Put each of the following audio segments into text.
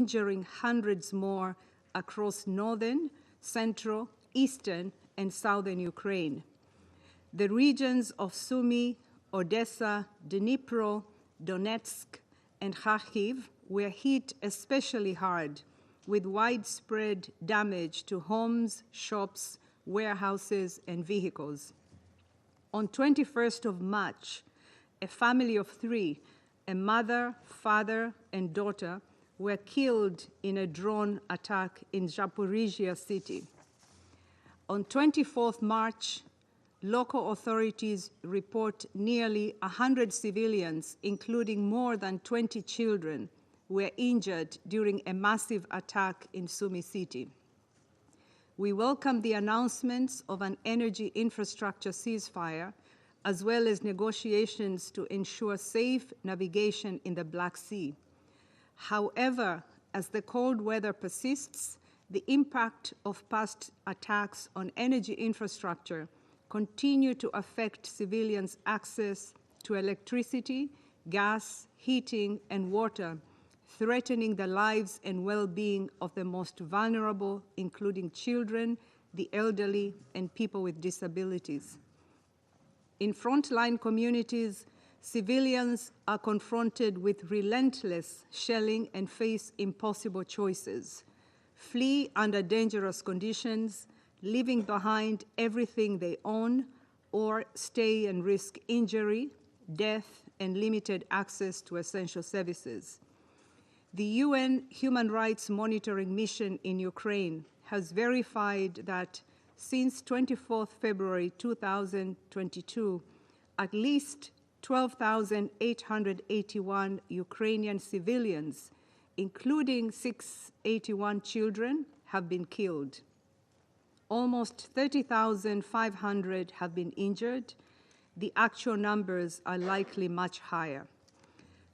injuring hundreds more across northern, central, eastern, and southern Ukraine. The regions of Sumy, Odessa, Dnipro, Donetsk, and Kharkiv were hit especially hard, with widespread damage to homes, shops, warehouses, and vehicles. On 21st of March, a family of three, a mother, father, and daughter, were killed in a drone attack in Zaporizhia city. On 24th March, local authorities report nearly 100 civilians, including more than 20 children, were injured during a massive attack in Sumy city. We welcome the announcements of an energy infrastructure ceasefire, as well as negotiations to ensure safe navigation in the Black Sea. However, as the cold weather persists, the impact of past attacks on energy infrastructure continue to affect civilians' access to electricity, gas, heating, and water, threatening the lives and well-being of the most vulnerable, including children, the elderly, and people with disabilities. In frontline communities, civilians are confronted with relentless shelling and face impossible choices: flee under dangerous conditions, leaving behind everything they own, or stay and risk injury, death, and limited access to essential services. The UN Human Rights Monitoring Mission in Ukraine has verified that since 24th February 2022, at least 12,881 Ukrainian civilians, including 681 children, have been killed. Almost 30,500 have been injured. The actual numbers are likely much higher.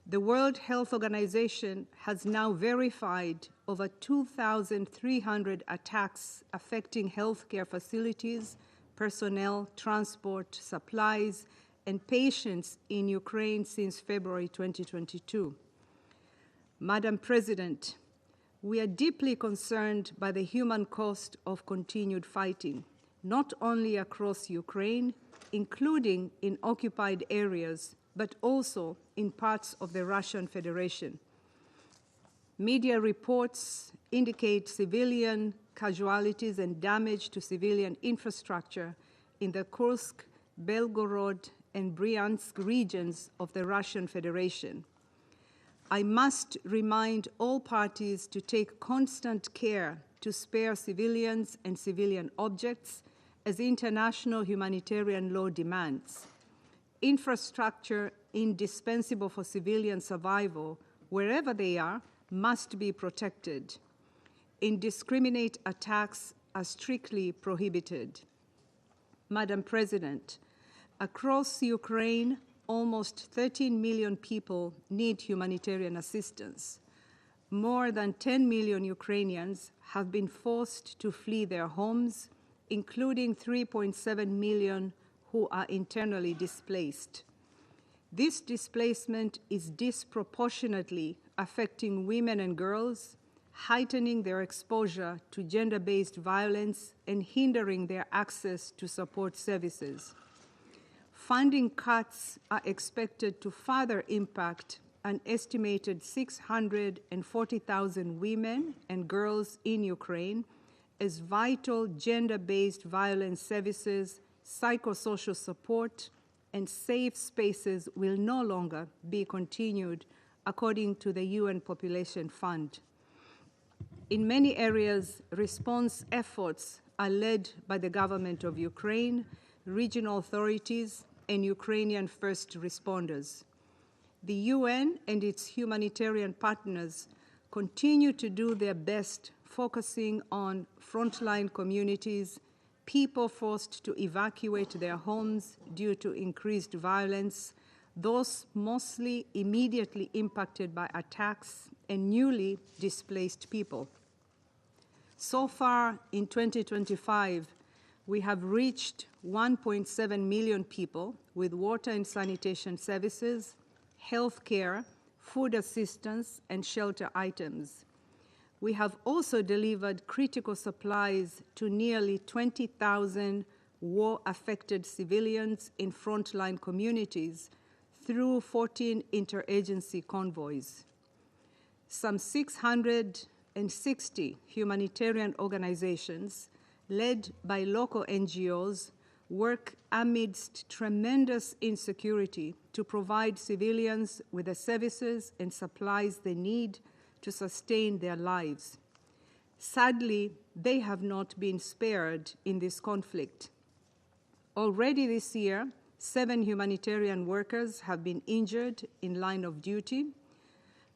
The World Health Organization has now verified over 2,300 attacks affecting healthcare facilities, personnel, transport, supplies, and patients in Ukraine since February 2022. Madam President, we are deeply concerned by the human cost of continued fighting, not only across Ukraine, including in occupied areas, but also in parts of the Russian Federation. Media reports indicate civilian casualties and damage to civilian infrastructure in the Kursk, Belgorod, and Bryansk regions of the Russian Federation. I must remind all parties to take constant care to spare civilians and civilian objects, as international humanitarian law demands. Infrastructure indispensable for civilian survival, wherever they are, must be protected. Indiscriminate attacks are strictly prohibited. Madam President, across Ukraine, almost 13 million people need humanitarian assistance. More than 10 million Ukrainians have been forced to flee their homes, including 3.7 million who are internally displaced. This displacement is disproportionately affecting women and girls, heightening their exposure to gender-based violence and hindering their access to support services. Funding cuts are expected to further impact an estimated 640,000 women and girls in Ukraine, as vital gender-based violence services, psychosocial support, and safe spaces will no longer be continued, according to the UN Population Fund. In many areas, response efforts are led by the government of Ukraine, regional authorities, and Ukrainian first responders. The UN and its humanitarian partners continue to do their best, focusing on frontline communities, people forced to evacuate their homes due to increased violence, those mostly immediately impacted by attacks, and newly displaced people. So far in 2025, we have reached 1.7 million people with water and sanitation services, health care, food assistance, and shelter items. We have also delivered critical supplies to nearly 20,000 war-affected civilians in frontline communities through 14 interagency convoys. Some 660 humanitarian organizations, led by local NGOs, work amidst tremendous insecurity to provide civilians with the services and supplies they need to sustain their lives. Sadly, they have not been spared in this conflict. Already this year, 7 humanitarian workers have been injured in line of duty.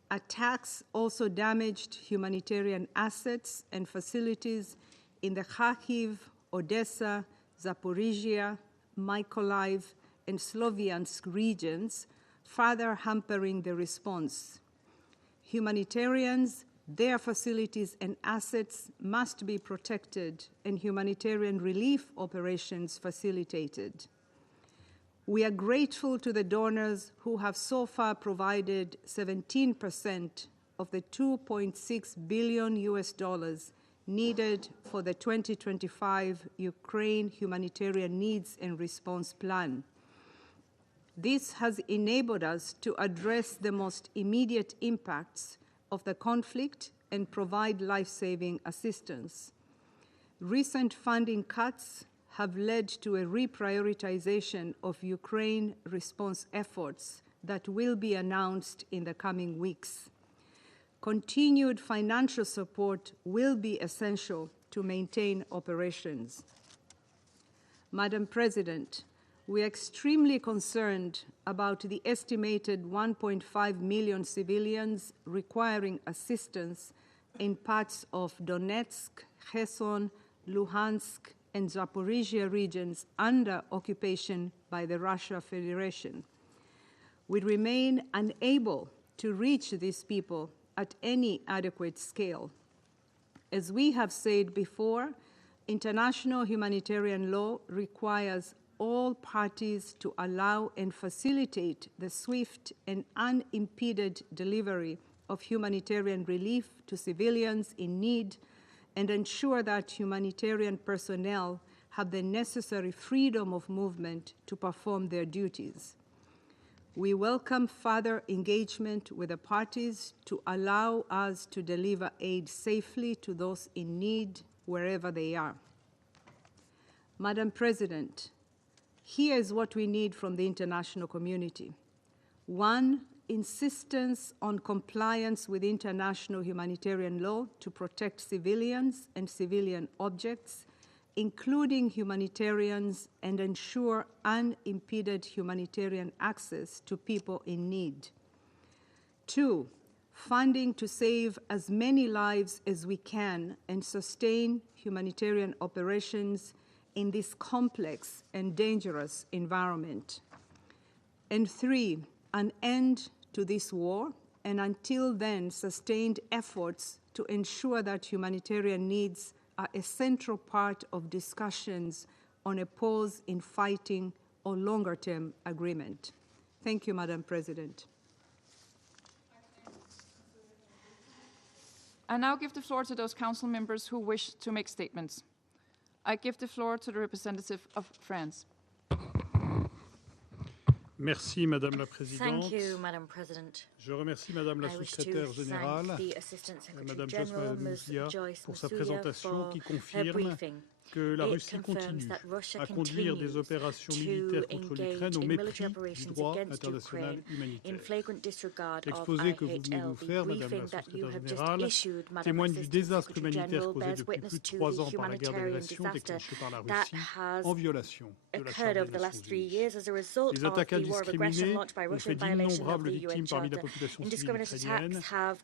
Attacks also damaged humanitarian assets and facilities in the Kharkiv, Odessa, Zaporizhia, Mykolaiv, and Sloviansk regions, further hampering the response. Humanitarians, their facilities and assets must be protected and humanitarian relief operations facilitated. We are grateful to the donors who have so far provided 17% of the $2.6 billion needed for the 2025 Ukraine Humanitarian Needs and Response Plan. This has enabled us to address the most immediate impacts of the conflict and provide life-saving assistance. Recent funding cuts have led to a reprioritization of Ukraine response efforts that will be announced in the coming weeks. Continued financial support will be essential to maintain operations. Madam President, we are extremely concerned about the estimated 1.5 million civilians requiring assistance in parts of Donetsk, Kherson, Luhansk, and Zaporizhia regions under occupation by the Russian Federation. We remain unable to reach these people at any adequate scale. As we have said before, international humanitarian law requires all parties to allow and facilitate the swift and unimpeded delivery of humanitarian relief to civilians in need and ensure that humanitarian personnel have the necessary freedom of movement to perform their duties. We welcome further engagement with the parties to allow us to deliver aid safely to those in need wherever they are. Madam President, here is what we need from the international community. 1, insistence on compliance with international humanitarian law to protect civilians and civilian objects, including humanitarians, and ensure unimpeded humanitarian access to people in need. 2, funding to save as many lives as we can and sustain humanitarian operations in this complex and dangerous environment. And 3, an end to this war, and until then, sustained efforts to ensure that humanitarian needs are a central part of discussions on a pause in fighting or longer-term agreement. Thank you, Madam President. I now give the floor to those council members who wish to make statements. I give the floor to the representative of France. Merci, Madame la Présidente. Thank you, Madam President. Je remercie Madame la Secrétaire Générale, Madame Joyce pour sa présentation qui confirme que la Russie continue à conduire des opérations militaires contre l'Ukraine au mépris du droit international humanitaire. L'exposé que vous venez de nous faire, Madame la Secrétaire Générale, témoigne du désastre humanitaire causé depuis plus de 3 ans par la guerre d'agression déclenchée par la Russie en violation de la Charte des Nations Unies. Les attaques indiscriminées ont fait d'innombrables victimes parmi la population civile ukrainienne.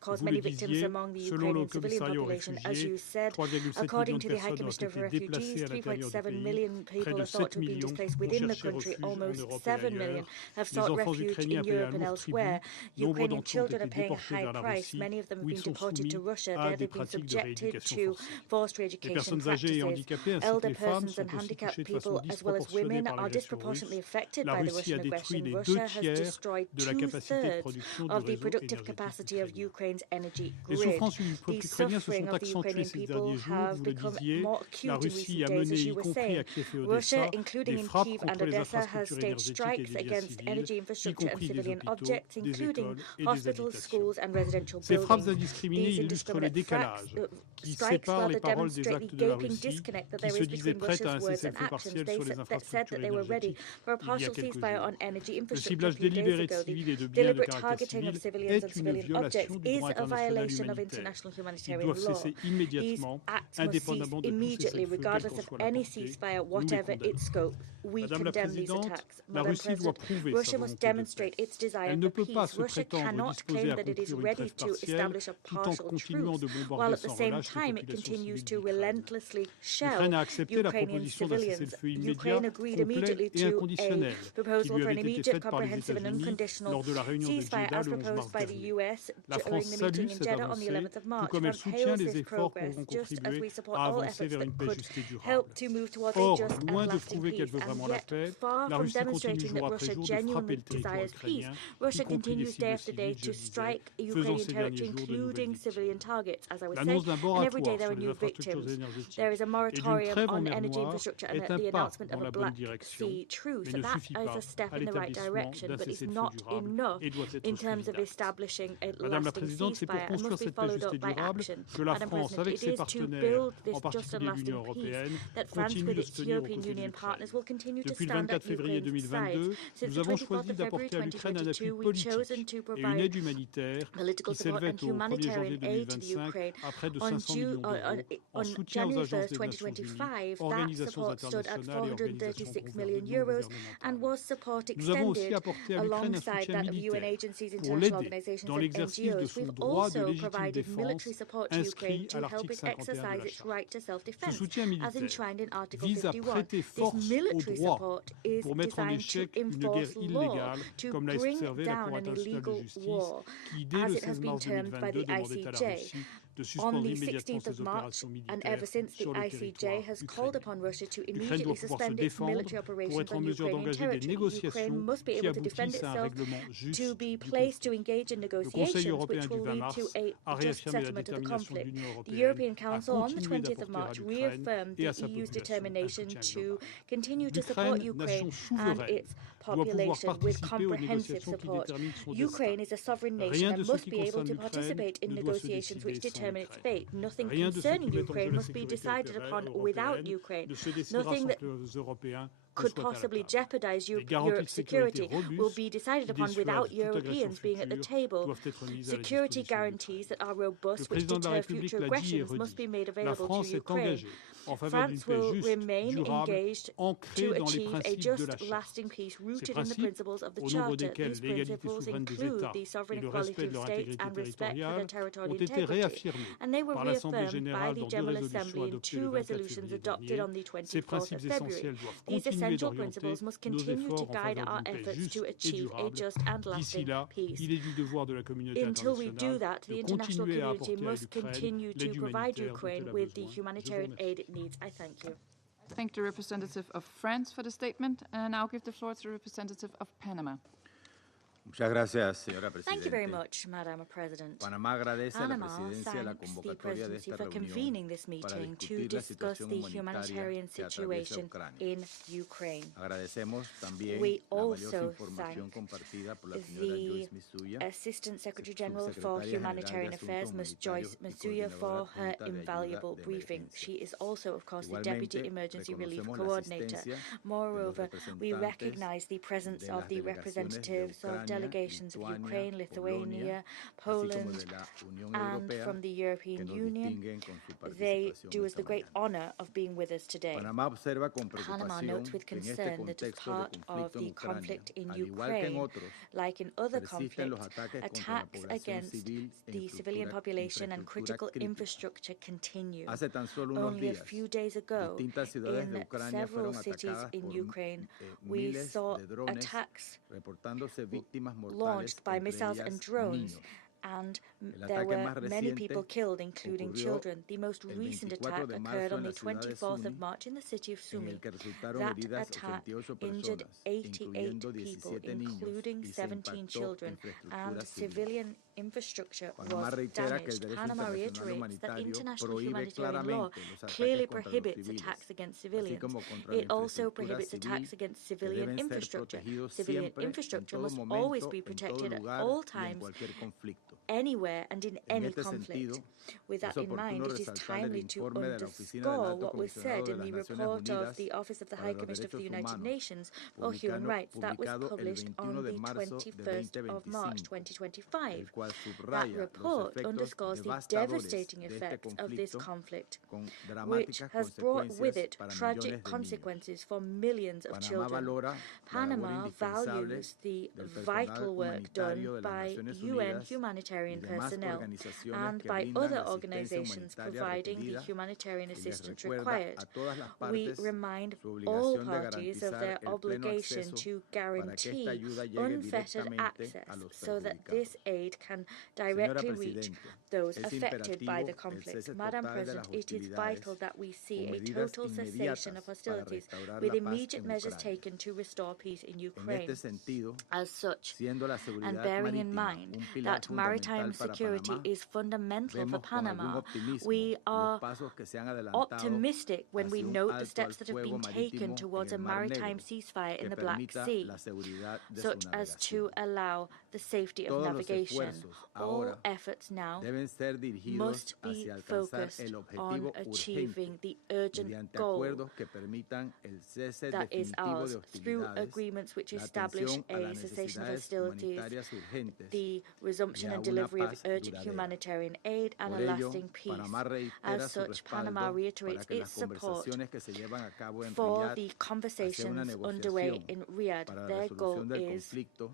Vous le disiez, selon le commissariat aux réfugiés, 3,7 millions de personnes ont été déplacées déplacés à l'intérieur du pays, près de 7 millions pour chercher refuge en Europe et ailleurs. Les enfants ukrainiens paient un lourd tribut. Nombre d'entre eux ont été déportés vers la Russie, où ils sont soumis à des pratiques de rééducation forcée. Les personnes âgées et handicapées ainsi que les femmes sont aussi touchées de façon disproportionnée par l'agression russe. La Russie a détruit les 2/3 de la capacité de production du réseau énergétique ukrainien. Les souffrances du peuple ukrainien se sont accentuées ces derniers jours, vous le disiez. La Russie a mené, y compris à Kiev et Odessa, des frappes contre les infrastructures énergétiques et des biens civils, y compris des hôpitaux, des écoles et des habitations. Ces frappes indiscriminées illustrent le décalage qui sépare les paroles des actes de la Russie, qui se disait prête à un cessez-le-feu partiel sur les infrastructures énergétiques il y a quelques jours. Le ciblage délibéré de civils et de biens de caractère civil est une violation du droit international humanitaire. Ils doivent cesser immédiatement, indépendamment de tous ces cessez-le-feu, quelle qu'en soit la portée. Madame la Présidente, la Russie doit prouver sa volonté de paix. Elle ne peut pas se prétendre disposée à conclure une trêve partielle tout en continuant de bombarder sans relâche les populations civiles d'Ukraine. L'Ukraine a accepté la proposition d'un cessez-le-feu immédiat, complet et inconditionnel qui lui avait été faite par les États-Unis lors de la réunion de Jeddah le 11 mars dernier. La France salue cette avancée, tout comme elle soutient les efforts qui auront contribué à avancer vers une paix juste et durable. Or, loin de prouver qu'elle veut vraiment la paix, la Russie continue jour après jour de frapper le territoire ukrainien, y compris des cibles civiles, faisant ces derniers jours de nouvelles victimes. L'annonce d'un moratoire sur les infrastructures énergétiques et d'une trêve en mer Noire est un pas dans la bonne direction, mais ne suffit pas à l'établissement d'un cessez-le-feu durable et doit être suivi d'actes. Madame la Présidente, c'est pour construire cette paix juste et durable que la France, avec ses partenaires, en particulier l'Union européenne, continue de se tenir aux côtés de l'Ukraine. Depuis le 24 février 2022, nous avons choisi d'apporter à l'Ukraine un appui politique et une aide humanitaire qui s'élevait au 1er janvier 2025 à près de 500 millions d'euros en soutien aux agences des Nations Unies, organisations internationales et organisations gouvernementales. Nous avons aussi apporté à l'Ukraine un soutien militaire pour l'aider dans l'exercice de son droit de légitime défense inscrit à l'article 51 de la Charte. Ce soutien militaire vise à prêter force au droit pour mettre en échec une guerre illégale, comme l'a observé la Cour internationale de justice, qui, dès le 16 mars 2022, demandait à la Russie de suspendre immédiatement ses opérations militaires sur le territoire ukrainien. L'Ukraine doit pouvoir se défendre pour être en mesure d'engager des négociations qui aboutissent à un règlement juste du conflit. Le Conseil européen du 20 mars a réaffirmé la détermination de l'Union européenne à continuer d'apporter à l'Ukraine et à sa population un soutien global. L'Ukraine, nation souveraine, doit pouvoir participer aux négociations qui déterminent son destin. Rien de ce qui concerne l'Ukraine ne doit se décider sans l'Ukraine. Rien de ce qui met en jeu la sécurité intérieure européenne ne se décidera sans que les Européens could possibly jeopardize Europe's security will be decided upon without Europeans being at the table. Security guarantees that are robust, which deter future aggressions, must be made available to Ukraine. France will remain engaged to achieve a just, lasting peace rooted in the principles of the Charter. These principles include the sovereign equality of states and respect for their territorial integrity, and they were reaffirmed by the General Assembly in 2 resolutions adopted on the 24th of February. These essential principles must continue to guide our efforts to achieve a just and lasting peace. Until we do that, the international community must continue to provide Ukraine with the humanitarian aid it needs. I thank you. I thank the representative of France for the statement, and I'll give the floor to the representative of Panama. Muchas gracias, señora Presidenta. Thank you very much, Madam President. Panama agradece a la Panama Presidencia la thanks the convocatoria de Presidency esta for reunión convening this para meeting to discutir la discuss situación the humanitaria humanitarian que atraviesa situation Ucrania. in Ukraine. Agradecemos también We la valiosa also información thank compartida por la señora the Joyce Misuya, Assistant Secretary General for Subsecretaria Humanitarian General de Affairs, Ms. Asuntos Joyce Humanitarios y Masuya, for Coordinadora her Adjunta de Ayuda invaluable de briefing. Emergencia. She is also, of course, the Igualmente, Deputy Emergency Relief reconocemos la Coordinator. asistencia Moreover, de los we representantes recognize the presence de of las the delegaciones de representatives of Ucrania delegations of Ukraine, Lithuania, Poland, and from the European Union. They do us the great honor of being with us today. Panama notes with concern that as part of the conflict in Ukraine, like in other conflicts, attacks against the civilian population and critical infrastructure continue. Only a few days ago, in several cities in Ukraine, we saw attacks launched by missiles and drones, and there were many people killed, including children. The most recent attack occurred on the 24th of March in the city of Sumy. That attack injured 88 people, including 17 children, and civilian infrastructure was damaged. Panama reiterates that international humanitarian law clearly prohibits attacks against civilians. It also prohibits attacks against civilian infrastructure. Civilian infrastructure must always be protected at all times, anywhere and in any conflict. With that in mind, it is timely to underscore what was said in the report of the Office of the High Commissioner for the United Nations for Human Rights that was published on the 21st of March 2025. That report underscores the devastating effects of this conflict, which has brought with it tragic consequences for millions of children. Panama values the vital work done by UN humanitarian personnel and by other organizations providing the humanitarian assistance required. We remind all parties of their obligation to guarantee unfettered access so that this aid can directly reach those affected by the conflict. Madam President, it is vital that we see a total cessation of hostilities with immediate measures taken to restore peace in Ukraine. As such, and bearing in mind that maritime security is fundamental for Panama, we are optimistic when we note the steps that have been taken towards a maritime ceasefire in the Black Sea, such as to allow the safety of navigation. All efforts now must be focused on achieving the urgent goal that is ours through agreements which establish a cessation of hostilities, the resumption and delivery of urgent humanitarian aid, and a lasting peace. As such, Panama reiterates its support for the conversations underway in Riyadh. Their goal is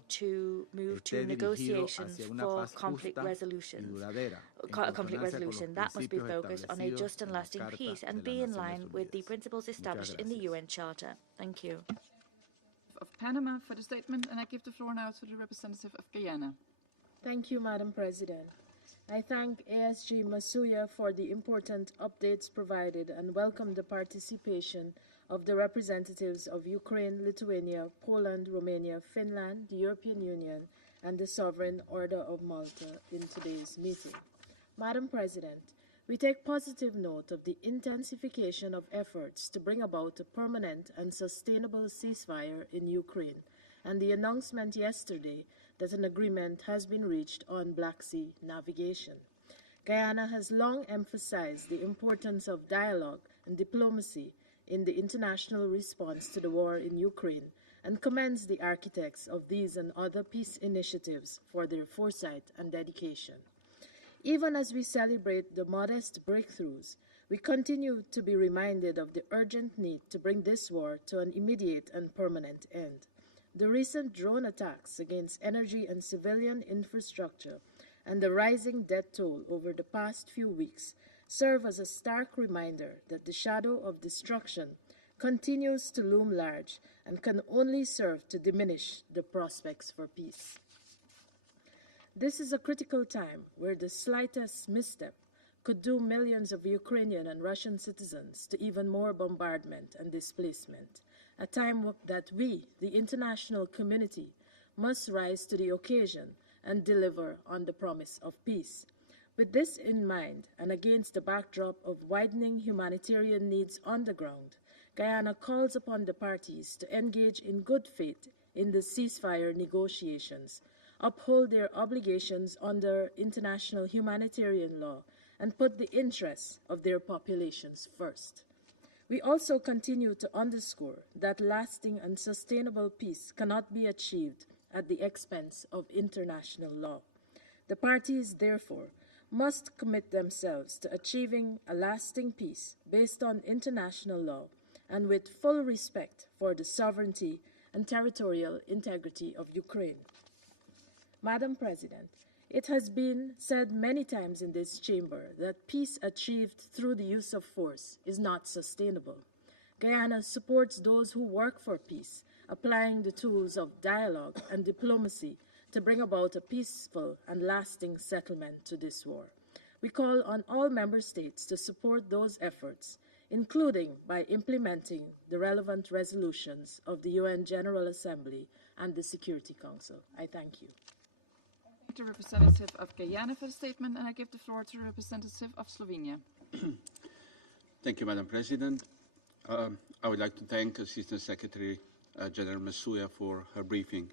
to move to negotiations for conflict resolution. That must be focused on a just and lasting peace and be in line with the principles established in the UN Charter. Thank you. Of Panama for the statement, and I give the floor now to the representative of Guyana. Thank you, Madam President. I thank ASG Masuya for the important updates provided and welcome the participation of the representatives of Ukraine, Lithuania, Poland, Romania, Finland, the European Union, and the Sovereign Order of Malta in today's meeting. Madam President, we take positive note of the intensification of efforts to bring about a permanent and sustainable ceasefire in Ukraine, and the announcement yesterday that an agreement has been reached on Black Sea navigation. Guyana has long emphasized the importance of dialogue and diplomacy in the international response to the war in Ukraine and commends the architects of these and other peace initiatives for their foresight and dedication. Even as we celebrate the modest breakthroughs, we continue to be reminded of the urgent need to bring this war to an immediate and permanent end. The recent drone attacks against energy and civilian infrastructure and the rising death toll over the past few weeks serve as a stark reminder that the shadow of destruction continues to loom large and can only serve to diminish the prospects for peace. This is a critical time where the slightest misstep could doom millions of Ukrainian and Russian citizens to even more bombardment and displacement, a time that we, the international community, must rise to the occasion and deliver on the promise of peace. With this in mind, and against the backdrop of widening humanitarian needs on the ground, Guyana calls upon the parties to engage in good faith in the ceasefire negotiations, uphold their obligations under international humanitarian law, and put the interests of their populations first. We also continue to underscore that lasting and sustainable peace cannot be achieved at the expense of international law. The parties, therefore, must commit themselves to achieving a lasting peace based on international law and with full respect for the sovereignty and territorial integrity of Ukraine. Madam President, it has been said many times in this chamber that peace achieved through the use of force is not sustainable. Guyana supports those who work for peace, applying the tools of dialogue and diplomacy to bring about a peaceful and lasting settlement to this war. We call on all member states to support those efforts, including by implementing the relevant resolutions of the UN General Assembly and the Security Council. I thank you. Thank the representative of Guyana for the statement, and I give the floor to the representative of Slovenia. Thank you, Madam President. I would like to thank Assistant Secretary General Masuya for her briefing.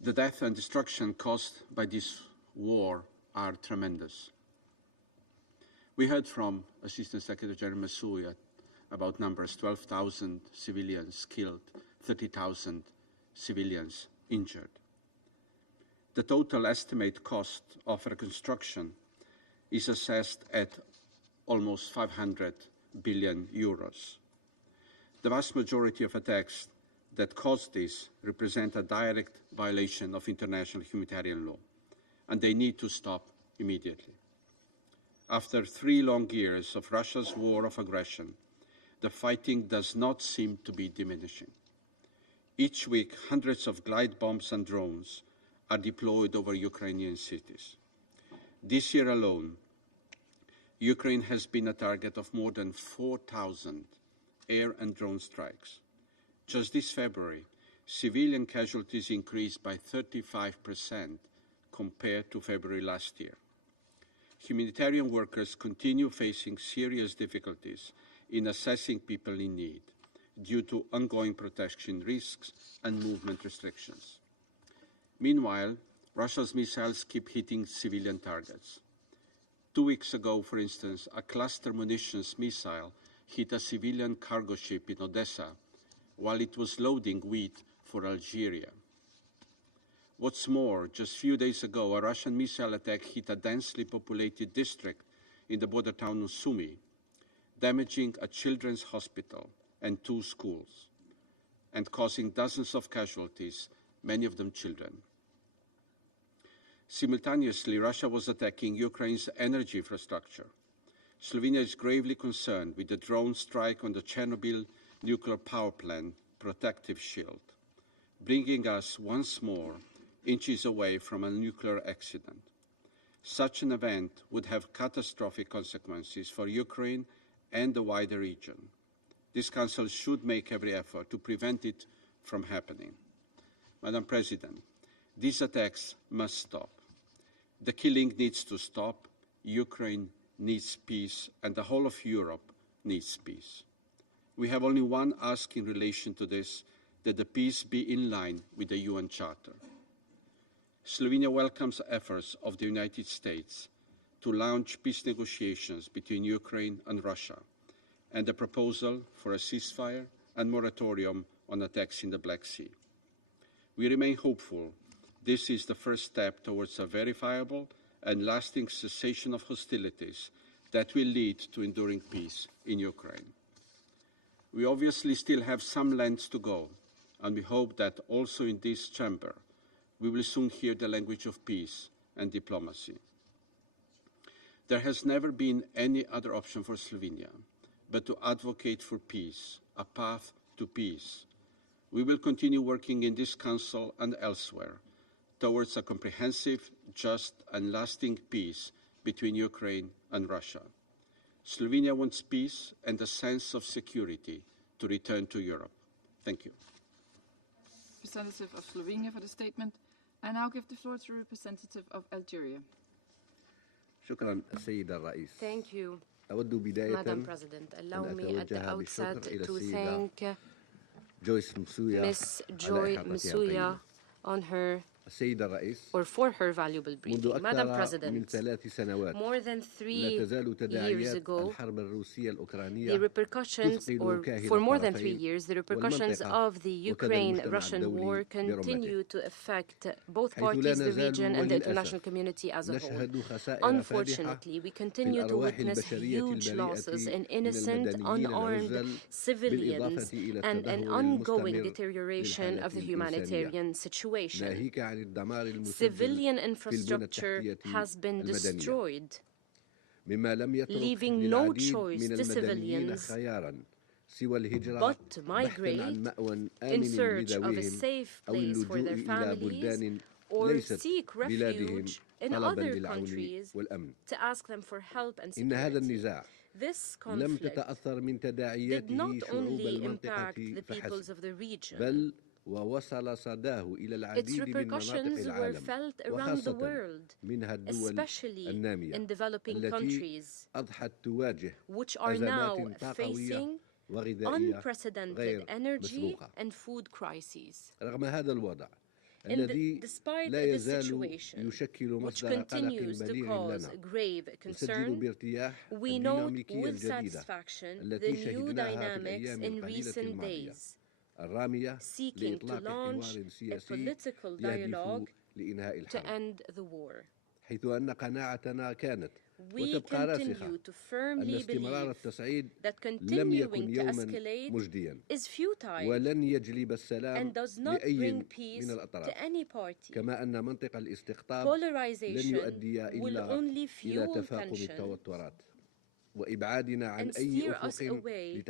The death and destruction caused by this war are tremendous. We heard from Assistant Secretary General Masuya about numbers: 12,000 civilians killed, 30,000 civilians injured. The total estimate cost of reconstruction is assessed at almost 500 billion euros. The vast majority of attacks that caused this represent a direct violation of international humanitarian law, and they need to stop immediately. After 3 long years of Russia's war of aggression, the fighting does not seem to be diminishing. Each week, hundreds of glide bombs and drones are deployed over Ukrainian cities. This year alone, Ukraine has been a target of more than 4,000 air and drone strikes. Just this February, civilian casualties increased by 35% compared to February last year. Humanitarian workers continue facing serious difficulties in assessing people in need due to ongoing protection risks and movement restrictions. Meanwhile, Russia's missiles keep hitting civilian targets. 2 weeks ago, for instance, a cluster munitions missile hit a civilian cargo ship in Odessa while it was loading wheat for Algeria. What's more, just a few days ago, a Russian missile attack hit a densely populated district in the border town of Sumy, damaging a children's hospital and 2 schools, and causing dozens of casualties, many of them children. Simultaneously, Russia was attacking Ukraine's energy infrastructure. Slovenia is gravely concerned with the drone strike on the Chernobyl nuclear power plant protective shield, bringing us once more inches away from a nuclear accident. Such an event would have catastrophic consequences for Ukraine and the wider region. This Council should make every effort to prevent it from happening. Madam President, these attacks must stop. The killing needs to stop. Ukraine needs peace, and the whole of Europe needs peace. We have only one ask in relation to this, that the peace be in line with the UN Charter. Slovenia welcomes efforts of the United States to launch peace negotiations between Ukraine and Russia, and the proposal for a ceasefire and moratorium on attacks in the Black Sea. We remain hopeful this is the first step towards a verifiable and lasting cessation of hostilities that will lead to enduring peace in Ukraine. We obviously still have some lengths to go, and we hope that also in this chamber we will soon hear the language of peace and diplomacy. There has never been any other option for Slovenia but to advocate for peace, a path to peace. We will continue working in this Council and elsewhere towards a comprehensive, just and lasting peace between Ukraine and Russia. Slovenia wants peace and a sense of security to return to Europe. Thank you. Representative of Slovenia for the statement. I now give the floor to the representative of Algeria. Thank you, Madam President. Allow me at the outset to thank Ms. Joy Masuya on her or for her valuable briefing. Madam President, more than 3 years ago, the repercussions, or for more than 3 years, the repercussions of the Ukraine-Russian war continue to affect both parties, the region, and the international community as a whole. Unfortunately, we continue to witness huge losses in innocent, unarmed civilians and an ongoing deterioration of the humanitarian situation. Civilian infrastructure has been destroyed, leaving no choice to civilians but to migrate in search of a safe place for their families or seek refuge in other countries to ask them for help and security. This conflict did not only impact the peoples of the region, its repercussions were felt around the world, especially in developing countries, which are now facing unprecedented energy and food crises. Despite this situation, which continues to cause grave concern, we note with satisfaction the new dynamics in recent days, seeking to launch a political dialogue to end the war. We continue to firmly believe that continuing to escalate is futile and does not bring peace to any party. Polarization will only fuel tension and steer us away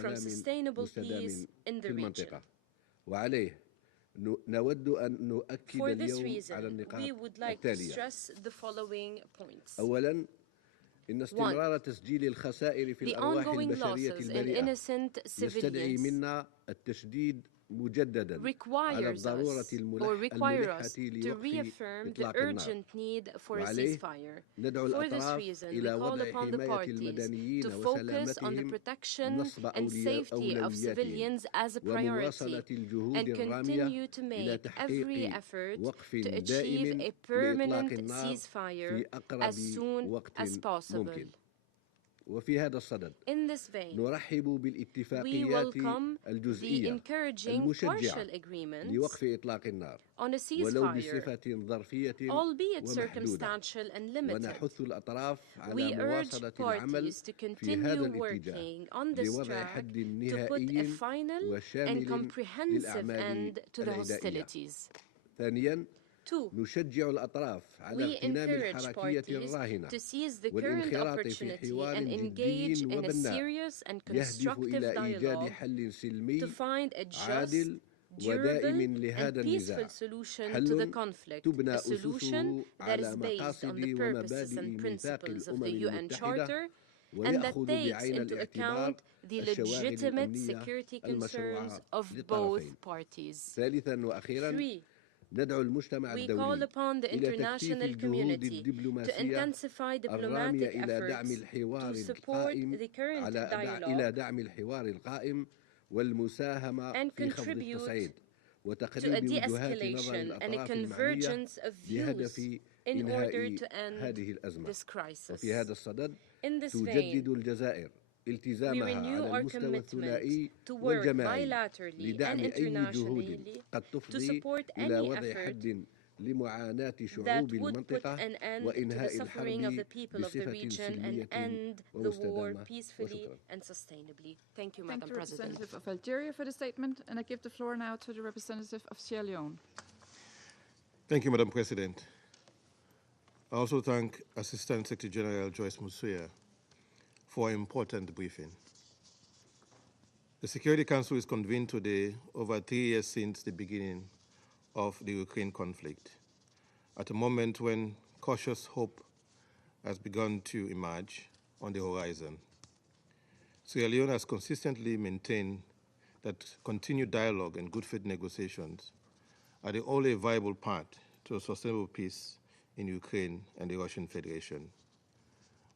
from sustainable peace in the region. For this reason, we would like to stress the following points. One, the ongoing losses in innocent civilians require us to reaffirm the urgent need for a ceasefire. For this reason, we call upon the parties to focus on the protection and safety of civilians as a priority and continue to make every effort to achieve a permanent ceasefire as soon as possible. In this vein, we welcome the encouraging partial agreements on a ceasefire, albeit circumstantial and limited. We urge parties to continue working on this track to put a final and comprehensive end to the hostilities. Two, we encourage parties to seize the current opportunity and engage in a serious and constructive dialogue to find a just, durable, and peaceful solution to the conflict, a solution that is based on the purposes and principles of the UN Charter and that takes into account the legitimate security concerns of both parties. Three, we call upon the international community to intensify diplomatic efforts to support the current dialogue and contribute to a de-escalation and a convergence of views in order to end this crisis. In this vein, we renew our commitment to work bilaterally and internationally to support any effort that would put an end to the suffering of the people of the region and end the war peacefully and sustainably. Thank you, Madam President. Thank the representative of Algeria for the statement, and I give the floor now to the representative of Sierra Leone. Thank you, Madam President. I also thank Assistant Secretary General Joyce Musuya for an important briefing. The Security Council is convened today over 3 years since the beginning of the Ukraine conflict, at a moment when cautious hope has begun to emerge on the horizon. Sierra Leone has consistently maintained that continued dialogue and good faith negotiations are the only viable path to a sustainable peace in Ukraine and the Russian Federation.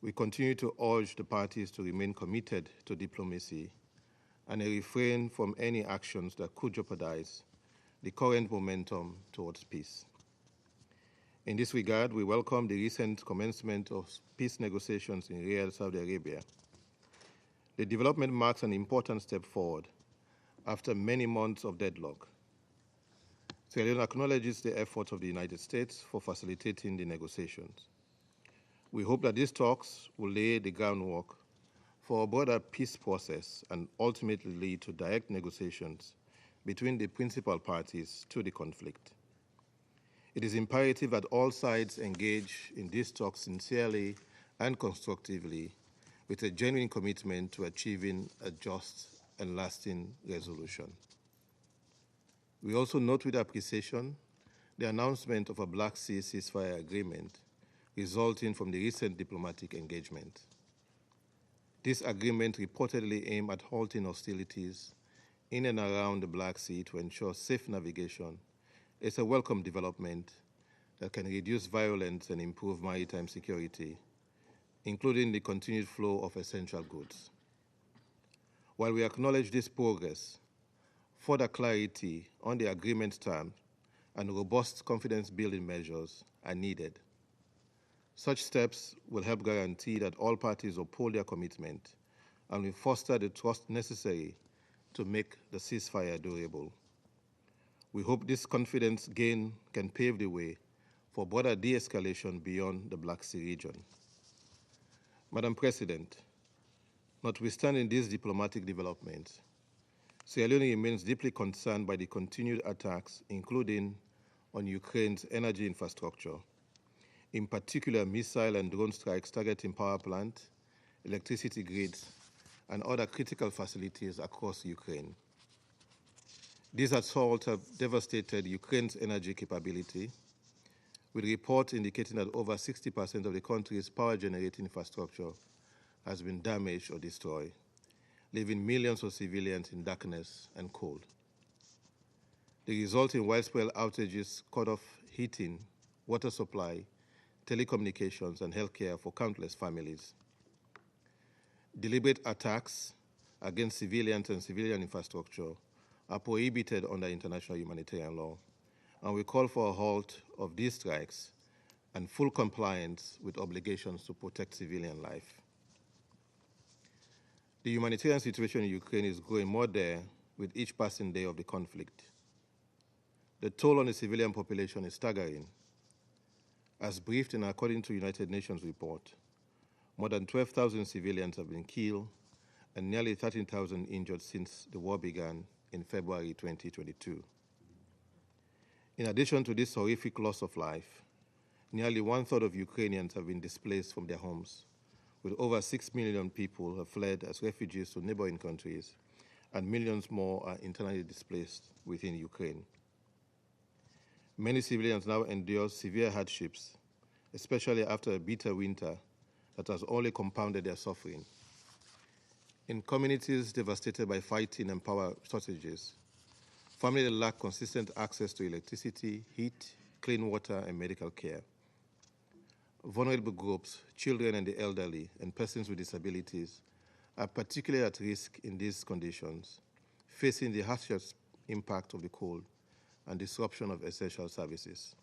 We continue to urge the parties to remain committed to diplomacy and refrain from any actions that could jeopardize the current momentum towards peace. In this regard, we welcome the recent commencement of peace negotiations in Riyadh, Saudi Arabia. The development marks an important step forward after many months of deadlock. Sierra Leone acknowledges the efforts of the United States for facilitating the negotiations. We hope that these talks will lay the groundwork for a broader peace process and ultimately lead to direct negotiations between the principal parties to the conflict. It is imperative that all sides engage in these talks sincerely and constructively with a genuine commitment to achieving a just and lasting resolution. We also note with appreciation the announcement of a Black Sea ceasefire agreement resulting from the recent diplomatic engagement. This agreement reportedly aimed at halting hostilities in and around the Black Sea to ensure safe navigation. It's a welcome development that can reduce violence and improve maritime security, including the continued flow of essential goods. While we acknowledge this progress, further clarity on the agreement terms and robust confidence-building measures are needed. Such steps will help guarantee that all parties uphold their commitment and will foster the trust necessary to make the ceasefire durable. We hope this confidence gain can pave the way for broader de-escalation beyond the Black Sea region. Madam President, notwithstanding these diplomatic developments, Sierra Leone remains deeply concerned by the continued attacks, including on Ukraine's energy infrastructure, in particular missile and drone strikes targeting power plants, electricity grids, and other critical facilities across Ukraine. These assaults have devastated Ukraine's energy capability, with reports indicating that over 60% of the country's power generating infrastructure has been damaged or destroyed, leaving millions of civilians in darkness and cold. The resulting widespread outages cut off heating, water supply, telecommunications, and healthcare for countless families. Deliberate attacks against civilians and civilian infrastructure are prohibited under international humanitarian law, and we call for a halt of these strikes and full compliance with obligations to protect civilian life. The humanitarian situation in Ukraine is growing more dire with each passing day of the conflict. The toll on the civilian population is staggering. As briefed and according to United Nations report, more than 12,000 civilians have been killed and nearly 13,000 injured since the war began in February 2022. In addition to this horrific loss of life, nearly one-third of Ukrainians have been displaced from their homes, with over 6 million people have fled as refugees to neighboring countries, and millions more are internally displaced within Ukraine. Many civilians now endure severe hardships, especially after a bitter winter that has only compounded their suffering. In communities devastated by fighting and power shortages, families lack consistent access to electricity, heat, clean water, and medical care. Vulnerable groups, children and the elderly, and persons with disabilities are particularly at risk in these conditions, facing the harshest impact of the cold and disruption of essential services.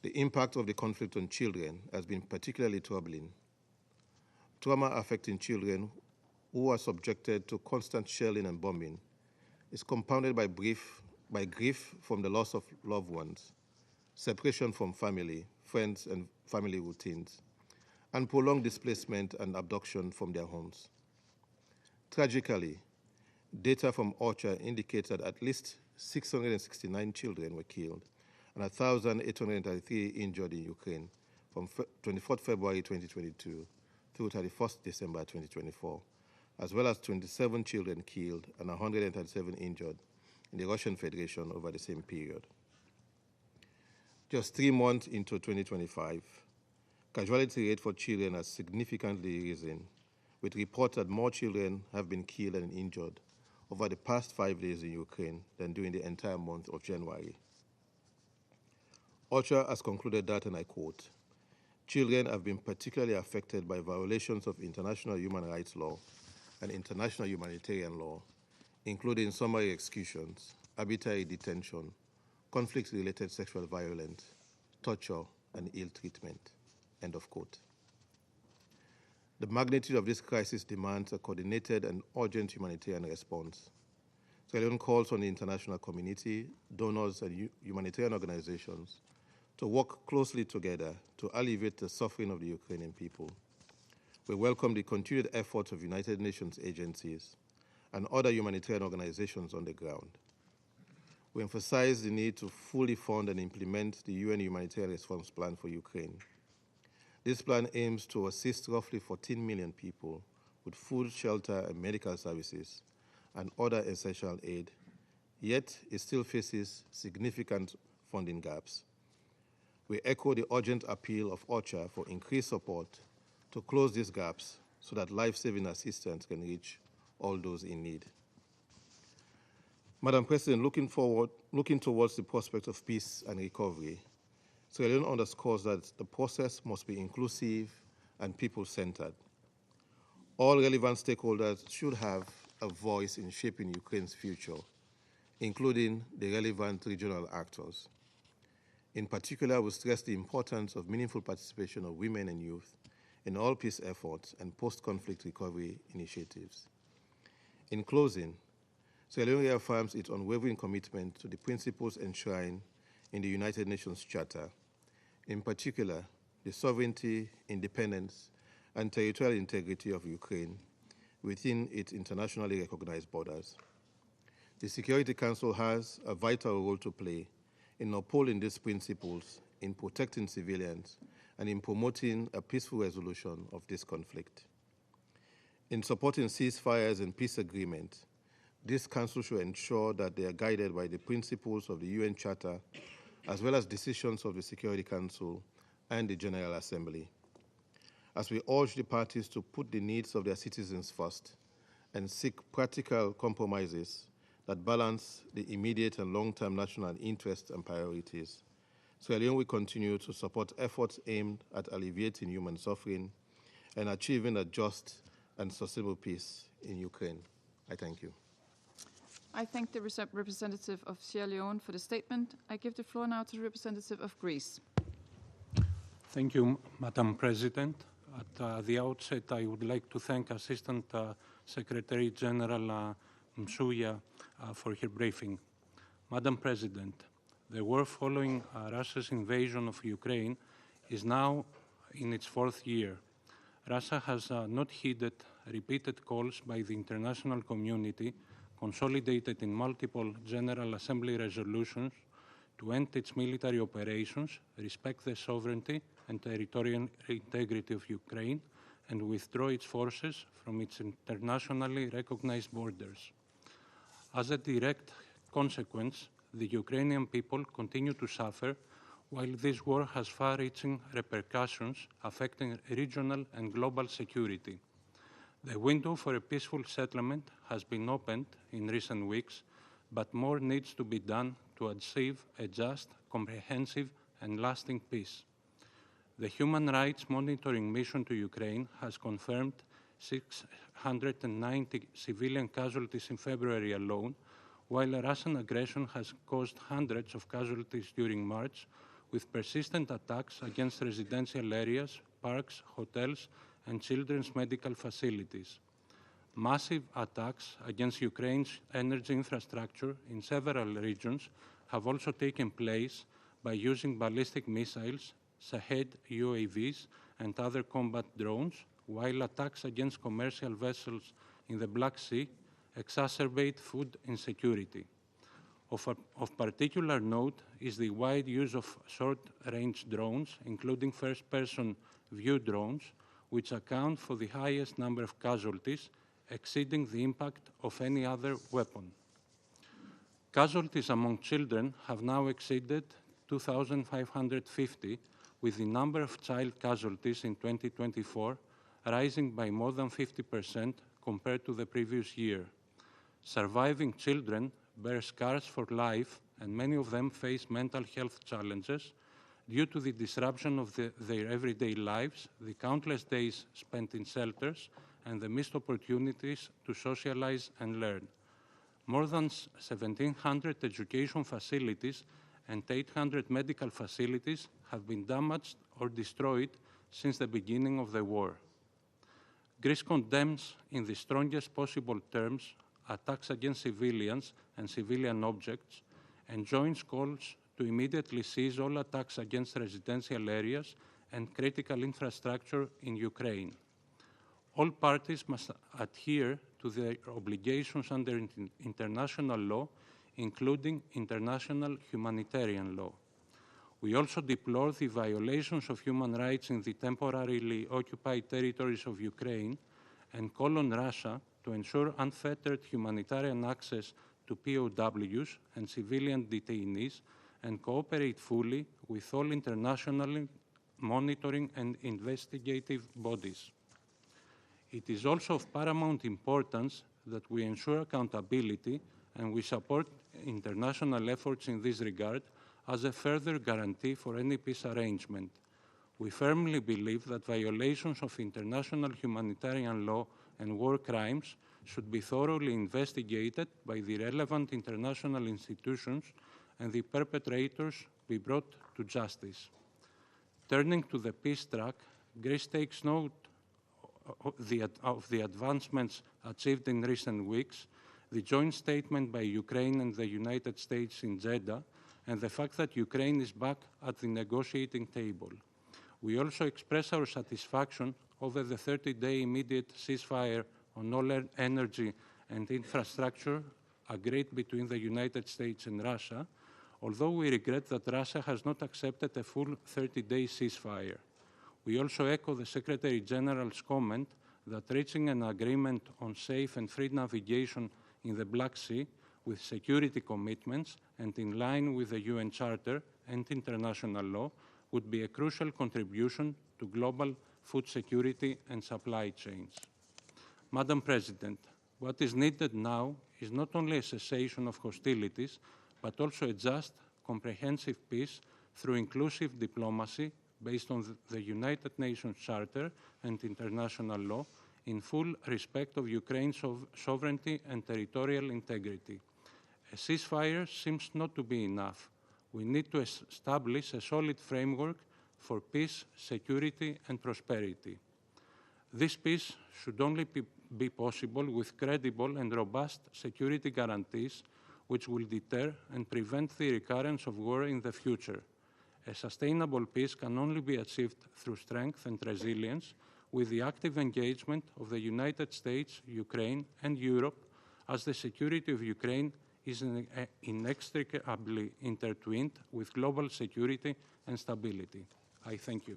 The impact of the conflict on children has been particularly troubling. Trauma affecting children who are subjected to constant shelling and bombing is compounded by grief from the loss of loved ones, separation from family, friends, and family routines, and prolonged displacement and abduction from their homes. Tragically, data from OCHA indicates that at least 669 children were killed and 1,833 injured in Ukraine from 24 February 2022 through 31st December 2024, as well as 27 children killed and 137 injured in the Russian Federation over the same period. Just 3 months into 2025, casualty rate for children has significantly risen, with reports that more children have been killed and injured over the past 5 days in Ukraine than during the entire month of January. OCHA has concluded that, and I quote, "Children have been particularly affected by violations of international human rights law and international humanitarian law, including summary executions, arbitrary detention, conflict-related sexual violence, torture, and ill treatment." End of quote. The magnitude of this crisis demands a coordinated and urgent humanitarian response. Sierra Leone calls on the international community, donors, and humanitarian organizations to work closely together to alleviate the suffering of the Ukrainian people. We welcome the continued efforts of United Nations agencies and other humanitarian organizations on the ground. We emphasize the need to fully fund and implement the UN Humanitarian Response Plan for Ukraine. This plan aims to assist roughly 14 million people with food, shelter, and medical services and other essential aid, yet it still faces significant funding gaps. We echo the urgent appeal of OCHA for increased support to close these gaps so that life-saving assistance can reach all those in need. Madam President, looking towards the prospect of peace and recovery, Sierra Leone underscores that the process must be inclusive and people-centered. All relevant stakeholders should have a voice in shaping Ukraine's future, including the relevant regional actors. In particular, we stress the importance of meaningful participation of women and youth in all peace efforts and post-conflict recovery initiatives. In closing, Sierra Leone reaffirms its unwavering commitment to the principles enshrined in the United Nations Charter, in particular, the sovereignty, independence, and territorial integrity of Ukraine within its internationally recognized borders. The Security Council has a vital role to play in upholding these principles, in protecting civilians, and in promoting a peaceful resolution of this conflict. In supporting ceasefires and peace agreements, this Council should ensure that they are guided by the principles of the UN Charter, as well as decisions of the Security Council and the General Assembly. As we urge the parties to put the needs of their citizens first and seek practical compromises that balance the immediate and long-term national interests and priorities, Sierra Leone will continue to support efforts aimed at alleviating human suffering and achieving a just and sustainable peace in Ukraine. I thank you. I thank the representative of Sierra Leone for the statement. I give the floor now to the representative of Greece. Thank you, Madam President. At the outset, I would like to thank Assistant Secretary General Msuya for her briefing. Madam President, the war following Russia's invasion of Ukraine is now in its fourth year. Russia has not heeded repeated calls by the international community, consolidated in multiple General Assembly resolutions, to end its military operations, respect the sovereignty and territorial integrity of Ukraine, and withdraw its forces from its internationally recognized borders. As a direct consequence, the Ukrainian people continue to suffer, while this war has far-reaching repercussions affecting regional and global security. The window for a peaceful settlement has been opened in recent weeks, but more needs to be done to achieve a just, comprehensive, and lasting peace. The Human Rights Monitoring Mission to Ukraine has confirmed 690 civilian casualties in February alone, while Russian aggression has caused hundreds of casualties during March, with persistent attacks against residential areas, parks, hotels, and children's medical facilities. Massive attacks against Ukraine's energy infrastructure in several regions have also taken place by using ballistic missiles, Shahed UAVs, and other combat drones, while attacks against commercial vessels in the Black Sea exacerbate food insecurity. Of particular note is the wide use of short-range drones, including first-person view drones, which account for the highest number of casualties, exceeding the impact of any other weapon. Casualties among children have now exceeded 2,550, with the number of child casualties in 2024 rising by more than 50% compared to the previous year. Surviving children bear scars for life, and many of them face mental health challenges due to the disruption of their everyday lives, the countless days spent in shelters, and the missed opportunities to socialize and learn. More than 1,700 education facilities and 800 medical facilities have been damaged or destroyed since the beginning of the war. Greece condemns in the strongest possible terms attacks against civilians and civilian objects and joins calls to immediately cease all attacks against residential areas and critical infrastructure in Ukraine. All parties must adhere to their obligations under international law, including international humanitarian law. We also deplore the violations of human rights in the temporarily occupied territories of Ukraine and call on Russia to ensure unfettered humanitarian access to POWs and civilian detainees and cooperate fully with all international monitoring and investigative bodies. It is also of paramount importance that we ensure accountability, and we support international efforts in this regard as a further guarantee for any peace arrangement. We firmly believe that violations of international humanitarian law and war crimes should be thoroughly investigated by the relevant international institutions and the perpetrators be brought to justice. Turning to the peace track, Greece takes note of the advancements achieved in recent weeks, the joint statement by Ukraine and the United States in Jeddah, and the fact that Ukraine is back at the negotiating table. We also express our satisfaction over the 30-day immediate ceasefire on all energy and infrastructure agreed between the United States and Russia, although we regret that Russia has not accepted a full 30-day ceasefire. We also echo the Secretary General's comment that reaching an agreement on safe and free navigation in the Black Sea with security commitments and in line with the UN Charter and international law would be a crucial contribution to global food security and supply chains. Madam President, what is needed now is not only a cessation of hostilities, but also a just, comprehensive peace through inclusive diplomacy based on the United Nations Charter and international law, in full respect of Ukraine's sovereignty and territorial integrity. A ceasefire seems not to be enough. We need to establish a solid framework for peace, security, and prosperity. This peace should only be possible with credible and robust security guarantees which will deter and prevent the recurrence of war in the future. A sustainable peace can only be achieved through strength and resilience with the active engagement of the United States, Ukraine, and Europe, as the security of Ukraine is inextricably intertwined with global security and stability. I thank you.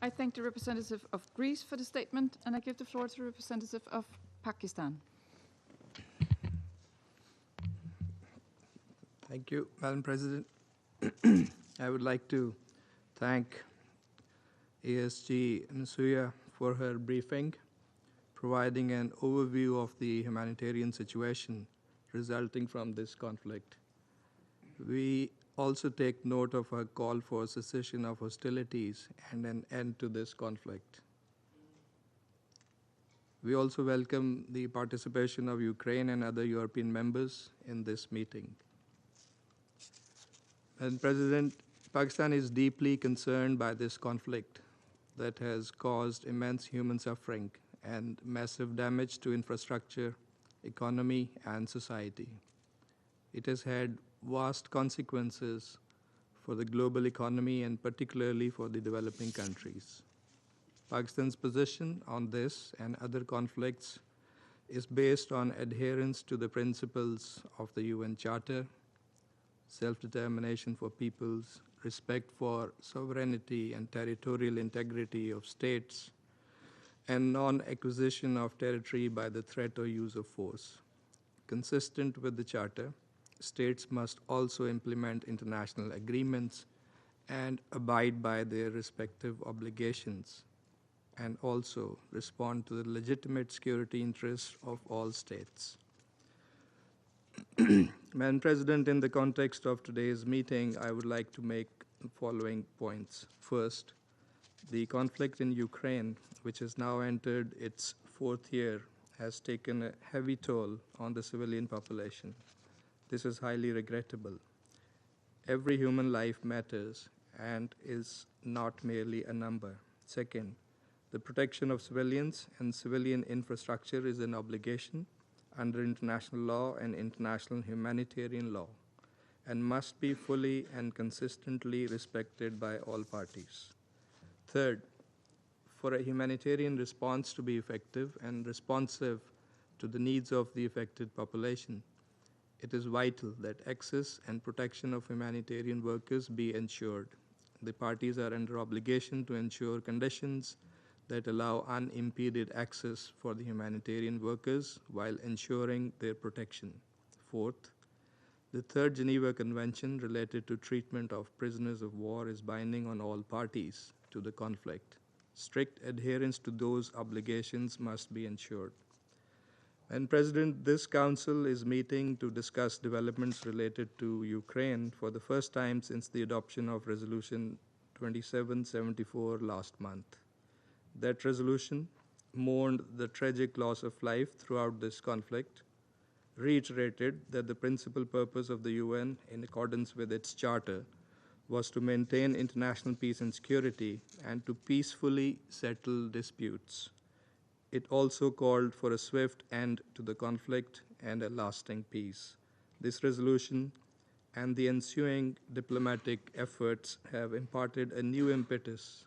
I thank the representative of Greece for the statement, and I give the floor to the representative of Pakistan. Thank you, Madam President. I would like to thank ASG Nsuya for her briefing, providing an overview of the humanitarian situation resulting from this conflict. We also take note of her call for cessation of hostilities and an end to this conflict. We also welcome the participation of Ukraine and other European members in this meeting. Madam President, Pakistan is deeply concerned by this conflict that has caused immense human suffering and massive damage to infrastructure, economy, and society. It has had vast consequences for the global economy and particularly for the developing countries. Pakistan's position on this and other conflicts is based on adherence to the principles of the UN Charter, self-determination for peoples, respect for sovereignty and territorial integrity of states, and non-acquisition of territory by the threat or use of force. Consistent with the Charter, states must also implement international agreements and abide by their respective obligations, and also respond to the legitimate security interests of all states. Madam President, in the context of today's meeting, I would like to make the following points. First, the conflict in Ukraine, which has now entered its fourth year, has taken a heavy toll on the civilian population. This is highly regrettable. Every human life matters and is not merely a number. Second, the protection of civilians and civilian infrastructure is an obligation under international law and international humanitarian law, and must be fully and consistently respected by all parties. Third, for a humanitarian response to be effective and responsive to the needs of the affected population, it is vital that access and protection of humanitarian workers be ensured. The parties are under obligation to ensure conditions that allow unimpeded access for the humanitarian workers while ensuring their protection. Fourth, the Third Geneva Convention related to treatment of prisoners of war is binding on all parties to the conflict. Strict adherence to those obligations must be ensured. And President, this Council is meeting to discuss developments related to Ukraine for the first time since the adoption of Resolution 2774 last month. That resolution mourned the tragic loss of life throughout this conflict, reiterated that the principal purpose of the UN, in accordance with its charter, was to maintain international peace and security and to peacefully settle disputes. It also called for a swift end to the conflict and a lasting peace. This resolution and the ensuing diplomatic efforts have imparted a new impetus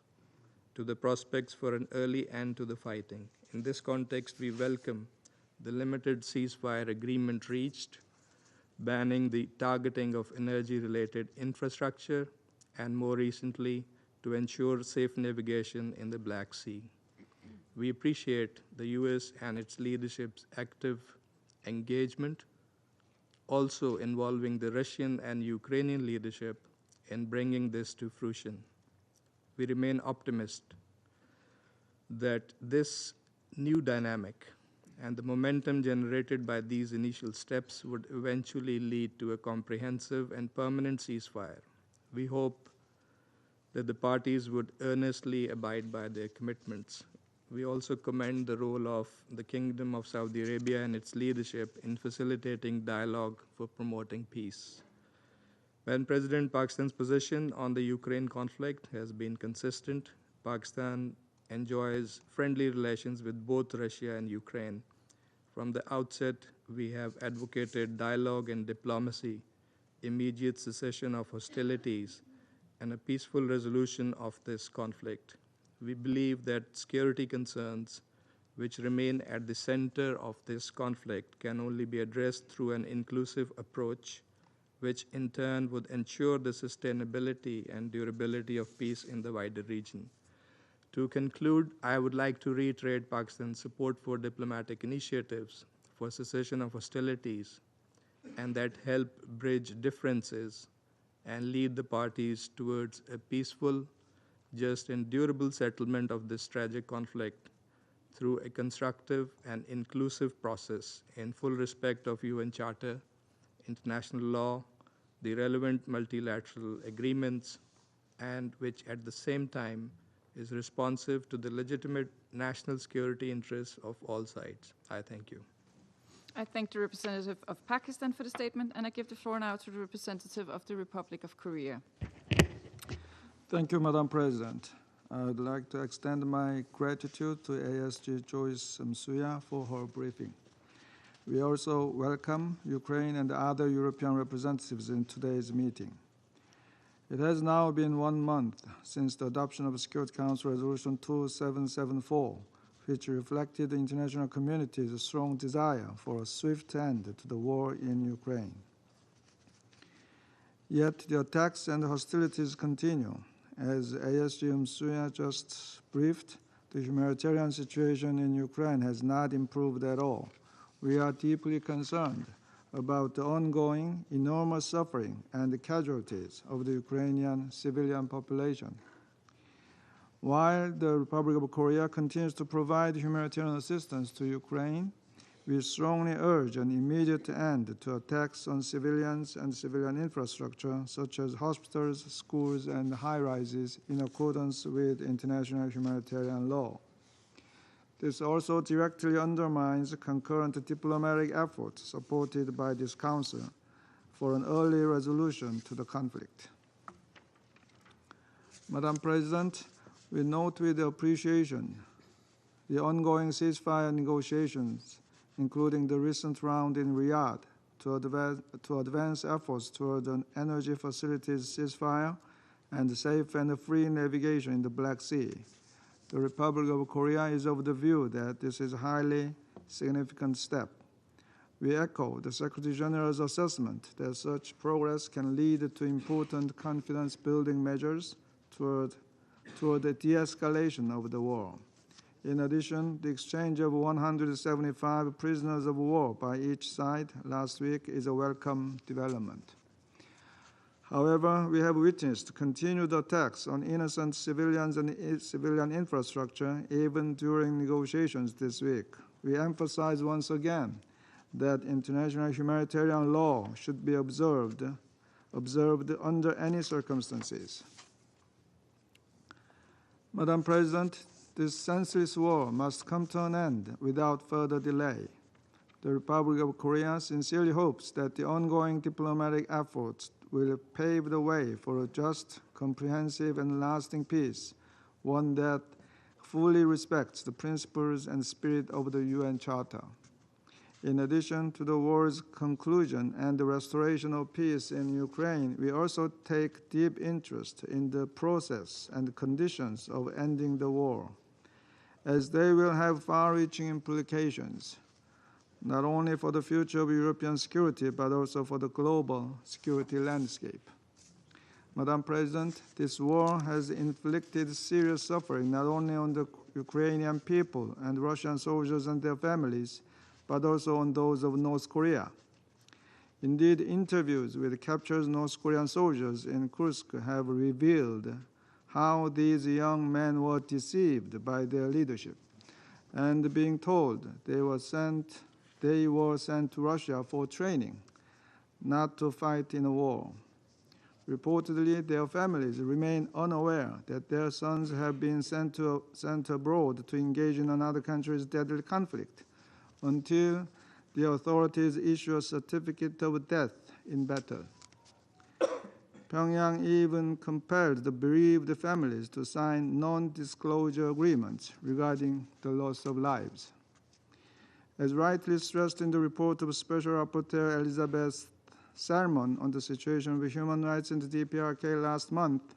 to the prospects for an early end to the fighting. In this context, we welcome the limited ceasefire agreement reached, banning the targeting of energy-related infrastructure, and more recently, to ensure safe navigation in the Black Sea. We appreciate the U.S. and its leadership's active engagement, also involving the Russian and Ukrainian leadership in bringing this to fruition. We remain optimistic that this new dynamic and the momentum generated by these initial steps would eventually lead to a comprehensive and permanent ceasefire. We hope that the parties would earnestly abide by their commitments. We also commend the role of the Kingdom of Saudi Arabia and its leadership in facilitating dialogue for promoting peace. When President, Pakistan's position on the Ukraine conflict has been consistent. Pakistan enjoys friendly relations with both Russia and Ukraine. From the outset, we have advocated dialogue and diplomacy, immediate cessation of hostilities, and a peaceful resolution of this conflict. We believe that security concerns, which remain at the center of this conflict, can only be addressed through an inclusive approach, which in turn would ensure the sustainability and durability of peace in the wider region. To conclude, I would like to reiterate Pakistan's support for diplomatic initiatives for cessation of hostilities and that help bridge differences and lead the parties towards a peaceful, just, and durable settlement of this tragic conflict through a constructive and inclusive process in full respect of UN Charter, international law, the relevant multilateral agreements, and which at the same time is responsive to the legitimate national security interests of all sides. I thank you. I thank the representative of Pakistan for the statement, and I give the floor now to the representative of the Republic of Korea. Thank you, Madam President. I would like to extend my gratitude to ASG Joyce Msuya for her briefing. We also welcome Ukraine and other European representatives in today's meeting. It has now been 1 month since the adoption of Security Council Resolution 2774, which reflected the international community's strong desire for a swift end to the war in Ukraine. Yet the attacks and hostilities continue. As ASG Msuya just briefed, the humanitarian situation in Ukraine has not improved at all. We are deeply concerned about the ongoing enormous suffering and the casualties of the Ukrainian civilian population. While the Republic of Korea continues to provide humanitarian assistance to Ukraine, we strongly urge an immediate end to attacks on civilians and civilian infrastructure, such as hospitals, schools, and high-rises, in accordance with international humanitarian law. This also directly undermines concurrent diplomatic efforts supported by this Council for an early resolution to the conflict. Madam President, we note with appreciation the ongoing ceasefire negotiations, including the recent round in Riyadh, to advance efforts toward an energy facilities ceasefire and safe and free navigation in the Black Sea. The Republic of Korea is of the view that this is a highly significant step. We echo the Secretary General's assessment that such progress can lead to important confidence-building measures toward the de-escalation of the war. In addition, the exchange of 175 prisoners of war by each side last week is a welcome development. However, we have witnessed continued attacks on innocent civilians and civilian infrastructure even during negotiations this week. We emphasize once again that international humanitarian law should be observed under any circumstances. Madam President, this senseless war must come to an end without further delay. The Republic of Korea sincerely hopes that the ongoing diplomatic efforts will pave the way for a just, comprehensive, and lasting peace, one that fully respects the principles and spirit of the UN Charter. In addition to the war's conclusion and the restoration of peace in Ukraine, we also take deep interest in the process and conditions of ending the war, as they will have far-reaching implications, not only for the future of European security, but also for the global security landscape. Madam President, this war has inflicted serious suffering not only on the Ukrainian people and Russian soldiers and their families, but also on those of North Korea. Indeed, interviews with captured North Korean soldiers in Kursk have revealed how these young men were deceived by their leadership and being told they were sent to Russia for training, not to fight in a war. Reportedly, their families remain unaware that their sons have been sent abroad to engage in another country's deadly conflict until the authorities issue a certificate of death in battle. Pyongyang even compelled the bereaved families to sign non-disclosure agreements regarding the loss of lives. As rightly stressed in the report of Special Rapporteur Elizabeth Salmon on the situation of human rights in the DPRK last month,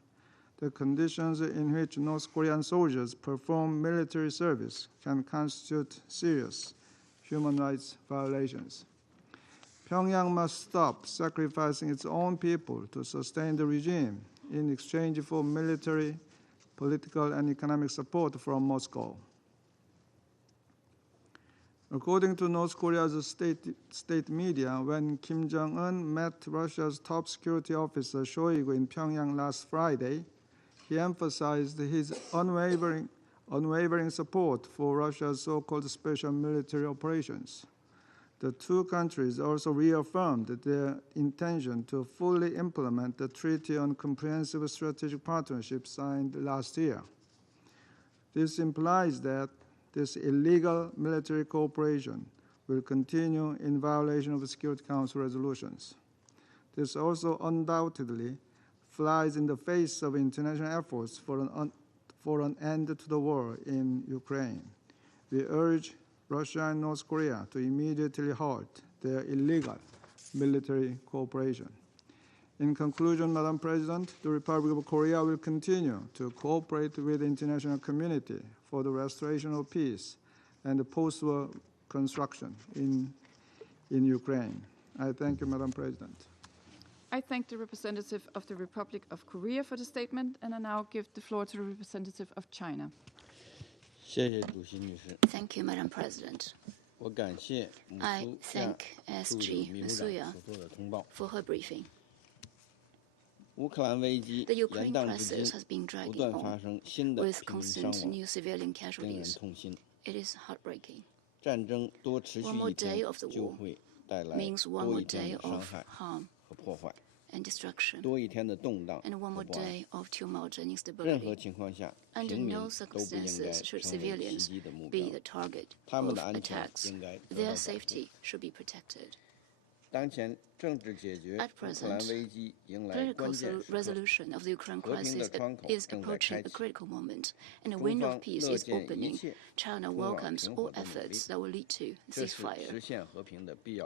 the conditions in which North Korean soldiers perform military service can constitute serious human rights violations. Pyongyang must stop sacrificing its own people to sustain the regime in exchange for military, political, and economic support from Moscow. According to North Korea's state media, when Kim Jong-un met Russia's top security officer Shoigu in Pyongyang last Friday, he emphasized his unwavering support for Russia's so-called special military operations. The two countries also reaffirmed their intention to fully implement the Treaty on Comprehensive Strategic Partnership signed last year. This implies that this illegal military cooperation will continue in violation of the Security Council resolutions. This also undoubtedly flies in the face of international efforts for an end to the war in Ukraine. We urge Russia and North Korea to immediately halt their illegal military cooperation. In conclusion, Madam President, the Republic of Korea will continue to cooperate with the international community for the restoration of peace and the post-war construction in Ukraine. I thank you, Madam President. I thank the representative of the Republic of Korea for the statement, and I now give the floor to the representative of China. Thank you, Madam President. I thank SG Masuya for her briefing. The Ukraine crisis has been dragging on with constant new civilian casualties. It is heartbreaking. One more day of the war means one more day of harm and destruction, and one more day of tumult and instability. Under no circumstances should civilians be the target of attacks. Their safety should be protected. At present, political resolution of the Ukraine crisis is approaching a critical moment, and a window of peace is opening. China welcomes all efforts that will lead to ceasefire,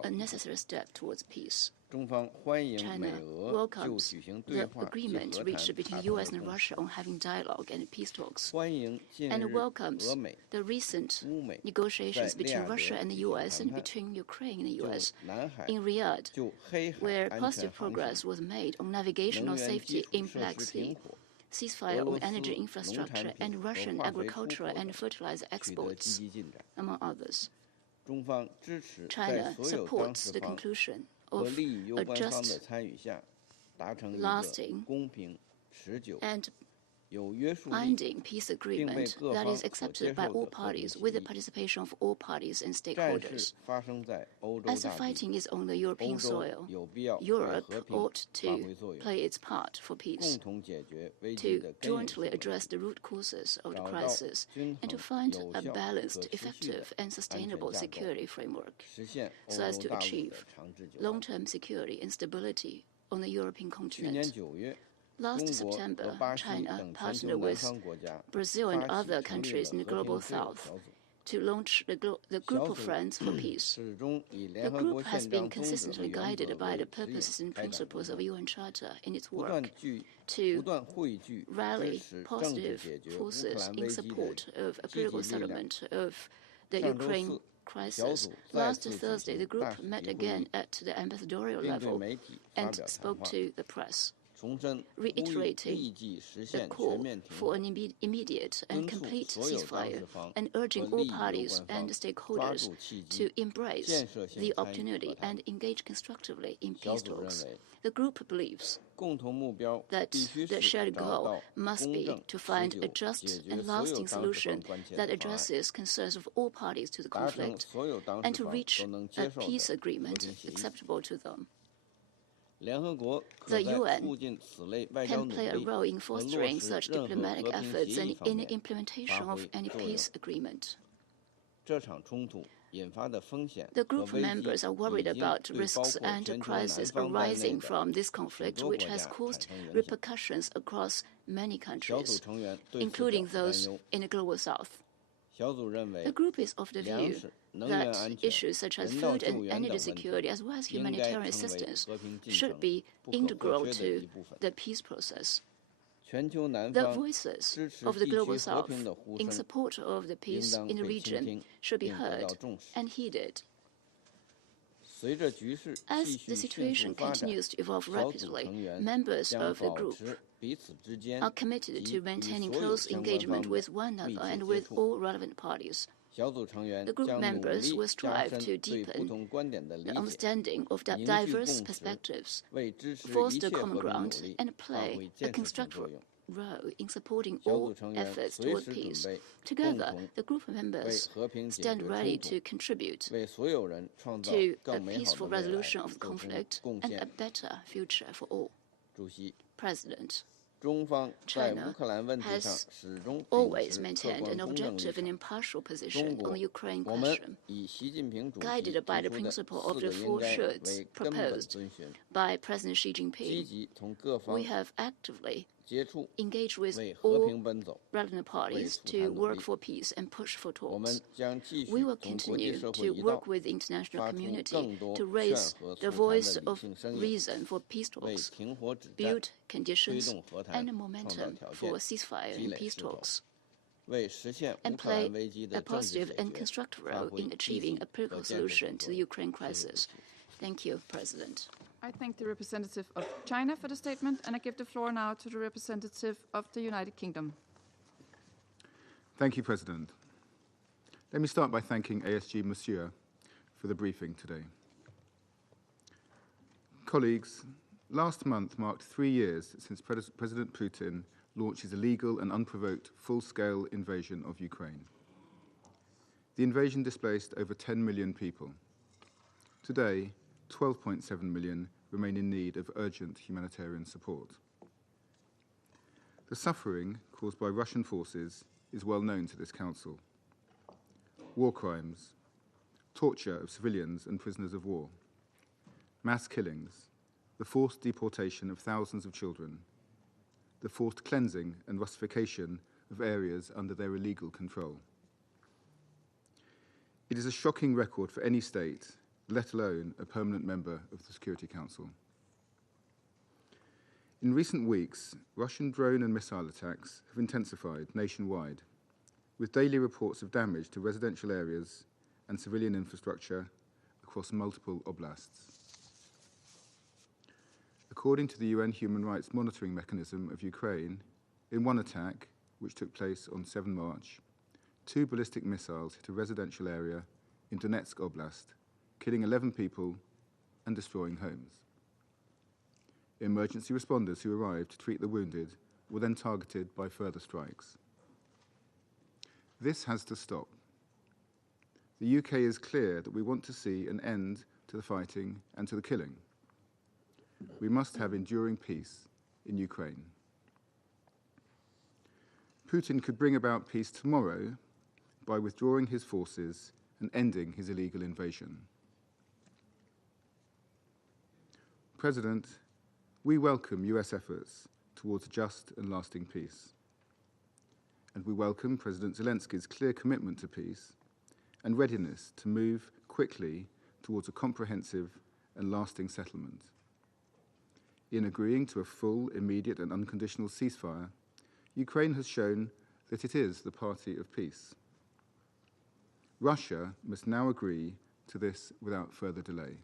a necessary step towards peace. China welcomes the agreement reached between the U.S. and Russia on having dialogue and peace talks, and welcomes the recent negotiations between Russia and the U.S. and between Ukraine and the U.S. in Riyadh, where positive progress was made on navigational safety in Black Sea, ceasefire on energy infrastructure, and Russian agricultural and fertilizer exports, among others. China supports the conclusion of a just, lasting, and binding peace agreement that is accepted by all parties with the participation of all parties and stakeholders. As the fighting is on the European soil, Europe ought to play its part for peace, to jointly address the root causes of the crisis, and to find a balanced, effective, and sustainable security framework so as to achieve long-term security and stability on the European continent. Last September, China partnered with Brazil and other countries in the Global South to launch the Group of Friends for Peace. The group has been consistently guided by the purposes and principles of the UN Charter in its work to rally positive forces in support of a political settlement of the Ukraine crisis. Last Thursday, the group met again at the ambassadorial level and spoke to the press, reiterating the call for an immediate and complete ceasefire and urging all parties and stakeholders to embrace the opportunity and engage constructively in peace talks. The group believes that the shared goal must be to find a just and lasting solution that addresses concerns of all parties to the conflict and to reach a peace agreement acceptable to them. The UN can play a role in fostering such diplomatic efforts and in the implementation of any peace agreement. The group members are worried about risks and crises arising from this conflict, which has caused repercussions across many countries, including those in the Global South. The group is of the view that issues such as food and energy security, as well as humanitarian assistance, should be integral to the peace process. The voices of the Global South in support of the peace in the region should be heard and heeded. As the situation continues to evolve rapidly, members of the group are committed to maintaining close engagement with one another and with all relevant parties. The group members will strive to deepen the understanding of the diverse perspectives, foster common ground, and play a constructive role in supporting all efforts toward peace. Together, the group members stand ready to contribute to a peaceful resolution of the conflict and a better future for all. President, China has always maintained an objective and impartial position on the Ukraine question, guided by the principle of the four shoulds proposed by President Xi Jinping. We have actively engage with all relevant parties to work for peace and push for talks. We will continue to work with the international community to raise the voice of reason for peace talks, build conditions and momentum for ceasefire and peace talks, and play a positive and constructive role in achieving a political solution to the Ukraine crisis. Thank you, President. I thank the representative of China for the statement, and I give the floor now to the representative of the United Kingdom. Thank you, President. Let me start by thanking ASG Monsieur for the briefing today. Colleagues, last month marked 3 years since President Putin launched his illegal and unprovoked full-scale invasion of Ukraine. The invasion displaced over 10 million people. Today, 12.7 million remain in need of urgent humanitarian support. The suffering caused by Russian forces is well known to this Council. War crimes, torture of civilians and prisoners of war, mass killings, the forced deportation of thousands of children, the forced cleansing and Russification of areas under their illegal control. It is a shocking record for any state, let alone a permanent member of the Security Council. In recent weeks, Russian drone and missile attacks have intensified nationwide, with daily reports of damage to residential areas and civilian infrastructure across multiple oblasts. According to the UN Human Rights Monitoring Mechanism of Ukraine, in one attack, which took place on 7 March, 2 ballistic missiles hit a residential area in Donetsk Oblast, killing 11 people and destroying homes. Emergency responders who arrived to treat the wounded were then targeted by further strikes. This has to stop. The UK is clear that we want to see an end to the fighting and to the killing. We must have enduring peace in Ukraine. Putin could bring about peace tomorrow by withdrawing his forces and ending his illegal invasion. President, we welcome US efforts towards a just and lasting peace. And we welcome President Zelensky's clear commitment to peace and readiness to move quickly towards a comprehensive and lasting settlement. In agreeing to a full, immediate and unconditional ceasefire, Ukraine has shown that it is the party of peace. Russia must now agree to this without further delay.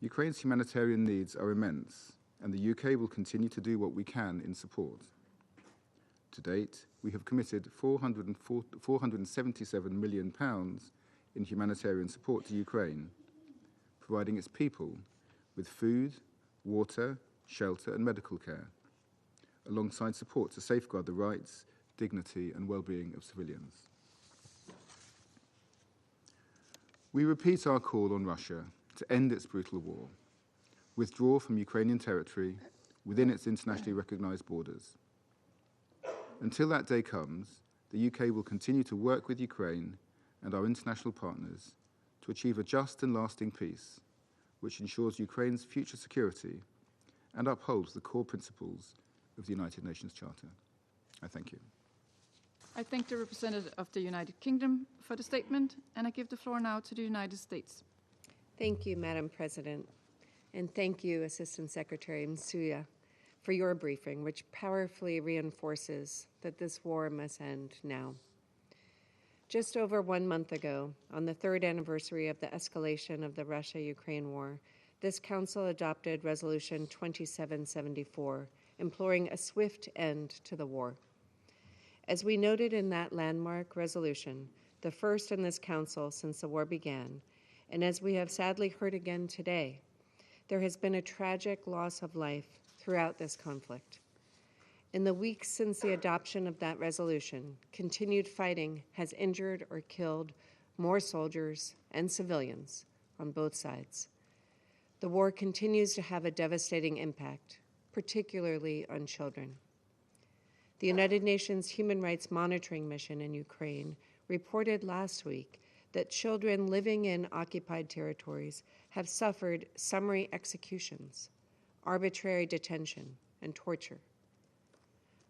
Ukraine's humanitarian needs are immense, and the UK will continue to do what we can in support. To date, we have committed £477 million in humanitarian support to Ukraine, providing its people with food, water, shelter and medical care, alongside support to safeguard the rights, dignity and well-being of civilians. We repeat our call on Russia to end its brutal war, withdraw from Ukrainian territory within its internationally recognized borders. Until that day comes, the UK will continue to work with Ukraine and our international partners to achieve a just and lasting peace, which ensures Ukraine's future security and upholds the core principles of the United Nations Charter. I thank you. I thank the representative of the United Kingdom for the statement, and I give the floor now to the United States. Thank you, Madam President, and thank you, Assistant Secretary Msuya, for your briefing, which powerfully reinforces that this war must end now. Just over 1 month ago, on the 3rd anniversary of the escalation of the Russia-Ukraine war, this Council adopted Resolution 2774, imploring a swift end to the war. As we noted in that landmark resolution, the first in this Council since the war began, and as we have sadly heard again today, there has been a tragic loss of life throughout this conflict. In the weeks since the adoption of that resolution, continued fighting has injured or killed more soldiers and civilians on both sides. The war continues to have a devastating impact, particularly on children. The United Nations Human Rights Monitoring Mission in Ukraine reported last week that children living in occupied territories have suffered summary executions, arbitrary detention, and torture.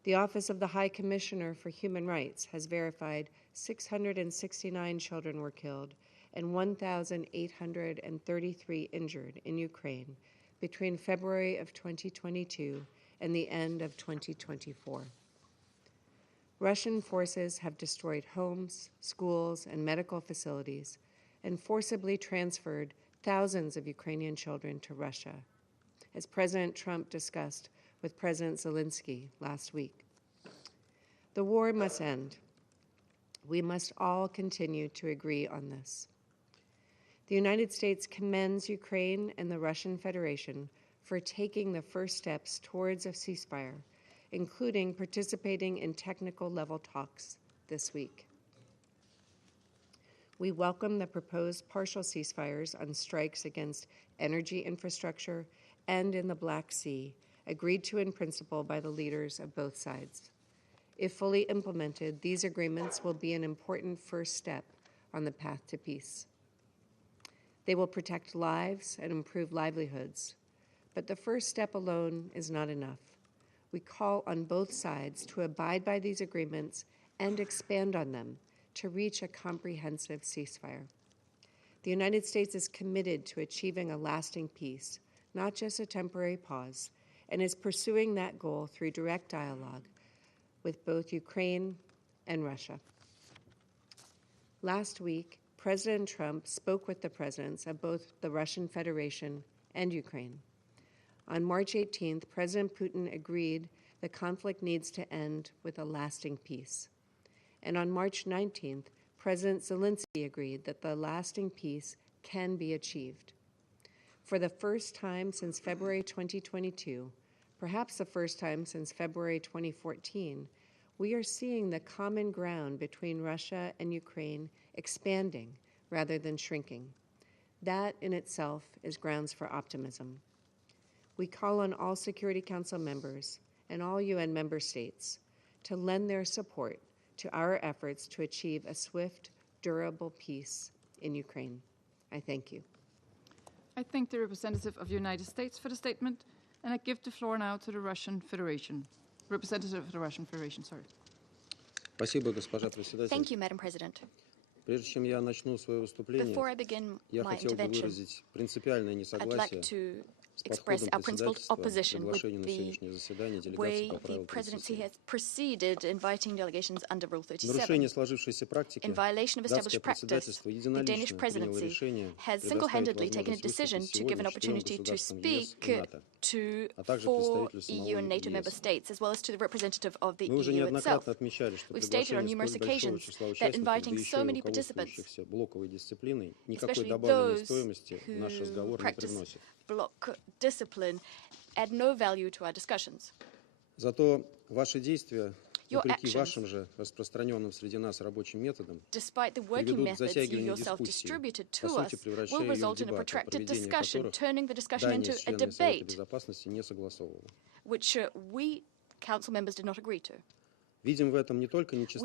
The Office of the High Commissioner for Human Rights has verified 669 children were killed and 1,833 injured in Ukraine between February of 2022 and the end of 2024. Russian forces have destroyed homes, schools, and medical facilities and forcibly transferred thousands of Ukrainian children to Russia, as President Trump discussed with President Zelensky last week. The war must end. We must all continue to agree on this. The United States commends Ukraine and the Russian Federation for taking the first steps towards a ceasefire, including participating in technical level talks this week. We welcome the proposed partial ceasefires on strikes against energy infrastructure and in the Black Sea, agreed to in principle by the leaders of both sides. If fully implemented, these agreements will be an important first step on the path to peace. They will protect lives and improve livelihoods. But the first step alone is not enough. We call on both sides to abide by these agreements and expand on them to reach a comprehensive ceasefire. The United States is committed to achieving a lasting peace, not just a temporary pause, and is pursuing that goal through direct dialogue with both Ukraine and Russia. Last week, President Trump spoke with the presidents of both the Russian Federation and Ukraine. On March 18th, President Putin agreed the conflict needs to end with a lasting peace. And on March 19th, President Zelensky agreed that the lasting peace can be achieved. For the first time since February 2022, perhaps the first time since February 2014, we are seeing the common ground between Russia and Ukraine expanding rather than shrinking. That in itself is grounds for optimism. We call on all Security Council members and all UN member states to lend their support to our efforts to achieve a swift, durable peace in Ukraine. I thank you. I thank the representative of the United States for the statement, and I give the floor now to the Russian Federation. Representative of the Russian Federation, sorry. Thank you, Madam President. Before I begin my intervention, I'd like to express our principled opposition with the way the presidency has proceeded inviting delegations under Rule 37. In violation of established practice, the Danish presidency has single-handedly taken a decision to give an opportunity to speak to 4 EU and NATO member states, as well as to the representative of the EU itself. We've stated on numerous occasions that inviting so many participants, especially those who practice block discipline, add no value to our discussions. Your actions, despite the working methods you yourself distributed to us, will result in a protracted discussion, turning the discussion into a debate, which we Council members did not agree to. We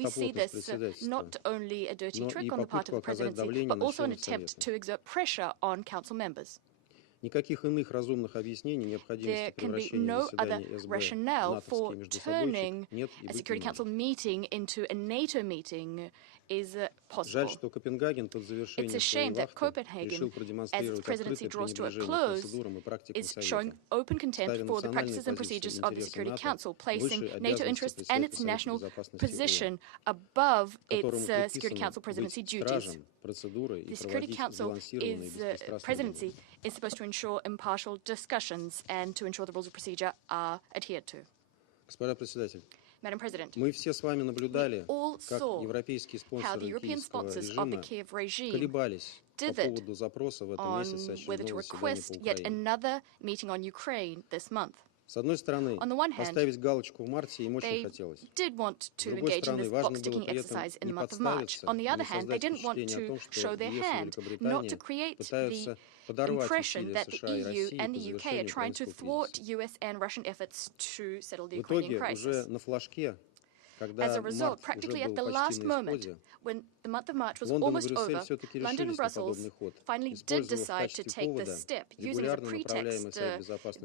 see this not only a dirty trick on the part of the presidency, but also an attempt to exert pressure on Council members. There can be no other rationale for turning a Security Council meeting into a NATO meeting is possible. It's a shame that Copenhagen, as its presidency draws to a close, is showing open contempt for the practices and procedures of the Security Council, placing NATO interests and its national position above its Security Council presidency duties. The Security Council presidency is supposed to ensure impartial discussions and to ensure the rules of procedure are adhered to. Madam President, we all saw how the European sponsors of the Kiev regime dithered on whether to request yet another meeting on Ukraine this month. On the one hand, they did want to engage in this box-ticking exercise in the month of March. On the other hand, they didn't want to show their hand, not to create the impression that the EU and the UK are trying to thwart US and Russian efforts to settle the Ukrainian crisis. As a result, practically at the last moment, when the month of March was almost over, London and Brussels finally did decide to take this step, using as a pretext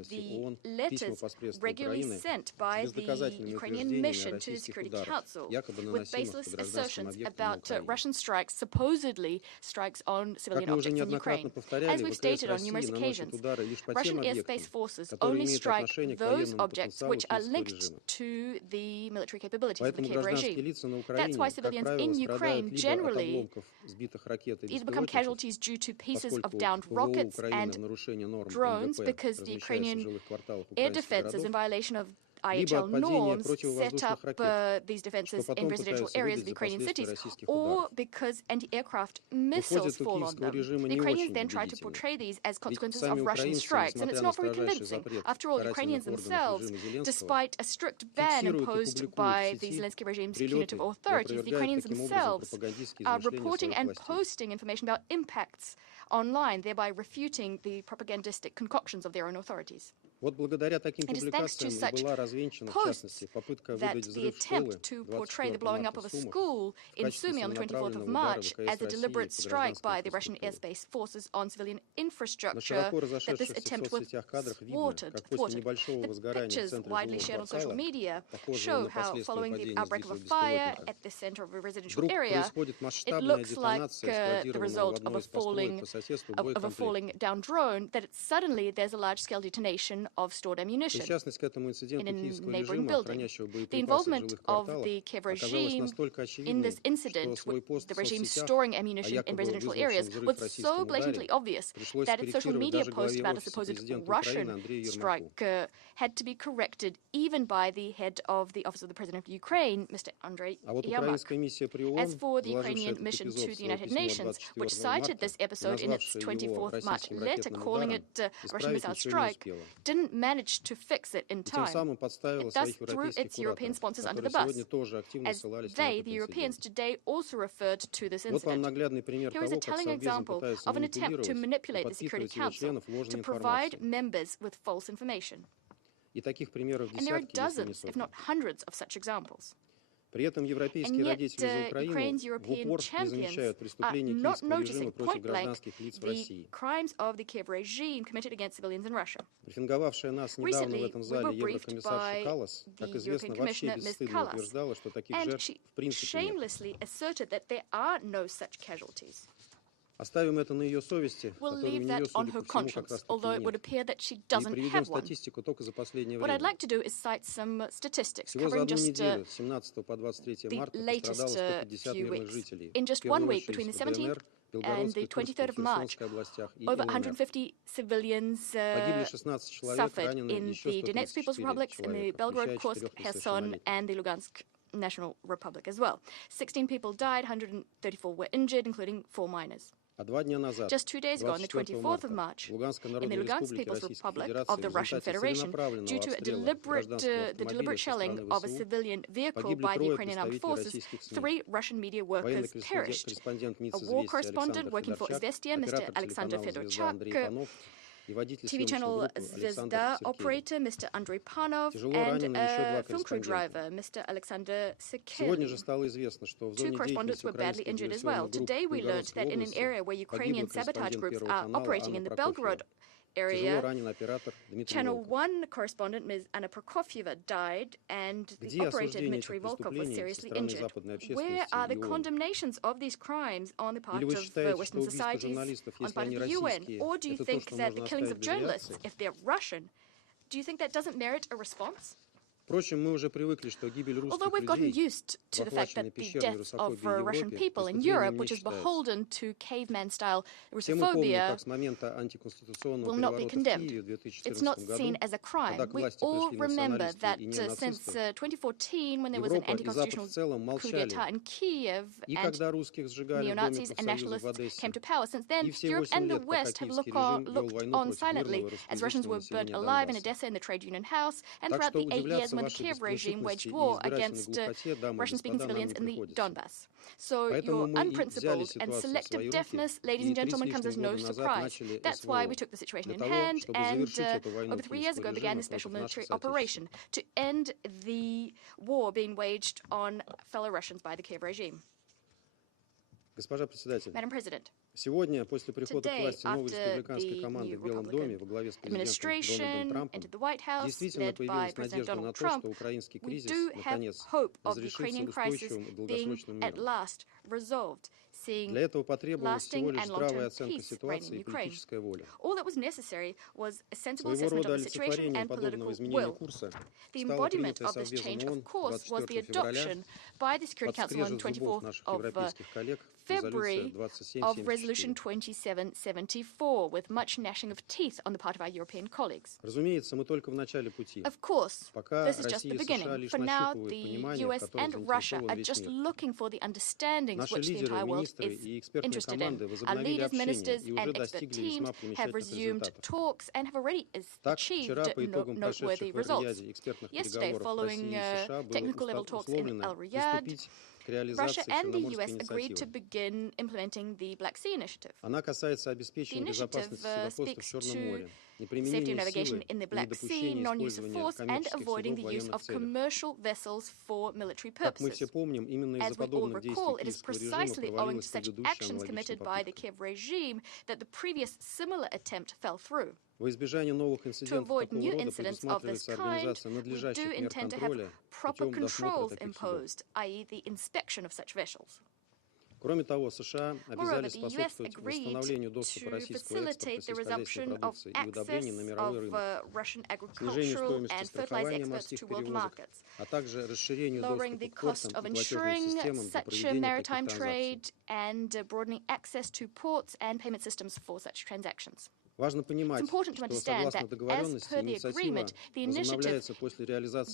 the letters regularly sent by the Ukrainian mission to the Security Council, with baseless assertions about Russian strikes, supposedly strikes on civilian objects in Ukraine. As we've stated on numerous occasions, Russian airspace forces only strike those objects which are linked to the military capabilities of the Kiev regime. That's why civilians in Ukraine generally either become casualties due to pieces of downed rockets and drones because the Ukrainian air defenses, in violation of IHL norms, set up these defenses in residential areas of Ukrainian cities, or because anti-aircraft missiles fall on them. The Ukrainians then try to portray these as consequences of Russian strikes, and it's not very convincing. After all, Ukrainians themselves, despite a strict ban imposed by the Zelensky regime's punitive authorities, the Ukrainians themselves are reporting and posting information about impacts online, thereby refuting the propagandistic concoctions of their own authorities. It is thanks to such posts that the attempt to portray the blowing up of a school in Sumy on the 24th of March as a deliberate strike by the Russian airspace forces on civilian infrastructure, that this attempt was thwarted. The pictures widely shared on social media show how, following the outbreak of a fire at the center of a residential area, it looks like the result of a falling down drone, that suddenly there's a large-scale detonation of stored ammunition in a neighboring building. The involvement of the Kiev regime in this incident, with the regime storing ammunition in residential areas, was so blatantly obvious that its social media post about a supposed Russian strike had to be corrected even by the head of the Office of the President of Ukraine, Mr. Andrei Yermak. As for the Ukrainian mission to the United Nations, which cited this episode in its 24th March letter, calling it a Russian missile strike, didn't manage to fix it in time. It thus threw its European sponsors under the bus, as they, the Europeans, today also referred to this incident. Here is a telling example of an attempt to manipulate the Security Council to provide members with false information. And there are dozens, if not hundreds, of such examples. And yet, Ukraine's European champions are not noticing point blank the crimes of the Kiev regime committed against civilians in Russia. Recently, we were briefed by the European Commissioner, Ms. Kallas, and she shamelessly asserted that there are no such casualties. We'll leave that on her conscience, although it would appear that she doesn't have one. What I'd like to do is cite some statistics covering just the latest few weeks. In just 1 week, between the 17th and the 23rd of March, over 150 civilians suffered in the Donetsk People's Republics, in the Belgorod, Kursk, Kherson, and the Lugansk National Republic as well. 16 people died, 134 were injured, including 4 minors. Just 2 days ago, on the 24th of March, in the Lugansk People's Republic of the Russian Federation, due to the deliberate shelling of a civilian vehicle by the Ukrainian armed forces, 3 Russian media workers perished. A war correspondent working for Izvestia, Mr. Alexander Fedorchuk, TV channel Zvezda operator, Mr. Andrei Panov, and a film crew driver, Mr. Alexander Sekelin. 2 correspondents were badly injured as well. Today we learned that in an area where Ukrainian sabotage groups are operating in the Belgorod area, Channel 1 correspondent Ms. Anna Prokofieva died, and the operator Dmitry Volkov was seriously injured. Where are the condemnations of these crimes on the part of Western societies, on the part of the UN? Or do you think that the killings of journalists, if they're Russian, do you think that doesn't merit a response? Although we've gotten used to the fact that the deaths of Russian people in Europe, which is beholden to caveman-style Russophobia, will not be condemned. It's not seen as a crime. We all remember that since 2014, when there was an anti-constitutional coup d'etat in Kiev and neo-Nazis and nationalists came to power, since then Europe and the West have looked on silently as Russians were burnt alive in Odessa in the Trade Union House, and throughout the 8 years when the Kiev regime waged war against Russian-speaking civilians in the Donbass. So your unprincipled and selective deafness, ladies and gentlemen, comes as no surprise. That's why we took the situation in hand and over 3 years ago began the special military operation to end the war being waged on fellow Russians by the Kiev regime. Madam President, today, after the new Republican administration entered the White House, led by President Donald Trump, we do have hope of the Ukrainian crisis being at last resolved, seeing lasting and long-term peace reign in Ukraine. All that was necessary was a sensible assessment of the situation and political will. The embodiment of this change, of course, was the adoption by the Security Council on the 24th of February of Resolution 2774, with much gnashing of teeth on the part of our European colleagues. Of course, this is just the beginning. For now, the US and Russia are just looking for the understandings which the entire world is interested in. Our leaders, ministers, and expert teams have resumed talks and have already achieved noteworthy results. Yesterday, following technical level talks in Al Riyadh, Russia and the US agreed to begin implementing the Black Sea Initiative. The initiative speaks to safety of navigation in the Black Sea, non-use of force, and avoiding the use of commercial vessels for military purposes. As we all recall, it is precisely owing to such actions committed by the Kiev regime that the previous similar attempt fell through. To avoid new incidents of this kind, we do intend to have proper controls imposed, i.e. the inspection of such vessels. Moreover, the US agreed to facilitate the resumption of access of Russian agricultural and fertilizer exports to world markets, lowering the cost of ensuring such maritime trade and broadening access to ports and payment systems for such transactions. It's important to understand that, as per the agreement, the initiative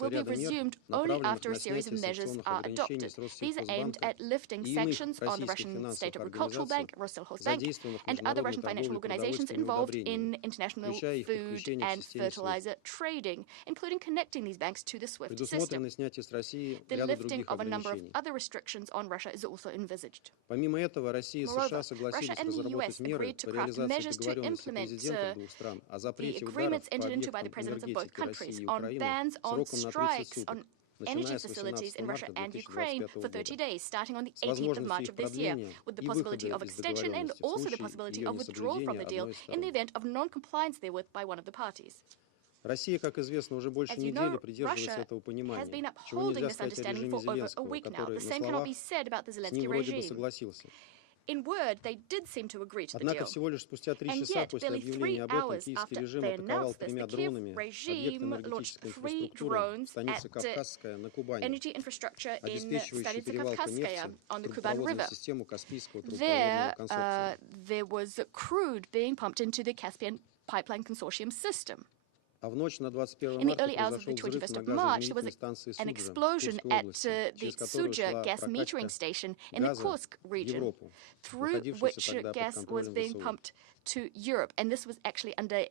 will be resumed only after a series of measures are adopted. These are aimed at lifting sanctions on the Russian State Agricultural Bank, Rossельхозbank, and other Russian financial organizations involved in international food and fertilizer trading, including connecting these banks to the SWIFT system. The lifting of a number of other restrictions on Russia is also envisaged. Moreover, Russia and the US agreed to craft measures to implement the agreements entered into by the presidents of both countries on bans on strikes on energy facilities in Russia and Ukraine for 30 days, starting on the 18th of March of this year, with the possibility of extension and also the possibility of withdrawal from the deal in the event of non-compliance therewith by one of the parties. As you know, Russia has been upholding this understanding for over a week now. The same cannot be said about the Zelensky regime. In word, they did seem to agree to the deal. And yet, barely 3 hours after they announced this, the Kiev regime launched 3 drones at energy infrastructure in Staniца Kavkazskaya on the Kuban River. There was crude being pumped into the Caspian Pipeline Consortium system. In the early hours of the 21st of March, there was an explosion at the Sudzha gas metering station in the Kursk region, through which gas was being pumped to Europe. And this was actually under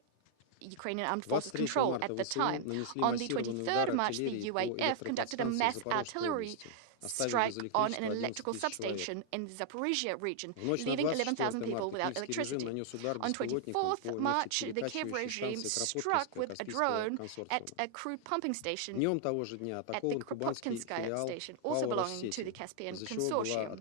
Ukrainian armed forces control at the time. On the 23rd of March, the UAF conducted a mass artillery strike on an electrical substation in the Zaporizhia region, leaving 11,000 people without electricity. On 24th March, the Kiev regime struck with a drone at a crude pumping station at the Kropotkinskaya station, also belonging to the Caspian Consortium.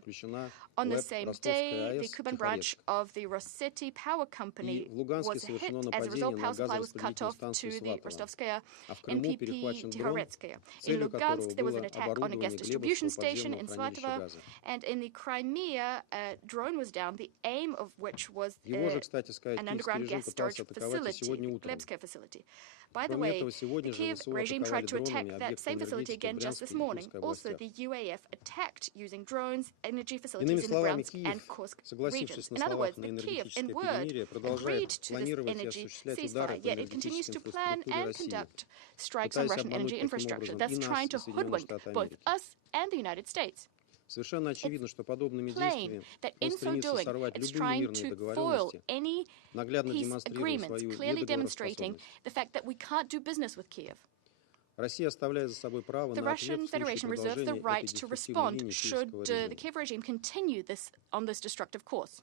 On the same day, the Kuban branch of the Rosseti Power Company was hit. As a result, power supply was cut off to the Rostovskaya NPP Tihoretskaya. In Lugansk, there was an attack on a gas distribution station in Svatova, and in the Crimea, a drone was down, the aim of which was an underground gas storage facility, Glebskaya facility. By the way, the Kiev regime tried to attack that same facility again just this morning. Also, the UAF attacked using drones energy facilities in the Bryansk and Kursk regions. In other words, the Kiev, in word, agreed to this energy ceasefire, yet it continues to plan and conduct strikes on Russian energy infrastructure, thus trying to hoodwink both us and the United States. It's plain that in so doing, it's trying to foil any peace agreements, clearly demonstrating the fact that we can't do business with Kiev. The Russian Federation reserves the right to respond should the Kiev regime continue on this destructive course.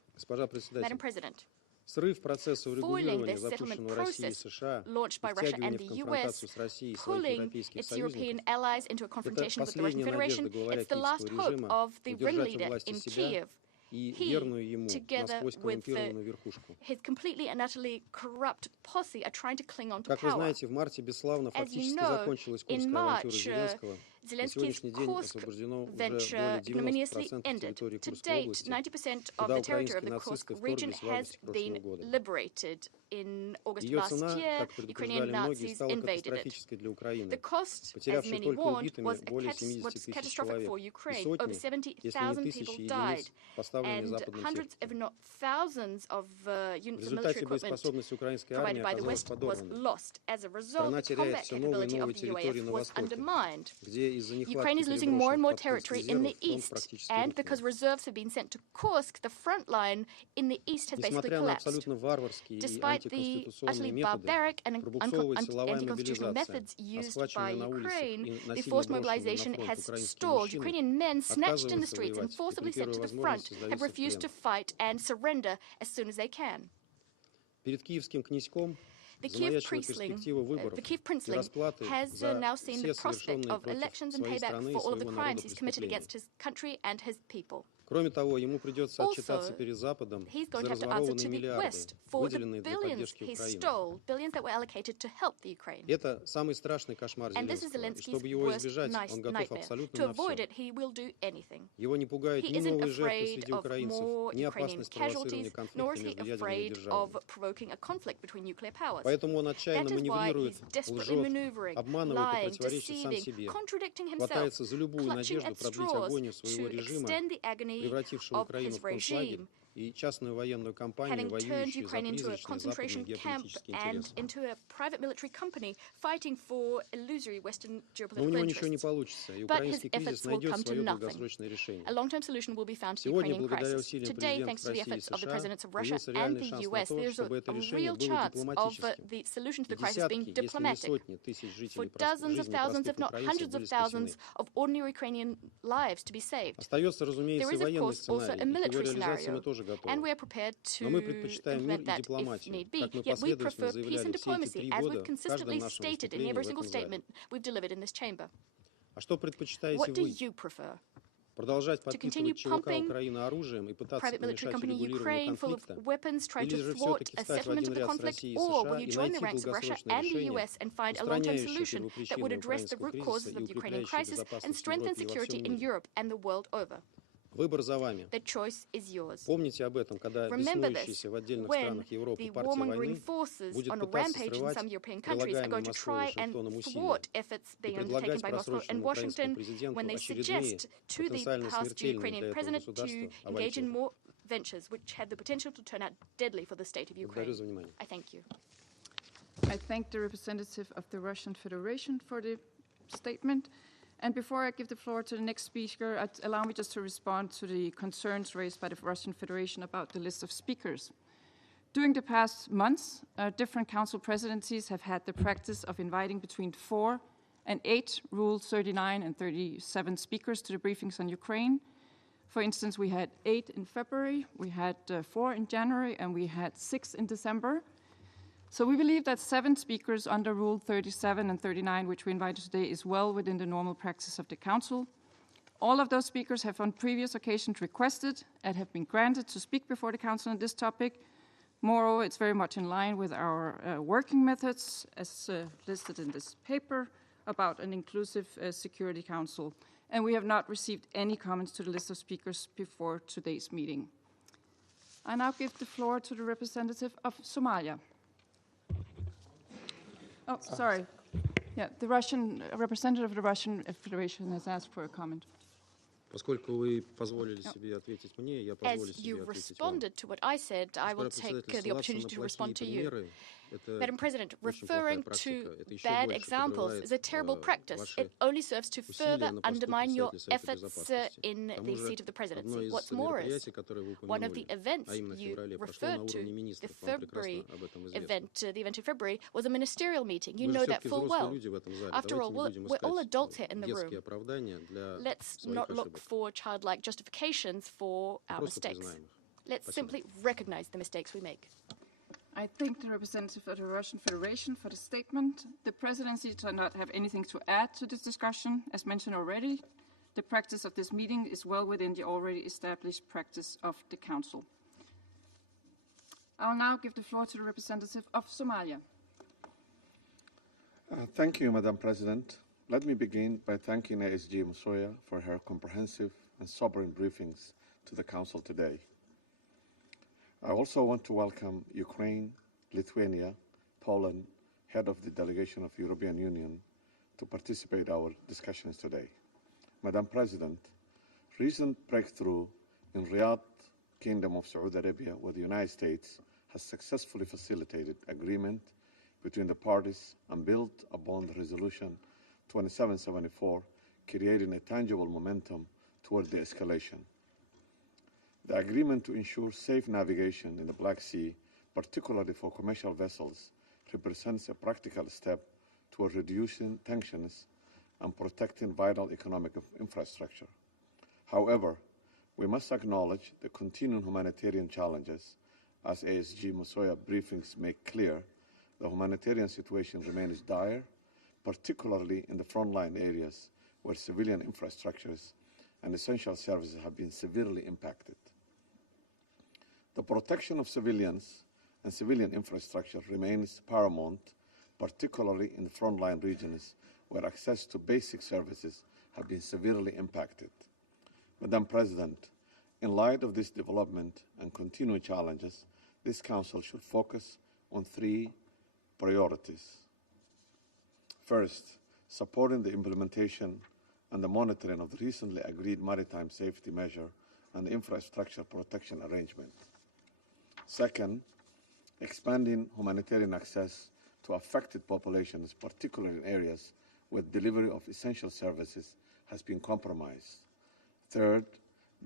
Madam President, foiling this settlement process launched by Russia and the US, pulling its European allies into a confrontation with the Russian Federation, it's the last hope of the ringleader in Kiev. He, together with his completely and utterly corrupt posse, are trying to cling on to power. As you know, in March, Zelensky's Kursk venture ignominiously ended. To date, 90% of the territory of the Kursk region has been liberated. In August last year, Ukrainian Nazis invaded it. The cost, as many warned, was catastrophic for Ukraine. Over 70,000 people died, and hundreds, if not thousands, of units of military equipment provided by the West was lost. As a result, the combat capability of the UAF was undermined. Ukraine is losing more and more territory in the east, and because reserves have been sent to Kursk, the front line in the east has basically collapsed. Despite the utterly barbaric and anti-constitutional methods used by Ukraine, the forced mobilization has stalled. Ukrainian men snatched in the streets and forcibly sent to the front have refused to fight and surrender as soon as they can. The Kiev princeling has now seen the prospect of elections and payback for all of the crimes he's committed against his country and his people. Also, he's going to have to answer to the West for the billions he stole, billions that were allocated to help the Ukraine. And this is Zelensky's worst nightmare. To avoid it, he will do anything. He isn't afraid of more Ukrainian casualties, nor is he afraid of provoking a conflict between nuclear powers. That is why he's desperately maneuvering, lying, deceiving, contradicting himself, clutching at straws to extend the agony of his regime, having turned Ukraine into a concentration camp and into a private military company fighting for illusory Western geopolitical interests. But his efforts will come to nothing. A long-term solution will be found to the Ukrainian crisis. Today, thanks to the efforts of the presidents of Russia and the US, there's a real chance of the solution to the crisis being diplomatic. For dozens of thousands, if not hundreds of thousands, of ordinary Ukrainian lives to be saved. There is, of course, also a military scenario, and we are prepared to implement that if need be. Yet we prefer peace and diplomacy, as we've consistently stated in every single statement we've delivered in this chamber. What do you prefer? To continue pumping private military company Ukraine full of weapons, trying to thwart a settlement of the conflict, or will you join the ranks of Russia and the US and find a long-term solution that would address the root causes of the Ukrainian crisis and strengthen security in Europe and the world over? The choice is yours. Remember this when the warmongering forces on a rampage in some European countries are going to try and thwart efforts being undertaken by Moscow and Washington when they suggest to the past Ukrainian president to engage in more ventures which have the potential to turn out deadly for the state of Ukraine. I thank you. I thank the representative of the Russian Federation for the statement. And before I give the floor to the next speaker, allow me just to respond to the concerns raised by the Russian Federation about the list of speakers. During the past months, different council presidencies have had the practice of inviting between 4 and 8 Rule 39 and 37 speakers to the briefings on Ukraine. For instance, we had 8 in February, we had 4 in January, and we had 6 in December. So we believe that 7 speakers under Rule 37 and 39, which we invited today, is well within the normal practice of the Council. All of those speakers have on previous occasions requested and have been granted to speak before the Council on this topic. Moreover, it's very much in line with our working methods, as listed in this paper, about an inclusive Security Council. And we have not received any comments to the list of speakers before today's meeting. I now give the floor to the representative of Somalia. Oh, sorry. Yeah, the Russian representative of the Russian Federation has asked for a comment. As you responded to what I said, I will take the opportunity to respond to you. Madam President, referring to bad examples is a terrible practice. It only serves to further undermine your efforts in the seat of the presidency. What's more is, one of the events you referred to, the February event, the event in February, was a ministerial meeting. You know that full well. After all, we're all adults here in the room. Let's not look for childlike justifications for our mistakes. Let's simply recognize the mistakes we make. I thank the representative of the Russian Federation for the statement. The presidency does not have anything to add to this discussion. As mentioned already, the practice of this meeting is well within the already established practice of the Council. I'll now give the floor to the representative of Somalia. Thank you, Madam President. Let me begin by thanking ASG Msuya for her comprehensive and sobering briefings to the Council today. I also want to welcome Ukraine, Lithuania, Poland, head of the delegation of the European Union, to participate in our discussions today. Madam President, recent breakthrough in Riyadh, Kingdom of Saudi Arabia, with the United States, has successfully facilitated agreement between the parties and built upon the resolution 2774 creating a tangible momentum toward de-escalation. The agreement to ensure safe navigation in the Black Sea, particularly for commercial vessels, represents a practical step toward reducing tensions and protecting vital economic infrastructure. However, we must acknowledge the continuing humanitarian challenges. As ASG Mosoya briefings make clear, the humanitarian situation remains dire, particularly in the frontline areas where civilian infrastructures and essential services have been severely impacted. The protection of civilians and civilian infrastructure remains paramount, particularly in the frontline regions where access to basic services have been severely impacted. Madam President, in light of this development and continuing challenges, this Council should focus on 3 priorities. First, supporting the implementation and the monitoring of the recently agreed maritime safety measure and the infrastructure protection arrangement. Second, expanding humanitarian access to affected populations, particularly in areas where delivery of essential services has been compromised. Third,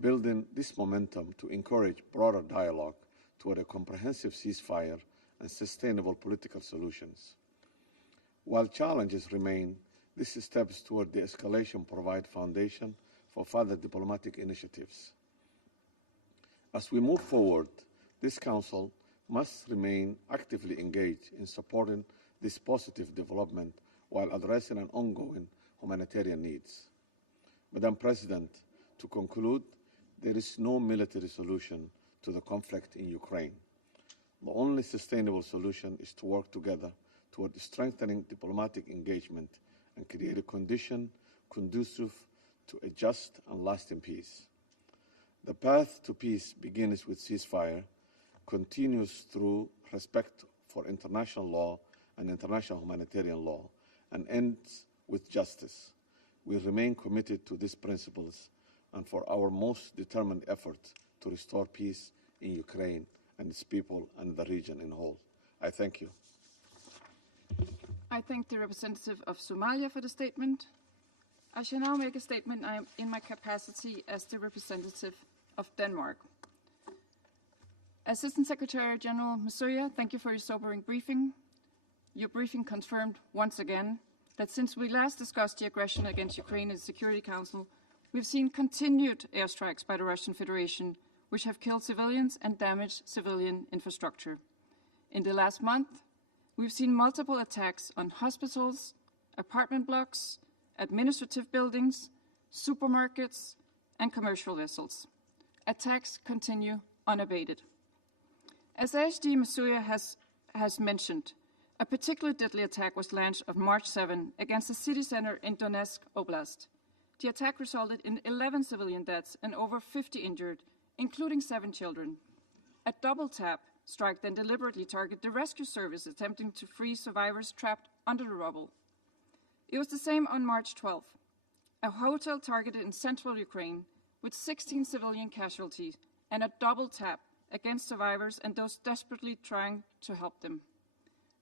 building this momentum to encourage broader dialogue toward a comprehensive ceasefire and sustainable political solutions. While challenges remain, these steps toward de-escalation provide foundation for further diplomatic initiatives. As we move forward, this Council must remain actively engaged in supporting this positive development while addressing an ongoing humanitarian needs. Madam President, to conclude, there is no military solution to the conflict in Ukraine. The only sustainable solution is to work together toward strengthening diplomatic engagement and create a condition conducive to a just and lasting peace. The path to peace begins with ceasefire, continues through respect for international law and international humanitarian law, and ends with justice. We remain committed to these principles and for our most determined effort to restore peace in Ukraine and its people and the region in whole. I thank you. I thank the representative of Somalia for the statement. I shall now make a statement in my capacity as the representative of Denmark. Assistant Secretary General Mosoya, thank you for your sobering briefing. Your briefing confirmed once again that since we last discussed the aggression against Ukraine in the Security Council, we've seen continued airstrikes by the Russian Federation, which have killed civilians and damaged civilian infrastructure. In the last month, we've seen multiple attacks on hospitals, apartment blocks, administrative buildings, supermarkets, and commercial vessels. Attacks continue unabated. As ASG Mosoya has mentioned, a particularly deadly attack was launched on March 7 against a city center in Donetsk Oblast. The attack resulted in 11 civilian deaths and over 50 injured, including 7 children. A double-tap strike then deliberately targeted the rescue service attempting to free survivors trapped under the rubble. It was the same on March 12th. A hotel targeted in central Ukraine with 16 civilian casualties and a double-tap against survivors and those desperately trying to help them.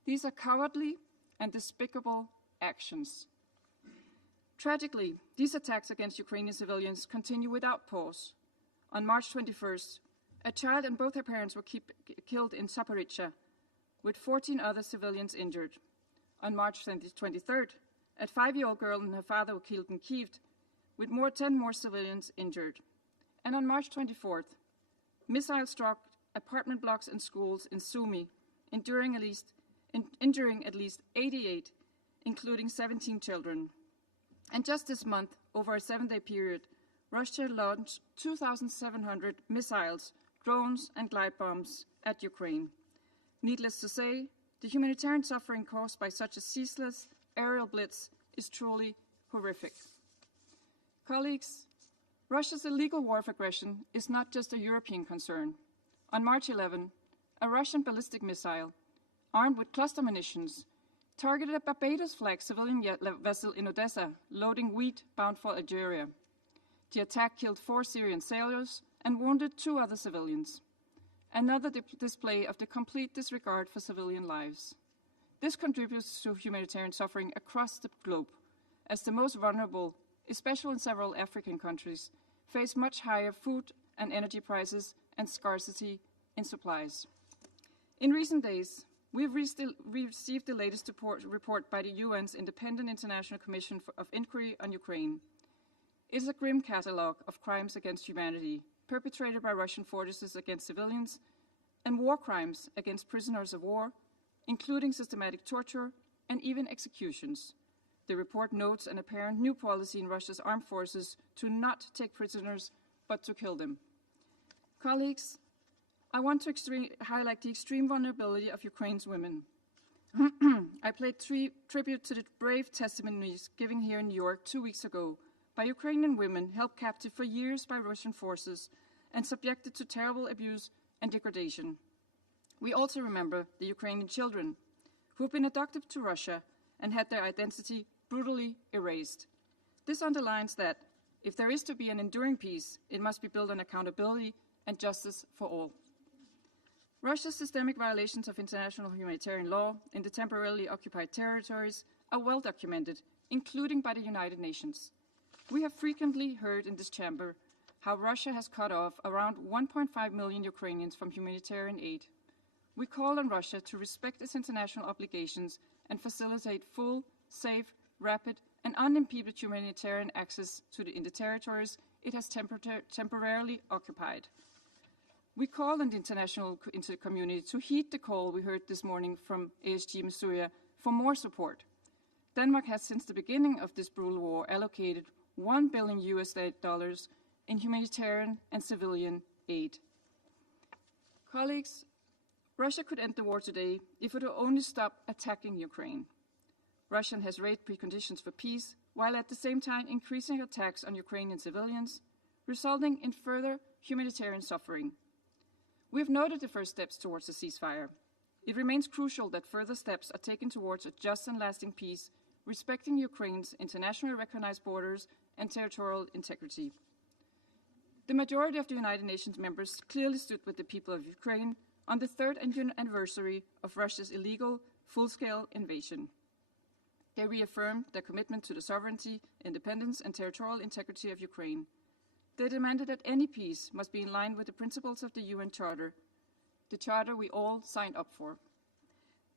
These are cowardly and despicable actions. Tragically, these attacks against Ukrainian civilians continue without pause. On March 21st, a child and both her parents were killed in Zaporizhzhia, with 14 other civilians injured. On March 23rd, a 5-year-old girl and her father were killed in Kyiv, with 10 more civilians injured. And on March 24th, missiles struck apartment blocks and schools in Sumy, injuring at least 88, including 17 children. And just this month, over a 7-day period, Russia launched 2,700 missiles, drones, and glide bombs at Ukraine. Needless to say, the humanitarian suffering caused by such a ceaseless aerial blitz is truly horrific. Colleagues, Russia's illegal war of aggression is not just a European concern. On March 11, a Russian ballistic missile, armed with cluster munitions, targeted a Barbados-flagged civilian vessel in Odessa, loading wheat bound for Algeria. The attack killed 4 Syrian sailors and wounded 2 other civilians. Another display of the complete disregard for civilian lives. This contributes to humanitarian suffering across the globe, as the most vulnerable especially in several African countries, face much higher food and energy prices and scarcity in supplies. In recent days, we've received the latest report by the UN's Independent International Commission of Inquiry on Ukraine. It is a grim catalogue of crimes against humanity perpetrated by Russian forces against civilians and war crimes against prisoners of war, including systematic torture and even executions. The report notes an apparent new policy in Russia's armed forces to not take prisoners, but to kill them. Colleagues, I want to highlight the extreme vulnerability of Ukraine's women. I paid tribute to the brave testimonies given here in New York 2 weeks ago by Ukrainian women held captive for years by Russian forces and subjected to terrible abuse and degradation. We also remember the Ukrainian children who have been adopted to Russia and had their identity brutally erased. This underlines that if there is to be an enduring peace, it must be built on accountability and justice for all. Russia's systemic violations of international humanitarian law in the temporarily occupied territories are well documented, including by the United Nations. We have frequently heard in this chamber how Russia has cut off around 1.5 million Ukrainians from humanitarian aid. We call on Russia to respect its international obligations and facilitate full, safe, rapid, and unimpeded humanitarian access in the territories it has temporarily occupied. We call on the international community to heed the call we heard this morning from ASG Masuya for more support. Denmark has, since the beginning of this brutal war, allocated $1 billion in humanitarian and civilian aid. Colleagues, Russia could end the war today if it would only stop attacking Ukraine. Russia has raised preconditions for peace, while at the same time increasing attacks on Ukrainian civilians, resulting in further humanitarian suffering. We have noted the first steps towards a ceasefire. It remains crucial that further steps are taken towards a just and lasting peace, respecting Ukraine's internationally recognized borders and territorial integrity. The majority of the United Nations members clearly stood with the people of Ukraine on the third anniversary of Russia's illegal, full-scale invasion. They reaffirmed their commitment to the sovereignty, independence, and territorial integrity of Ukraine. They demanded that any peace must be in line with the principles of the UN Charter, the charter we all signed up for.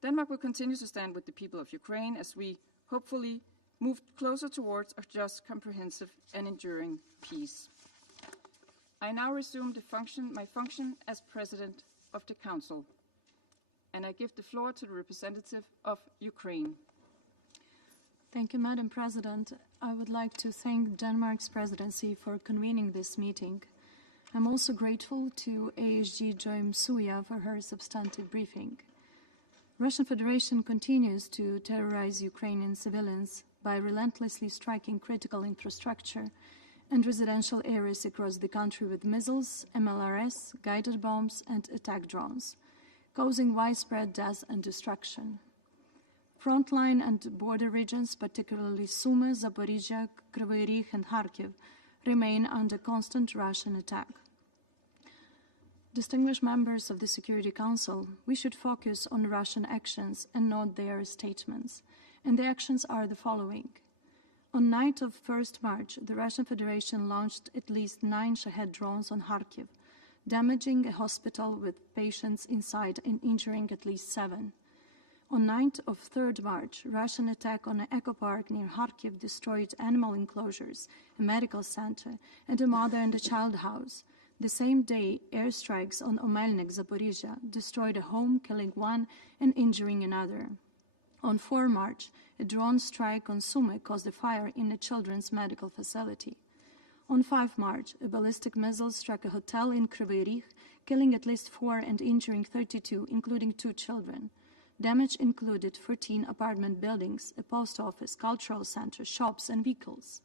Denmark will continue to stand with the people of Ukraine as we, hopefully, move closer towards a just, comprehensive, and enduring peace. I now resume my function as President of the Council, and I give the floor to the representative of Ukraine. Thank you, Madam President. I would like to thank Denmark's presidency for convening this meeting. I'm also grateful to ASG Joy Msuya for her substantive briefing. Russian Federation continues to terrorize Ukrainian civilians by relentlessly striking critical infrastructure and residential areas across the country with missiles, MLRS, guided bombs, and attack drones, causing widespread death and destruction. Frontline and border regions, particularly Sumy, Zaporizhia, Kryvyi Rih, and Kharkiv, remain under constant Russian attack. Distinguished members of the Security Council, we should focus on Russian actions and not their statements. And the actions are the following. On night of 1st March, the Russian Federation launched at least 9 Shahed drones on Kharkiv, damaging a hospital with patients inside and injuring at least 7. On night of 3rd March, Russian attack on an eco park near Kharkiv destroyed animal enclosures, a medical center, and a mother and a child house. The same day, airstrikes on Omelnik, Zaporizhia, destroyed a home, killing 1 and injuring another. On 4 March, a drone strike on Sumy caused a fire in a children's medical facility. On 5 March, a ballistic missile struck a hotel in Kryvyi Rih, killing at least 4 and injuring 32, including 2 children. Damage included 14 apartment buildings, a post office, cultural center, shops, and vehicles.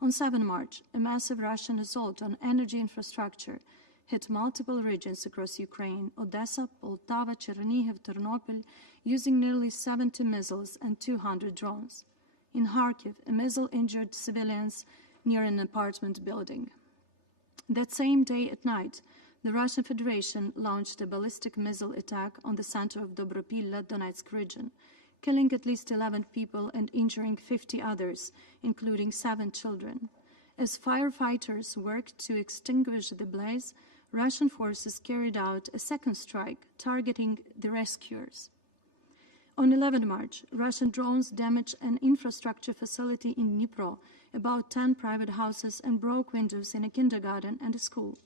On 7 March, a massive Russian assault on energy infrastructure hit multiple regions across Ukraine, Odessa, Poltava, Chernihiv, Ternopil, using nearly 70 missiles and 200 drones. In Kharkiv, a missile injured civilians near an apartment building. That same day at night, the Russian Federation launched a ballistic missile attack on the center of Dobropilla, Donetsk region, killing at least 11 people and injuring 50 others, including 7 children. As firefighters worked to extinguish the blaze, Russian forces carried out a second strike targeting the rescuers. On 11 March, Russian drones damaged an infrastructure facility in Dnipro, about 10 private houses, and broke windows in a kindergarten and a school.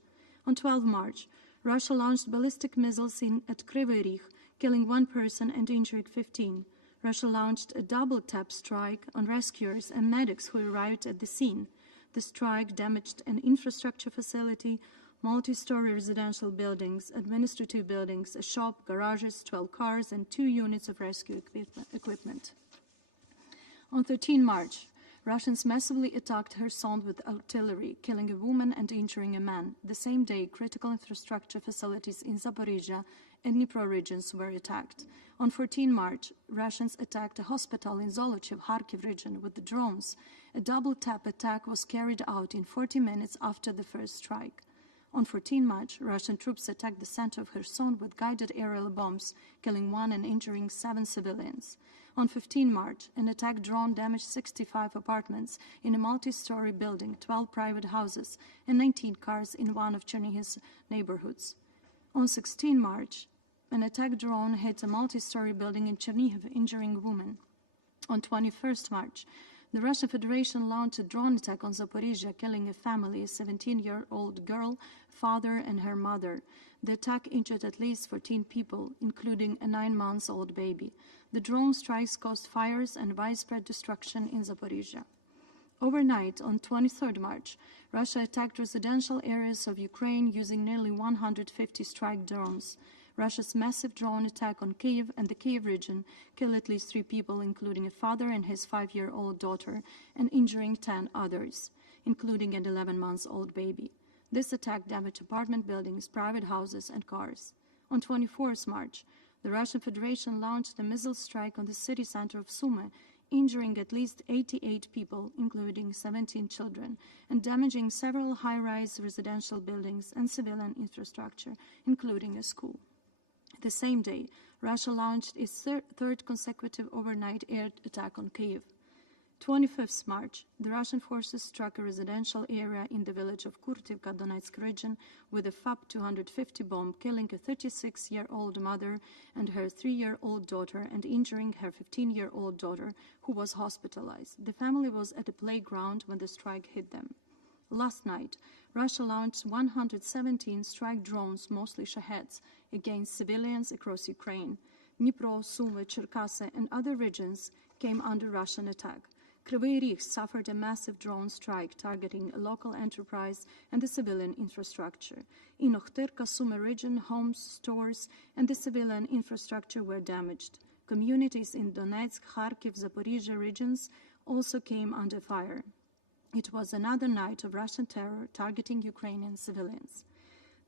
On 12 March, Russia launched ballistic missiles at Kryvyi Rih, killing 1 person and injuring 15. Russia launched a double-tap strike on rescuers and medics who arrived at the scene. The strike damaged an infrastructure facility, multi-story residential buildings, administrative buildings, a shop, garages, 12 cars, and 2 units of rescue equipment. On 13 March, Russians massively attacked Kherson with artillery, killing a woman and injuring a man. The same day, critical infrastructure facilities in Zaporizhia and Dnipro regions were attacked. On 14 March, Russians attacked a hospital in Zolochiv, Kharkiv region with drones. A double-tap attack was carried out in 40 minutes after the first strike. On 14 March, Russian troops attacked the center of Kherson with guided aerial bombs, killing 1 and injuring 7 civilians. On 15 March, an attack drone damaged 65 apartments in a multi-story building, 12 private houses, and 19 cars in one of Chernihiv's neighborhoods. On 16 March, an attack drone hit a multi-story building in Chernihiv, injuring a woman. On 21 March, the Russian Federation launched a drone attack on Zaporizhia, killing a family, a 17-year-old girl, father, and her mother. The attack injured at least 14 people, including a 9-month-old baby. The drone strikes caused fires and widespread destruction in Zaporizhia. Overnight, on 23 March, Russia attacked residential areas of Ukraine using nearly 150 strike drones. Russia's massive drone attack on Kyiv and the Kyiv region killed at least 3 people, including a father and his 5-year-old daughter, and injuring 10 others, including an 11-month-old baby. This attack damaged apartment buildings, private houses, and cars. On 24 March, the Russian Federation launched a missile strike on the city center of Sumy, injuring at least 88 people, including 17 children, and damaging several high-rise residential buildings and civilian infrastructure, including a school. The same day, Russia launched its third consecutive overnight air attack on Kyiv. 25th March, the Russian forces struck a residential area in the village of Kurtivka, Donetsk region, with a FAB-250 bomb, killing a 36-year-old mother and her 3-year-old daughter and injuring her 15-year-old daughter, who was hospitalized. The family was at a playground when the strike hit them. Last night, Russia launched 117 strike drones, mostly Shaheds, against civilians across Ukraine. Dnipro, Sumy, Cherkasy, and other regions came under Russian attack. Kryvyi Rih suffered a massive drone strike targeting a local enterprise and the civilian infrastructure. In Okhterka, Sumy region, homes, stores, and the civilian infrastructure were damaged. Communities in Donetsk, Kharkiv, Zaporizhia regions also came under fire. It was another night of Russian terror targeting Ukrainian civilians.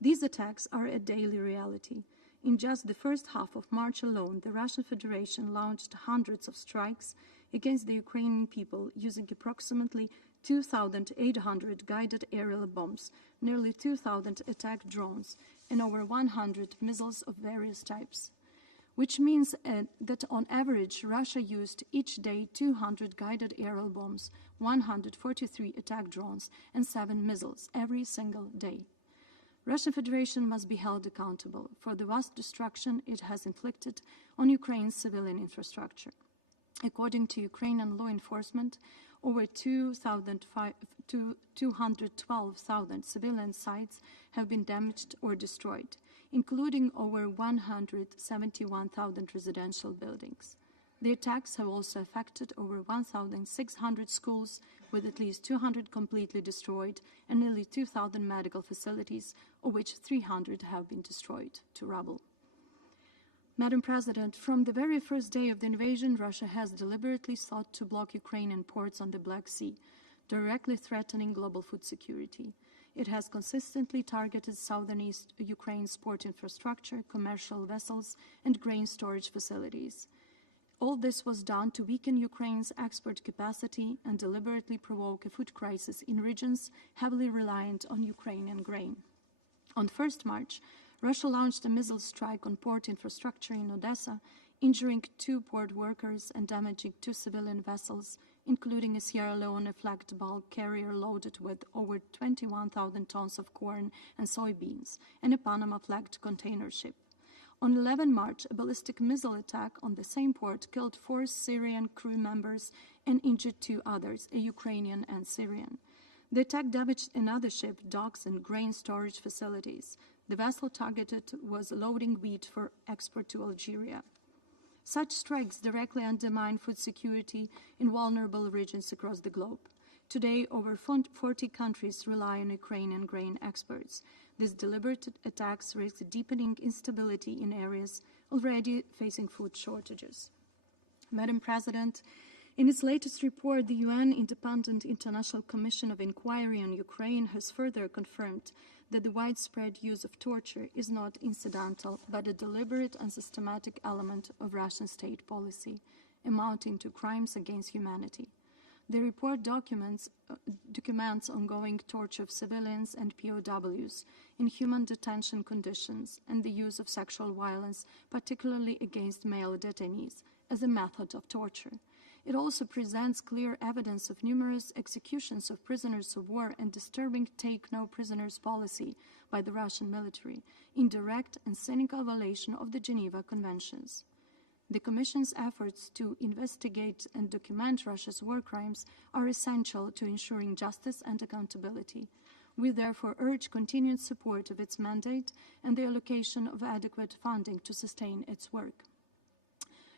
These attacks are a daily reality. In just the first half of March alone, the Russian Federation launched hundreds of strikes against the Ukrainian people using approximately 2,800 guided aerial bombs, nearly 2,000 attack drones, and over 100 missiles of various types, which means that on average, Russia used each day 200 guided aerial bombs, 143 attack drones, and 7 missiles every single day. Russian Federation must be held accountable for the vast destruction it has inflicted on Ukraine's civilian infrastructure. According to Ukrainian law enforcement, over 212,000 civilian sites have been damaged or destroyed, including over 171,000 residential buildings. The attacks have also affected over 1,600 schools, with at least 200 completely destroyed, and nearly 2,000 medical facilities, of which 300 have been destroyed to rubble. Madam President, from the very first day of the invasion, Russia has deliberately sought to block Ukrainian ports on the Black Sea, directly threatening global food security. It has consistently targeted southern East Ukraine's port infrastructure, commercial vessels, and grain storage facilities. All this was done to weaken Ukraine's export capacity and deliberately provoke a food crisis in regions heavily reliant on Ukrainian grain. On 1 March, Russia launched a missile strike on port infrastructure in Odessa, injuring 2 port workers and damaging 2 civilian vessels, including a Sierra Leone-flagged bulk carrier loaded with over 21,000 tons of corn and soybeans, and a Panama-flagged container ship. On 11 March, a ballistic missile attack on the same port killed 4 Syrian crew members and injured 2 others, a Ukrainian and Syrian. The attack damaged another ship, docks, and grain storage facilities. The vessel targeted was loading wheat for export to Algeria. Such strikes directly undermine food security in vulnerable regions across the globe. Today, over 40 countries rely on Ukrainian grain exports. These deliberate attacks risk deepening instability in areas already facing food shortages. Madam President, in its latest report, the UN Independent International Commission of Inquiry on Ukraine has further confirmed that the widespread use of torture is not incidental, but a deliberate and systematic element of Russian state policy, amounting to crimes against humanity. The report documents ongoing torture of civilians and POWs, inhuman detention conditions, and the use of sexual violence, particularly against male detainees, as a method of torture. It also presents clear evidence of numerous executions of prisoners of war and disturbing take-no-prisoners policy by the Russian military, in direct and cynical violation of the Geneva Conventions. The Commission's efforts to investigate and document Russia's war crimes are essential to ensuring justice and accountability. We therefore urge continued support of its mandate and the allocation of adequate funding to sustain its work.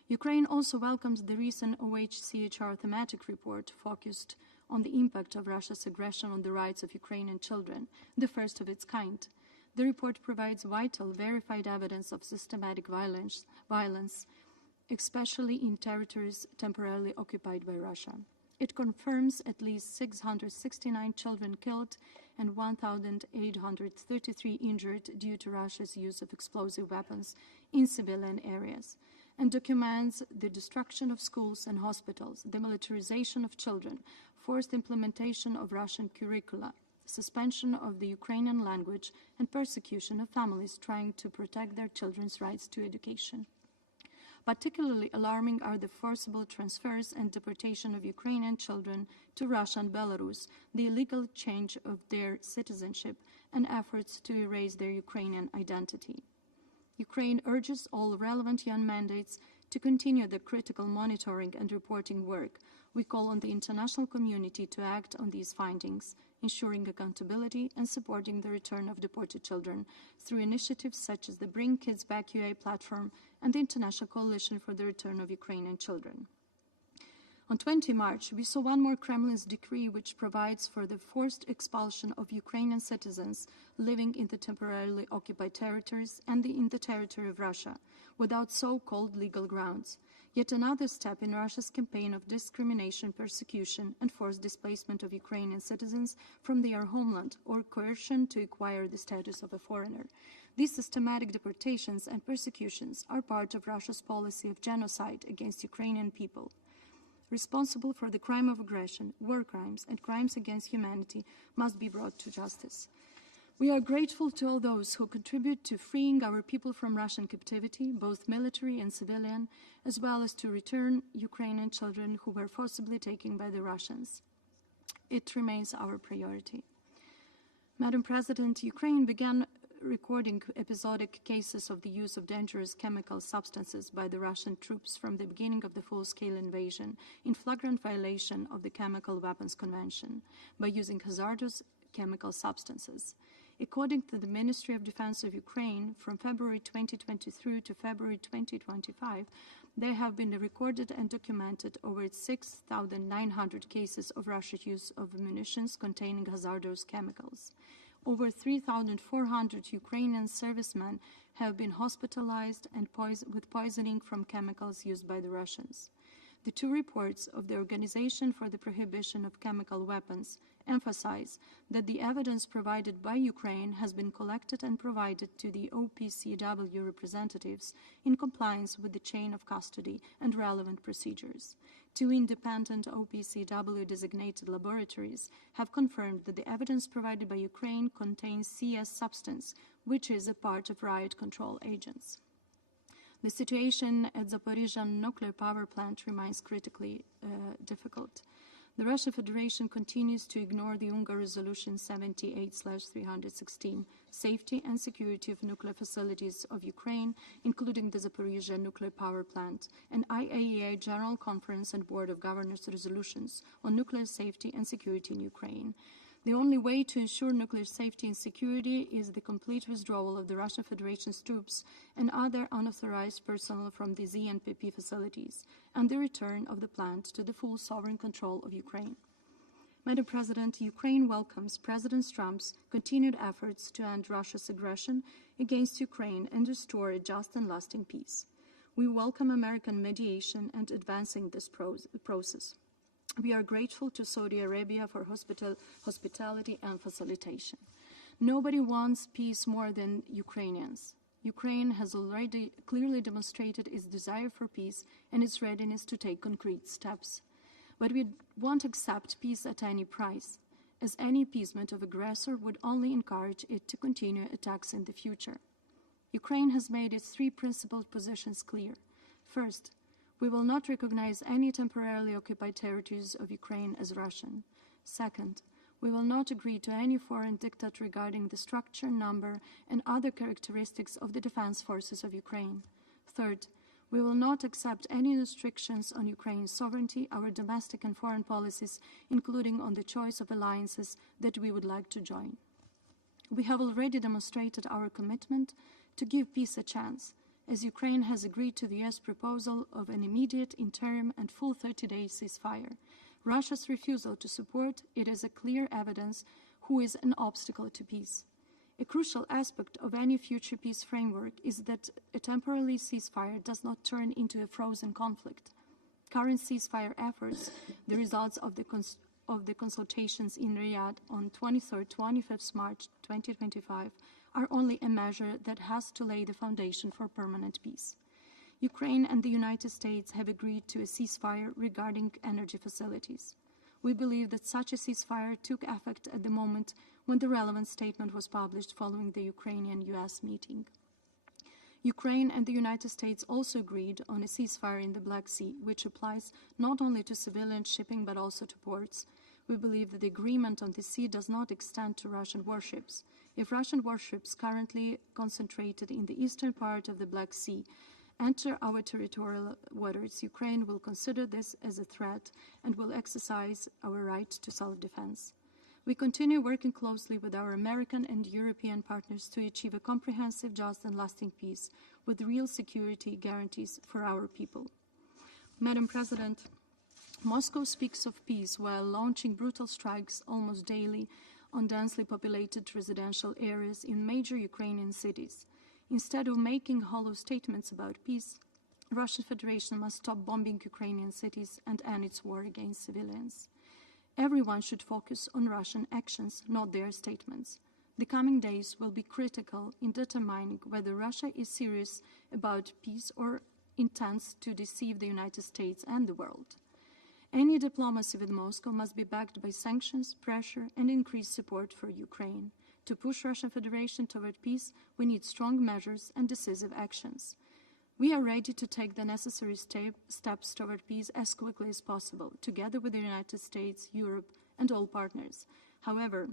Ukraine also welcomes the recent OHCHR thematic report focused on the impact of Russia's aggression on the rights of Ukrainian children, the first of its kind. The report provides vital, verified evidence of systematic violence, especially in territories temporarily occupied by Russia. It confirms at least 669 children killed and 1,833 injured due to Russia's use of explosive weapons in civilian areas, and documents the destruction of schools and hospitals, the militarization of children, forced implementation of Russian curricula, suspension of the Ukrainian language, and persecution of families trying to protect their children's rights to education. Particularly alarming are the forcible transfers and deportation of Ukrainian children to Russia and Belarus, the illegal change of their citizenship, and efforts to erase their Ukrainian identity. Ukraine urges all relevant UN mandates to continue the critical monitoring and reporting work. We call on the international community to act on these findings, ensuring accountability and supporting the return of deported children through initiatives such as the Bring Kids Back UA platform and the International Coalition for the Return of Ukrainian Children. On 20 March, we saw one more Kremlin's decree which provides for the forced expulsion of Ukrainian citizens living in the temporarily occupied territories and in the territory of Russia, without so-called legal grounds. Yet another step in Russia's campaign of discrimination, persecution, and forced displacement of Ukrainian citizens from their homeland or coercion to acquire the status of a foreigner. These systematic deportations and persecutions are part of Russia's policy of genocide against Ukrainian people. Responsible for the crime of aggression, war crimes, and crimes against humanity must be brought to justice. We are grateful to all those who contribute to freeing our people from Russian captivity, both military and civilian, as well as to return Ukrainian children who were forcibly taken by the Russians. It remains our priority. Madam President, Ukraine began recording episodic cases of the use of dangerous chemical substances by the Russian troops from the beginning of the full-scale invasion in flagrant violation of the Chemical Weapons Convention by using hazardous chemical substances. According to the Ministry of Defense of Ukraine, from February 2023 to February 2025, there have been recorded and documented over 6,900 cases of Russia's use of munitions containing hazardous chemicals. Over 3,400 Ukrainian servicemen have been hospitalized and with poisoning from chemicals used by the Russians. The 2 reports of the Organization for the Prohibition of Chemical Weapons emphasize that the evidence provided by Ukraine has been collected and provided to the OPCW representatives in compliance with the chain of custody and relevant procedures. 2 independent OPCW-designated laboratories have confirmed that the evidence provided by Ukraine contains CS substance, which is a part of riot control agents. The situation at Zaporizhzhia nuclear power plant remains critically difficult. The Russian Federation continues to ignore the UNGA Resolution 78/316, safety and security of nuclear facilities of Ukraine, including the Zaporizhzhia nuclear power plant, and IAEA General Conference and Board of Governors resolutions on nuclear safety and security in Ukraine. The only way to ensure nuclear safety and security is the complete withdrawal of the Russian Federation's troops and other unauthorized personnel from the ZNPP facilities, and the return of the plant to the full sovereign control of Ukraine. Madam President, Ukraine welcomes President Trump's continued efforts to end Russia's aggression against Ukraine and restore a just and lasting peace. We welcome American mediation and advancing this process. We are grateful to Saudi Arabia for hospitality and facilitation. Nobody wants peace more than Ukrainians. Ukraine has already clearly demonstrated its desire for peace and its readiness to take concrete steps. But we won't accept peace at any price, as any appeasement of aggressor would only encourage it to continue attacks in the future. Ukraine has made its three principled positions clear. First, we will not recognize any temporarily occupied territories of Ukraine as Russian. Second, we will not agree to any foreign diktat regarding the structure, number, and other characteristics of the defense forces of Ukraine. Third, we will not accept any restrictions on Ukraine's sovereignty, our domestic and foreign policies, including on the choice of alliances that we would like to join. We have already demonstrated our commitment to give peace a chance, as Ukraine has agreed to the US proposal of an immediate, interim, and full 30-day ceasefire. Russia's refusal to support it is a clear evidence who is an obstacle to peace. A crucial aspect of any future peace framework is that a temporary ceasefire does not turn into a frozen conflict. Current ceasefire efforts, the results of the consultations in Riyadh on 23rd-25th March 2025, are only a measure that has to lay the foundation for permanent peace. Ukraine and the United States have agreed to a ceasefire regarding energy facilities. We believe that such a ceasefire took effect at the moment when the relevant statement was published following the Ukrainian-US meeting. Ukraine and the United States also agreed on a ceasefire in the Black Sea, which applies not only to civilian shipping but also to ports. We believe that the agreement on the sea does not extend to Russian warships. If Russian warships currently concentrated in the eastern part of the Black Sea enter our territorial waters, Ukraine will consider this as a threat and will exercise our right to self-defense. We continue working closely with our American and European partners to achieve a comprehensive, just, and lasting peace with real security guarantees for our people. Madam President, Moscow speaks of peace while launching brutal strikes almost daily on densely populated residential areas in major Ukrainian cities. Instead of making hollow statements about peace, Russian Federation must stop bombing Ukrainian cities and end its war against civilians. Everyone should focus on Russian actions, not their statements. The coming days will be critical in determining whether Russia is serious about peace or intends to deceive the United States and the world. Any diplomacy with Moscow must be backed by sanctions, pressure, and increased support for Ukraine. To push Russian Federation toward peace, we need strong measures and decisive actions. We are ready to take the necessary steps toward peace as quickly as possible, together with the United States, Europe, and all partners. However,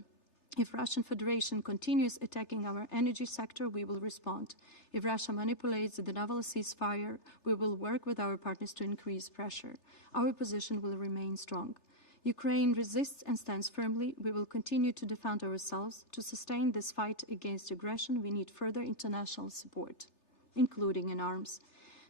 if Russian Federation continues attacking our energy sector, we will respond. If Russia manipulates the naval ceasefire, we will work with our partners to increase pressure. Our position will remain strong. Ukraine resists and stands firmly. We will continue to defend ourselves. To sustain this fight against aggression, we need further international support, including in arms.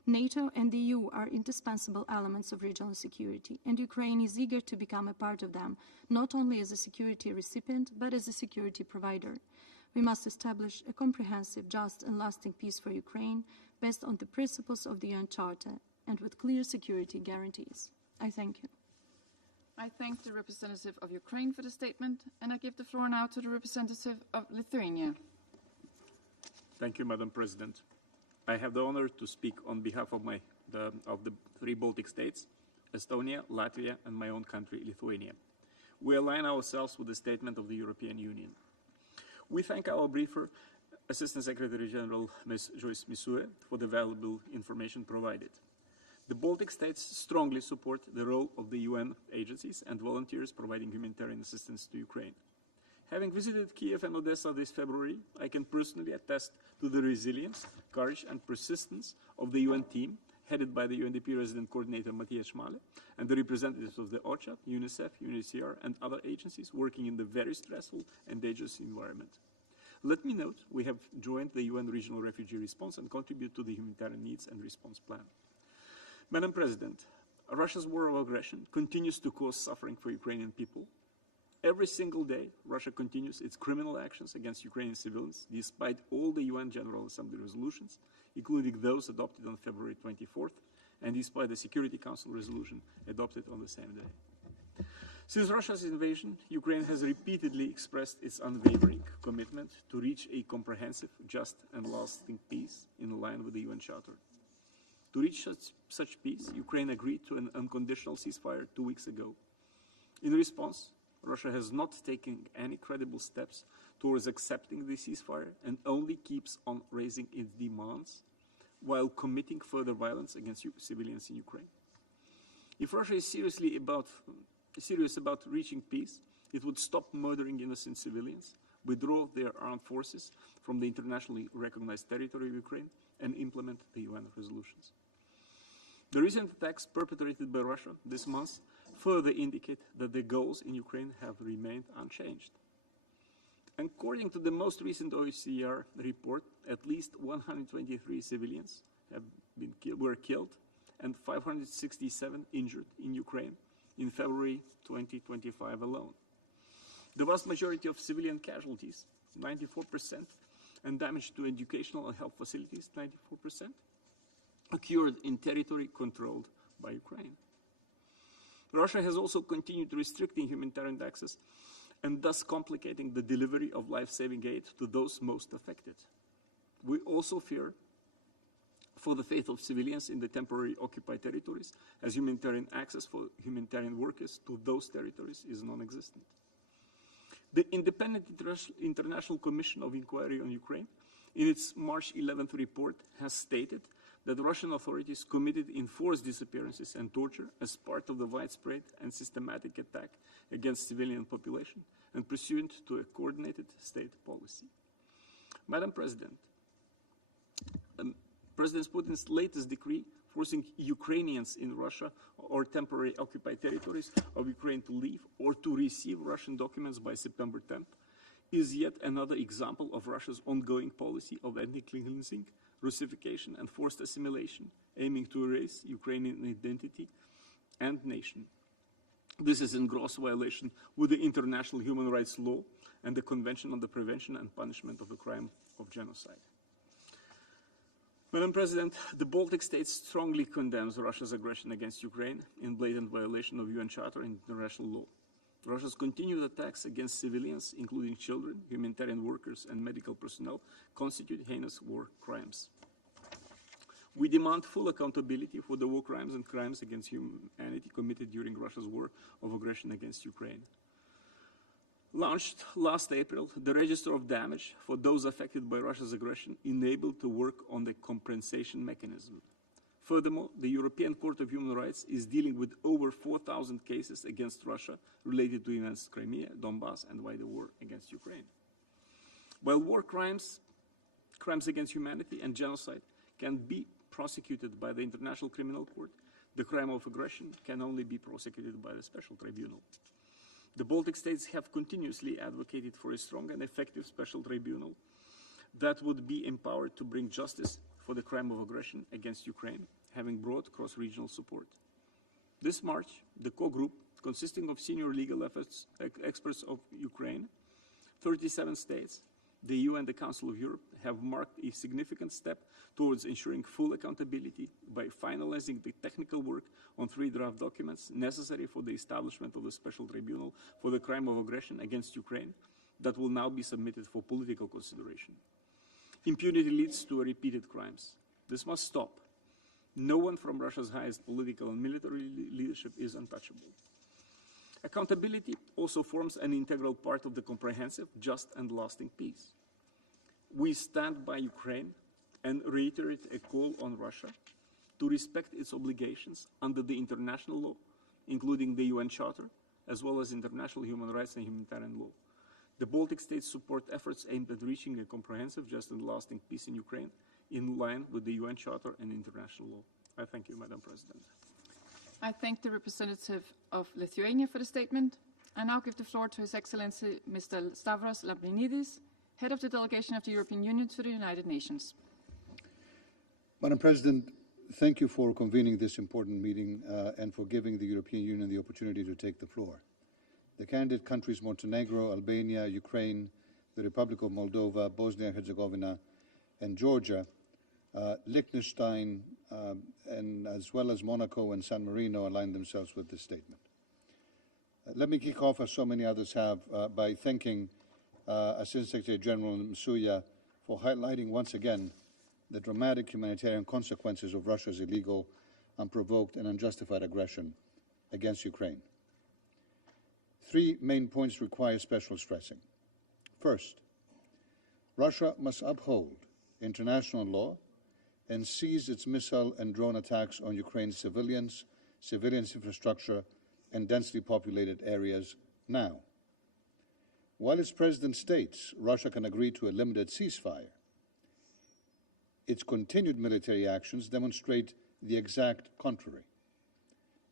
NATO and the EU are indispensable elements of regional security, and Ukraine is eager to become a part of them, not only as a security recipient, but as a security provider. We must establish a comprehensive, just, and lasting peace for Ukraine based on the principles of the UN Charter and with clear security guarantees. I thank you. I thank the representative of Ukraine for the statement, and I give the floor now to the representative of Lithuania. Thank you, Madam President. I have the honor to speak on behalf of the three Baltic states, Estonia, Latvia, and my own country, Lithuania. We align ourselves with the statement of the European Union. We thank our briefer Assistant Secretary General Ms. Joyce Misué for the valuable information provided. The Baltic States strongly support the role of the UN agencies and volunteers providing humanitarian assistance to Ukraine. Having visited Kiev and Odessa this February, I can personally attest to the resilience, courage, and persistence of the UN team, headed by the UNDP Resident Coordinator Matthias Schmale, and the representatives of the OCHA, UNICEF, UNHCR, and other agencies working in the very stressful and dangerous environment. Let me note, we have joined the UN Regional Refugee Response and contribute to the humanitarian needs and response plan. Madam President, Russia's war of aggression continues to cause suffering for Ukrainian people. Every single day, Russia continues its criminal actions against Ukrainian civilians, despite all the UN General Assembly resolutions, including those adopted on February 24th, and despite the Security Council resolution adopted on the same day. Since Russia's invasion, Ukraine has repeatedly expressed its unwavering commitment to reach a comprehensive, just, and lasting peace in line with the UN Charter. To reach such peace, Ukraine agreed to an unconditional ceasefire 2 weeks ago. In response, Russia has not taken any credible steps towards accepting the ceasefire and only keeps on raising its demands while committing further violence against civilians in Ukraine. If Russia is serious about reaching peace, it would stop murdering innocent civilians, withdraw their armed forces from the internationally recognized territory of Ukraine, and implement the UN resolutions. The recent attacks perpetrated by Russia this month further indicate that the goals in Ukraine have remained unchanged. According to the most recent OHCR report, at least 123 civilians were killed and 567 injured in Ukraine in February 2025 alone. The vast majority of civilian casualties, 94%, and damage to educational and health facilities, 94%, occurred in territory controlled by Ukraine. Russia has also continued restricting humanitarian access and thus complicating the delivery of life-saving aid to those most affected. We also fear for the fate of civilians in the temporary occupied territories, as humanitarian access for humanitarian workers to those territories is non-existent. The Independent International Commission of Inquiry on Ukraine, in its March 11th report, has stated that Russian authorities committed enforced disappearances and torture as part of the widespread and systematic attack against civilian population and pursuant to a coordinated state policy. Madam President, President Putin's latest decree forcing Ukrainians in Russia or temporary occupied territories of Ukraine to leave or to receive Russian documents by September 10th is yet another example of Russia's ongoing policy of ethnic cleansing, Russification, and forced assimilation, aiming to erase Ukrainian identity and nation. This is in gross violation with the international human rights law and the Convention on the Prevention and Punishment of the Crime of Genocide. Madam President, the Baltic States strongly condemns Russia's aggression against Ukraine in blatant violation of UN Charter and international law. Russia's continued attacks against civilians, including children, humanitarian workers, and medical personnel, constitute heinous war crimes. We demand full accountability for the war crimes and crimes against humanity committed during Russia's war of aggression against Ukraine. Launched last April, the Register of Damage for those affected by Russia's aggression enabled to work on the compensation mechanism. Furthermore, the European Court of Human Rights is dealing with over 4,000 cases against Russia related to events Crimea, Donbass, and wider war against Ukraine. While war crimes, crimes against humanity, and genocide can be prosecuted by the International Criminal Court, the crime of aggression can only be prosecuted by the Special Tribunal. The Baltic States have continuously advocated for a strong and effective special tribunal that would be empowered to bring justice for the crime of aggression against Ukraine, having broad cross-regional support. This March, the co-group, consisting of senior legal experts of Ukraine, 37 states, the EU and the Council of Europe, have marked a significant step towards ensuring full accountability by finalizing the technical work on 3 draft documents necessary for the establishment of the Special Tribunal for the crime of aggression against Ukraine that will now be submitted for political consideration. Impunity leads to repeated crimes. This must stop. No one from Russia's highest political and military leadership is untouchable. Accountability also forms an integral part of the comprehensive, just, and lasting peace. We stand by Ukraine and reiterate a call on Russia to respect its obligations under the international law, including the UN Charter, as well as international human rights and humanitarian law. The Baltic States support efforts aimed at reaching a comprehensive, just and lasting peace in Ukraine in line with the UN Charter and international law. I thank you, Madam President. I thank the representative of Lithuania for the statement. I now give the floor to His Excellency Mr. Stavros Lambrinidis, Head of the Delegation of the European Union to the United Nations. Madam President, thank you for convening this important meeting and for giving the European Union the opportunity to take the floor. The candidate countries Montenegro, Albania, Ukraine, the Republic of Moldova, Bosnia and Herzegovina, and Georgia, Liechtenstein, and as well as Monaco and San Marino aligned themselves with this statement. Let me kick off, as so many others have, by thanking Assistant Secretary General Msuya for highlighting once again the dramatic humanitarian consequences of Russia's illegal, unprovoked and unjustified aggression against Ukraine. Three main points require special stressing. First, Russia must uphold international law and cease its missile and drone attacks on Ukraine's civilians, infrastructure, and densely populated areas now. While its president states Russia can agree to a limited ceasefire, its continued military actions demonstrate the exact contrary.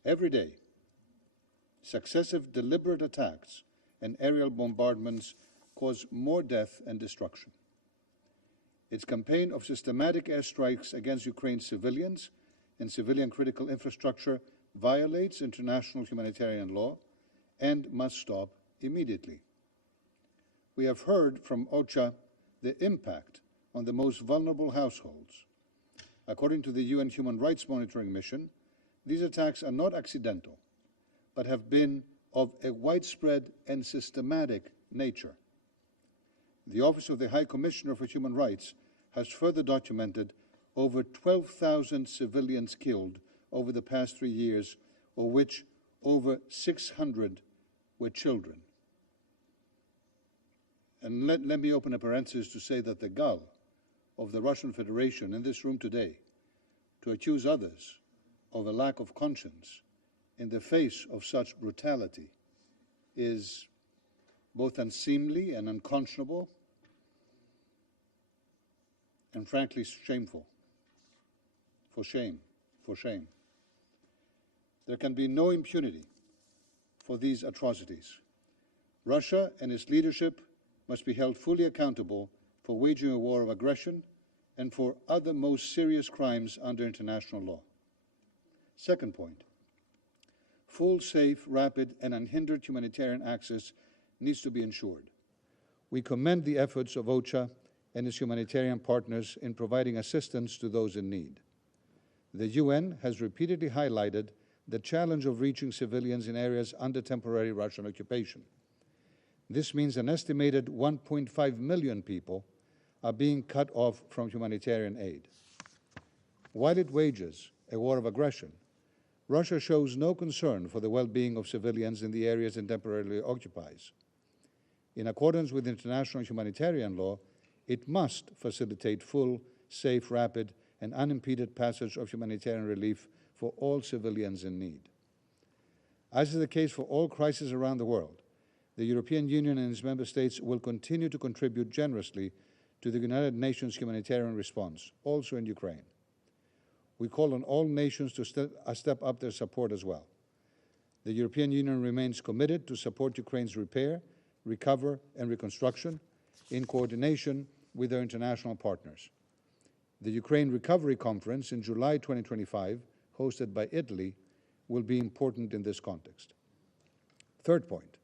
Every day, successive deliberate attacks and aerial bombardments cause more death and destruction. Its campaign of systematic airstrikes against Ukraine's civilians and civilian critical infrastructure violates international humanitarian law and must stop immediately. We have heard from OCHA the impact on the most vulnerable households. According to the UN Human Rights Monitoring Mission, these attacks are not accidental, but have been of a widespread and systematic nature. The Office of the High Commissioner for Human Rights has further documented over 12,000 civilians killed over the past 3 years, of which over 600 were children. And let me open a parenthesis to say that the gall of the Russian Federation in this room today to accuse others of a lack of conscience in the face of such brutality is both unseemly and unconscionable and frankly shameful. For shame, for shame. There can be no impunity for these atrocities. Russia and its leadership must be held fully accountable for waging a war of aggression and for other most serious crimes under international law. Second point, full, safe, rapid and unhindered humanitarian access needs to be ensured. We commend the efforts of OCHA and its humanitarian partners in providing assistance to those in need. The UN has repeatedly highlighted the challenge of reaching civilians in areas under temporary Russian occupation. This means an estimated 1.5 million people are being cut off from humanitarian aid. While it wages a war of aggression, Russia shows no concern for the well-being of civilians in the areas it temporarily occupies. In accordance with international humanitarian law, it must facilitate full, safe, rapid, and unimpeded passage of humanitarian relief for all civilians in need. As is the case for all crises around the world, the European Union and its member states will continue to contribute generously to the United Nations humanitarian response, also in Ukraine. We call on all nations to step up their support as well. The European Union remains committed to support Ukraine's repair, recovery, and reconstruction in coordination with our international partners. The Ukraine Recovery Conference in July 2025, hosted by Italy, will be important in this context. Third point,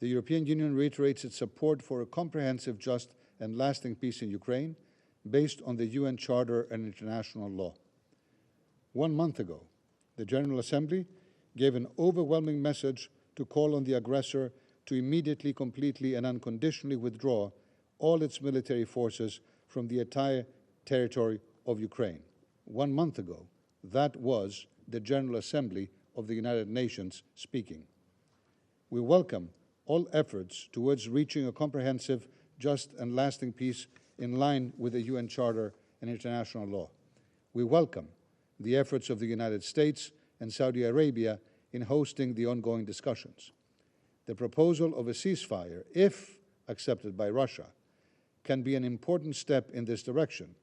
the European Union reiterates its support for a comprehensive, just, and lasting peace in Ukraine based on the UN Charter and international law. 1 month ago, the General Assembly gave an overwhelming message to call on the aggressor to immediately, completely, and unconditionally withdraw all its military forces from the entire territory of Ukraine. 1 month ago, that was the General Assembly of the United Nations speaking. We welcome all efforts towards reaching a comprehensive, just, and lasting peace in line with the UN Charter and international law. We welcome the efforts of the United States and Saudi Arabia in hosting the ongoing discussions. The proposal of a ceasefire, if accepted by Russia, can be an important step in this direction.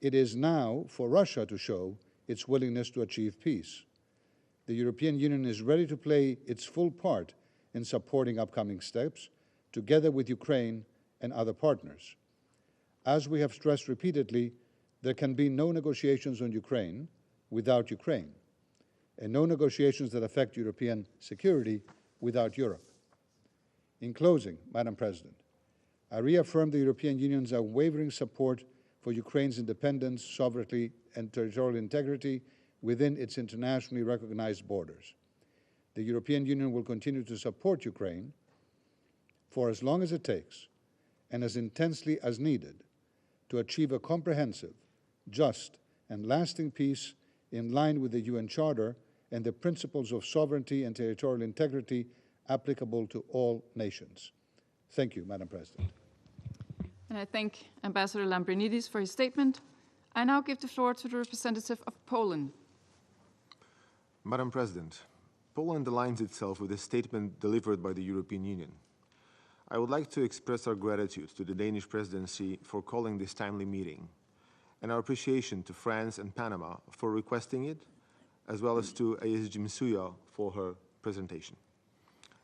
It is now for Russia to show its willingness to achieve peace. The European Union is ready to play its full part in supporting upcoming steps, together with Ukraine and other partners. As we have stressed repeatedly, there can be no negotiations on Ukraine without Ukraine, and no negotiations that affect European security without Europe. In closing, Madam President, I reaffirm the European Union's unwavering support for Ukraine's independence, sovereignty, and territorial integrity within its internationally recognized borders. The European Union will continue to support Ukraine for as long as it takes and as intensely as needed to achieve a comprehensive, just, and lasting peace in line with the UN Charter and the principles of sovereignty and territorial integrity applicable to all nations. Thank you, Madam President. And I thank Ambassador Lambrinidis for his statement. I now give the floor to the representative of Poland. Madam President, Poland aligns itself with a statement delivered by the European Union. I would like to express our gratitude to the Danish presidency for calling this timely meeting, and our appreciation to France and Panama for requesting it, as well as to ASG Msuya for her presentation.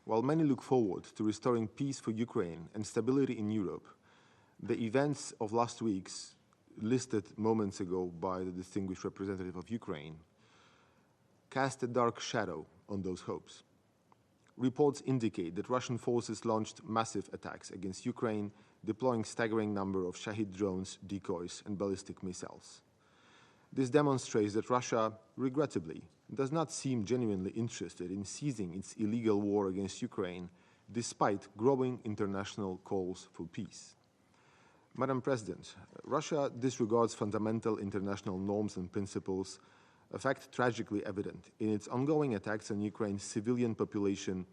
While many look forward to restoring peace for Ukraine and stability in Europe, the events of last week's, listed moments ago by the distinguished representative of Ukraine, cast a dark shadow on those hopes. Reports indicate that Russian forces launched massive attacks against Ukraine, deploying staggering number of Shahid drones, decoys, and ballistic missiles. This demonstrates that Russia, regrettably, does not seem genuinely interested in ceasing its illegal war against Ukraine, despite growing international calls for peace. Madam President, Russia disregards fundamental international norms and principles, a fact tragically evident in its ongoing attacks on Ukraine's civilian population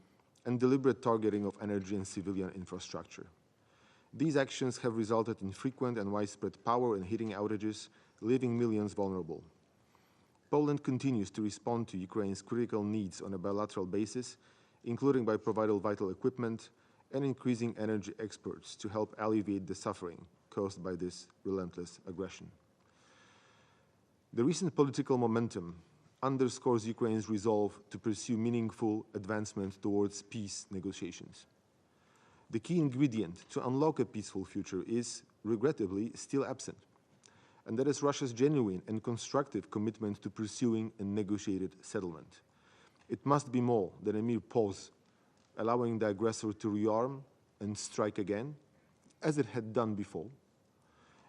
and deliberate targeting of energy and civilian infrastructure. These actions have resulted in frequent and widespread power and heating outages, leaving millions vulnerable. Poland continues to respond to Ukraine's critical needs on a bilateral basis, including by providing vital equipment and increasing energy exports to help alleviate the suffering caused by this relentless aggression. The recent political momentum underscores Ukraine's resolve to pursue meaningful advancement towards peace negotiations. The key ingredient to unlock a peaceful future is, regrettably, still absent, and that is Russia's genuine and constructive commitment to pursuing a negotiated settlement. It must be more than a mere pause, allowing the aggressor to rearm and strike again, as it had done before.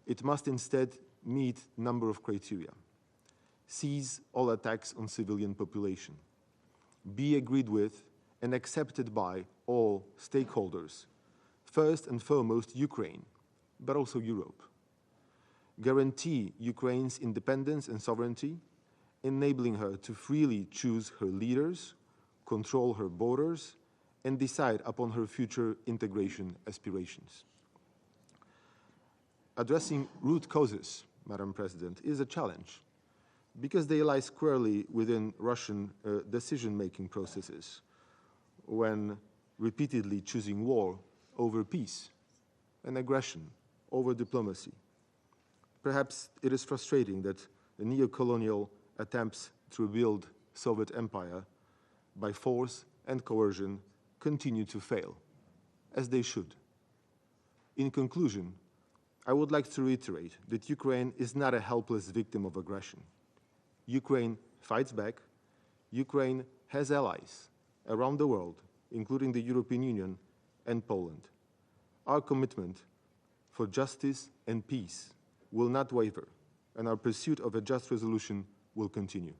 It must instead meet a number of criteria. Cease all attacks on civilian population. Be agreed with and accepted by all stakeholders, first and foremost Ukraine, but also Europe. Guarantee Ukraine's independence and sovereignty, enabling her to freely choose her leaders, control her borders, and decide upon her future integration aspirations. Addressing root causes, Madam President, is a challenge, because they lie squarely within Russian decision-making processes, when repeatedly choosing war over peace and aggression over diplomacy. Perhaps it is frustrating that the neo-colonial attempts to rebuild Soviet empire by force and coercion continue to fail, as they should. In conclusion, I would like to reiterate that Ukraine is not a helpless victim of aggression. Ukraine fights back. Ukraine has allies around the world, including the European Union and Poland. Our commitment for justice and peace will not waver, and our pursuit of a just resolution will continue.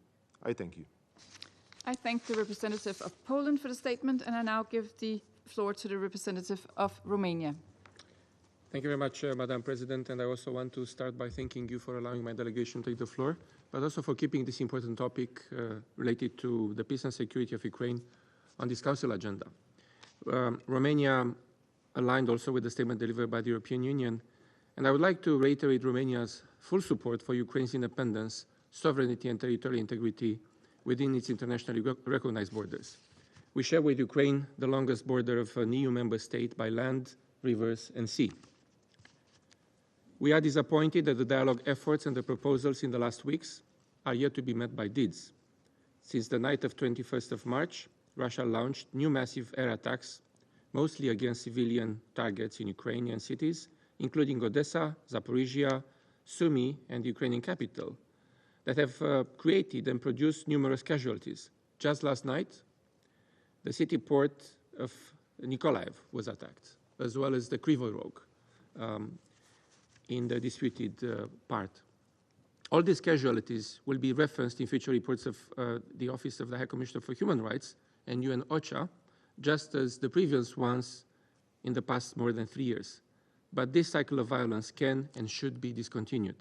I thank you. I thank the representative of Poland for the statement, and I now give the floor to the representative of Romania. Thank you very much, Madam President, and I also want to start by thanking you for allowing my delegation to take the floor, but also for keeping this important topic related to the peace and security of Ukraine on this Council agenda. Romania aligned also with the statement delivered by the European Union And I would like to reiterate Romania's full support for Ukraine's independence, sovereignty, and territorial integrity within its internationally recognized borders. We share with Ukraine the longest border of an EU member state by land, rivers, and sea. We are disappointed that the dialogue efforts and the proposals in the last weeks are yet to be met by deeds. Since the night of 21st of March, Russia launched new massive air attacks, mostly against civilian targets in Ukrainian cities, including Odessa, Zaporizhia, Sumy, and the Ukrainian capital, that have created and produced numerous casualties. Just last night, the city port of Nikolaev was attacked, as well as the Kryvyi Rog in the disputed part. All these casualties will be referenced in future reports of the Office of the High Commissioner for Human Rights and UN OCHA, just as the previous ones in the past more than 3 years. But this cycle of violence can and should be discontinued.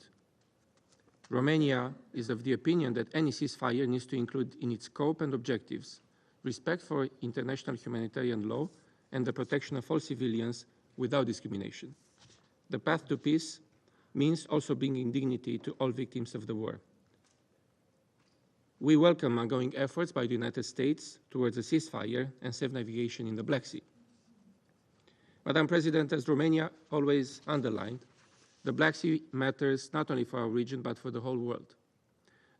Romania is of the opinion that any ceasefire needs to include in its scope and objectives respect for international humanitarian law and the protection of all civilians without discrimination. The path to peace means also bringing dignity to all victims of the war. We welcome ongoing efforts by the United States towards a ceasefire and safe navigation in the Black Sea. Madam President, as Romania always underlined, the Black Sea matters not only for our region but for the whole world.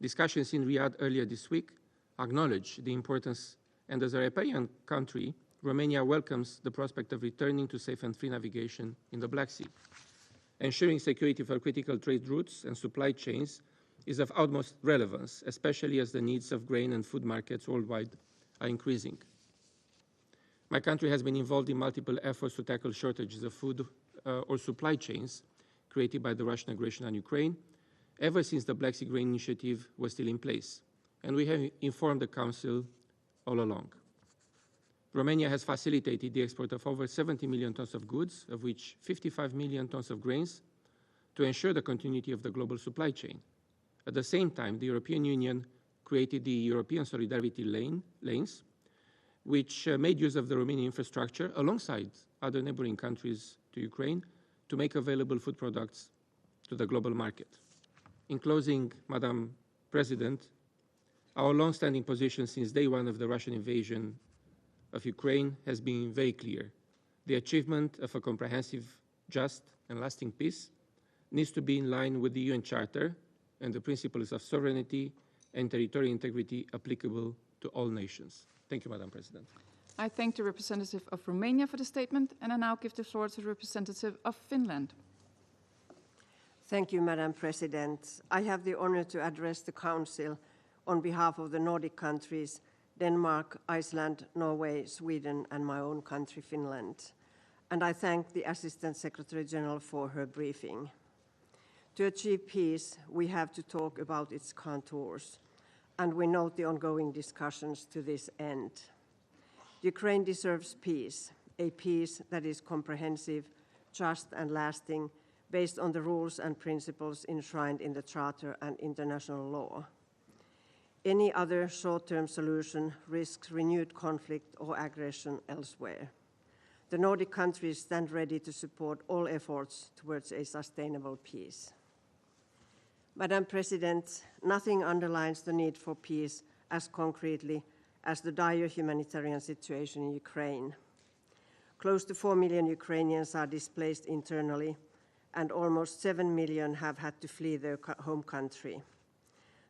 Discussions in Riyadh earlier this week acknowledge the importance, and as a European country, Romania welcomes the prospect of returning to safe and free navigation in the Black Sea. Ensuring security for critical trade routes and supply chains is of utmost relevance, especially as the needs of grain and food markets worldwide are increasing. My country has been involved in multiple efforts to tackle shortages of food or supply chains created by the Russian aggression on Ukraine, ever since the Black Sea Grain Initiative was still in place, and we have informed the Council all along. Romania has facilitated the export of over 70 million tons of goods, of which 55 million tons of grains, to ensure the continuity of the global supply chain. At the same time, the European Union created the European Solidarity Lanes, which made use of the Romanian infrastructure alongside other neighboring countries to Ukraine to make available food products to the global market. In closing, Madam President, our long-standing position since day one of the Russian invasion of Ukraine has been very clear. The achievement of a comprehensive, just, and lasting peace needs to be in line with the UN Charter and the principles of sovereignty and territorial integrity applicable to all nations. Thank you, Madam President. I thank the representative of Romania for the statement, and I now give the floor to the representative of Finland. Thank you, Madam President. I have the honor to address the Council on behalf of the Nordic countries, Denmark, Iceland, Norway, Sweden, and my own country, Finland. And I thank the Assistant Secretary General for her briefing. To achieve peace, we have to talk about its contours, and we note the ongoing discussions to this end. Ukraine deserves peace, a peace that is comprehensive, just, and lasting, based on the rules and principles enshrined in the Charter and international law. Any other short-term solution risks renewed conflict or aggression elsewhere. The Nordic countries stand ready to support all efforts towards a sustainable peace. Madam President, nothing underlines the need for peace as concretely as the dire humanitarian situation in Ukraine. Close to 4 million Ukrainians are displaced internally, and almost 7 million have had to flee their home country.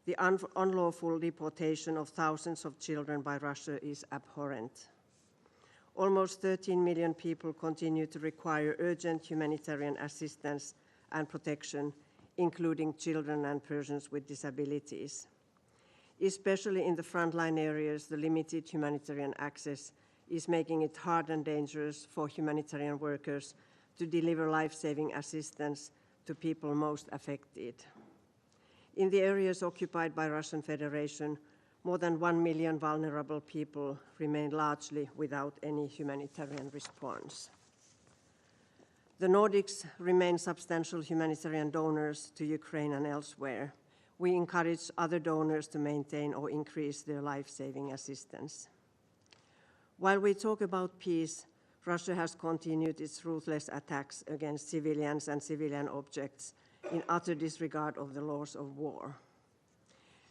The unlawful deportation of thousands of children by Russia is abhorrent. Almost 13 million people continue to require urgent humanitarian assistance and protection, including children and persons with disabilities. Especially in the frontline areas, the limited humanitarian access is making it hard and dangerous for humanitarian workers to deliver life-saving assistance to people most affected. In the areas occupied by Russian Federation, more than 1 million vulnerable people remain largely without any humanitarian response. The Nordics remain substantial humanitarian donors to Ukraine and elsewhere. We encourage other donors to maintain or increase their life-saving assistance. While we talk about peace, Russia has continued its ruthless attacks against civilians and civilian objects in utter disregard of the laws of war.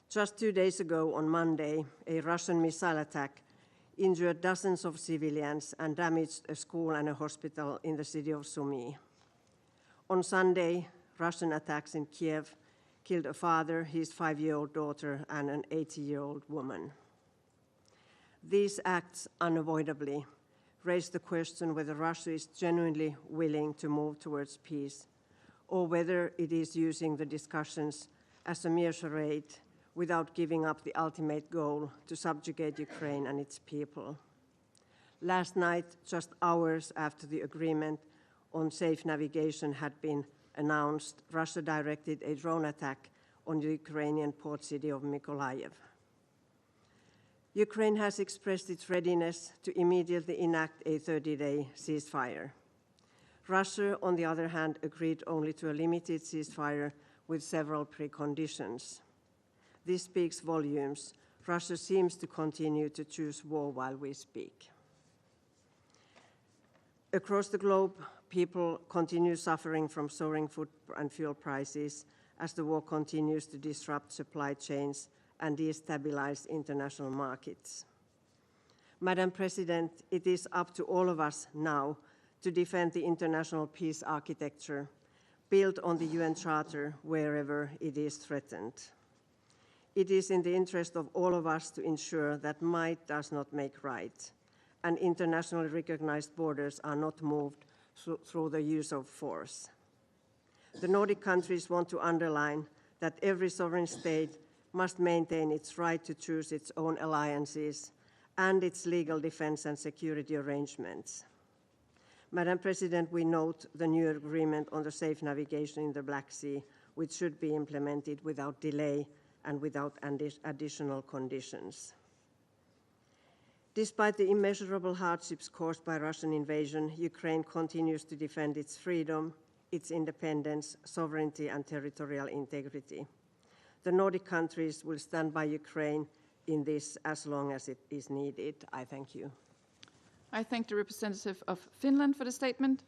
Just 2 days ago, on Monday, a Russian missile attack injured dozens of civilians and damaged a school and a hospital in the city of Sumy. On Sunday, Russian attacks in Kiev killed a father, his 5-year-old daughter, and an 80-year-old woman. These acts unavoidably raise the question whether Russia is genuinely willing to move towards peace, or whether it is using the discussions as a mere charade without giving up the ultimate goal to subjugate Ukraine and its people. Last night, just hours after the agreement on safe navigation had been announced, Russia directed a drone attack on the Ukrainian port city of Mykolaiv. Ukraine has expressed its readiness to immediately enact a 30-day ceasefire. Russia, on the other hand, agreed only to a limited ceasefire with several preconditions. This speaks volumes. Russia seems to continue to choose war while we speak. Across the globe, people continue suffering from soaring food and fuel prices as the war continues to disrupt supply chains and destabilize international markets. Madam President, it is up to all of us now to defend the international peace architecture built on the UN Charter wherever it is threatened. It is in the interest of all of us to ensure that might does not make right, and internationally recognized borders are not moved through the use of force. The Nordic countries want to underline that every sovereign state must maintain its right to choose its own alliances and its legal defense and security arrangements. Madam President, we note the new agreement on the safe navigation in the Black Sea, which should be implemented without delay and without additional conditions. Despite the immeasurable hardships caused by Russian invasion, Ukraine continues to defend its freedom, its independence, sovereignty, and territorial integrity. The Nordic countries will stand by Ukraine in this as long as it is needed. I thank you. I thank the representative of Finland for the statement,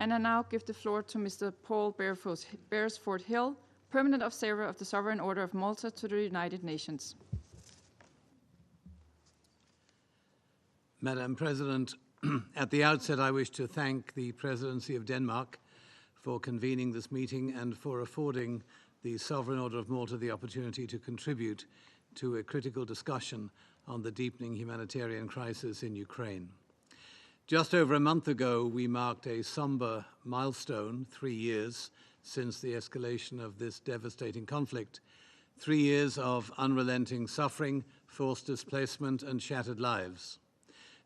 and I now give the floor to Mr. Paul Beresford Hill, Permanent Observer of the Sovereign Order of Malta to the United Nations. Madam President, at the outset I wish to thank the Presidency of Denmark for convening this meeting and for affording the Sovereign Order of Malta the opportunity to contribute to a critical discussion on the deepening humanitarian crisis in Ukraine. Just over a month ago, we marked a somber milestone, 3 years since the escalation of this devastating conflict, 3 years of unrelenting suffering, forced displacement, and shattered lives.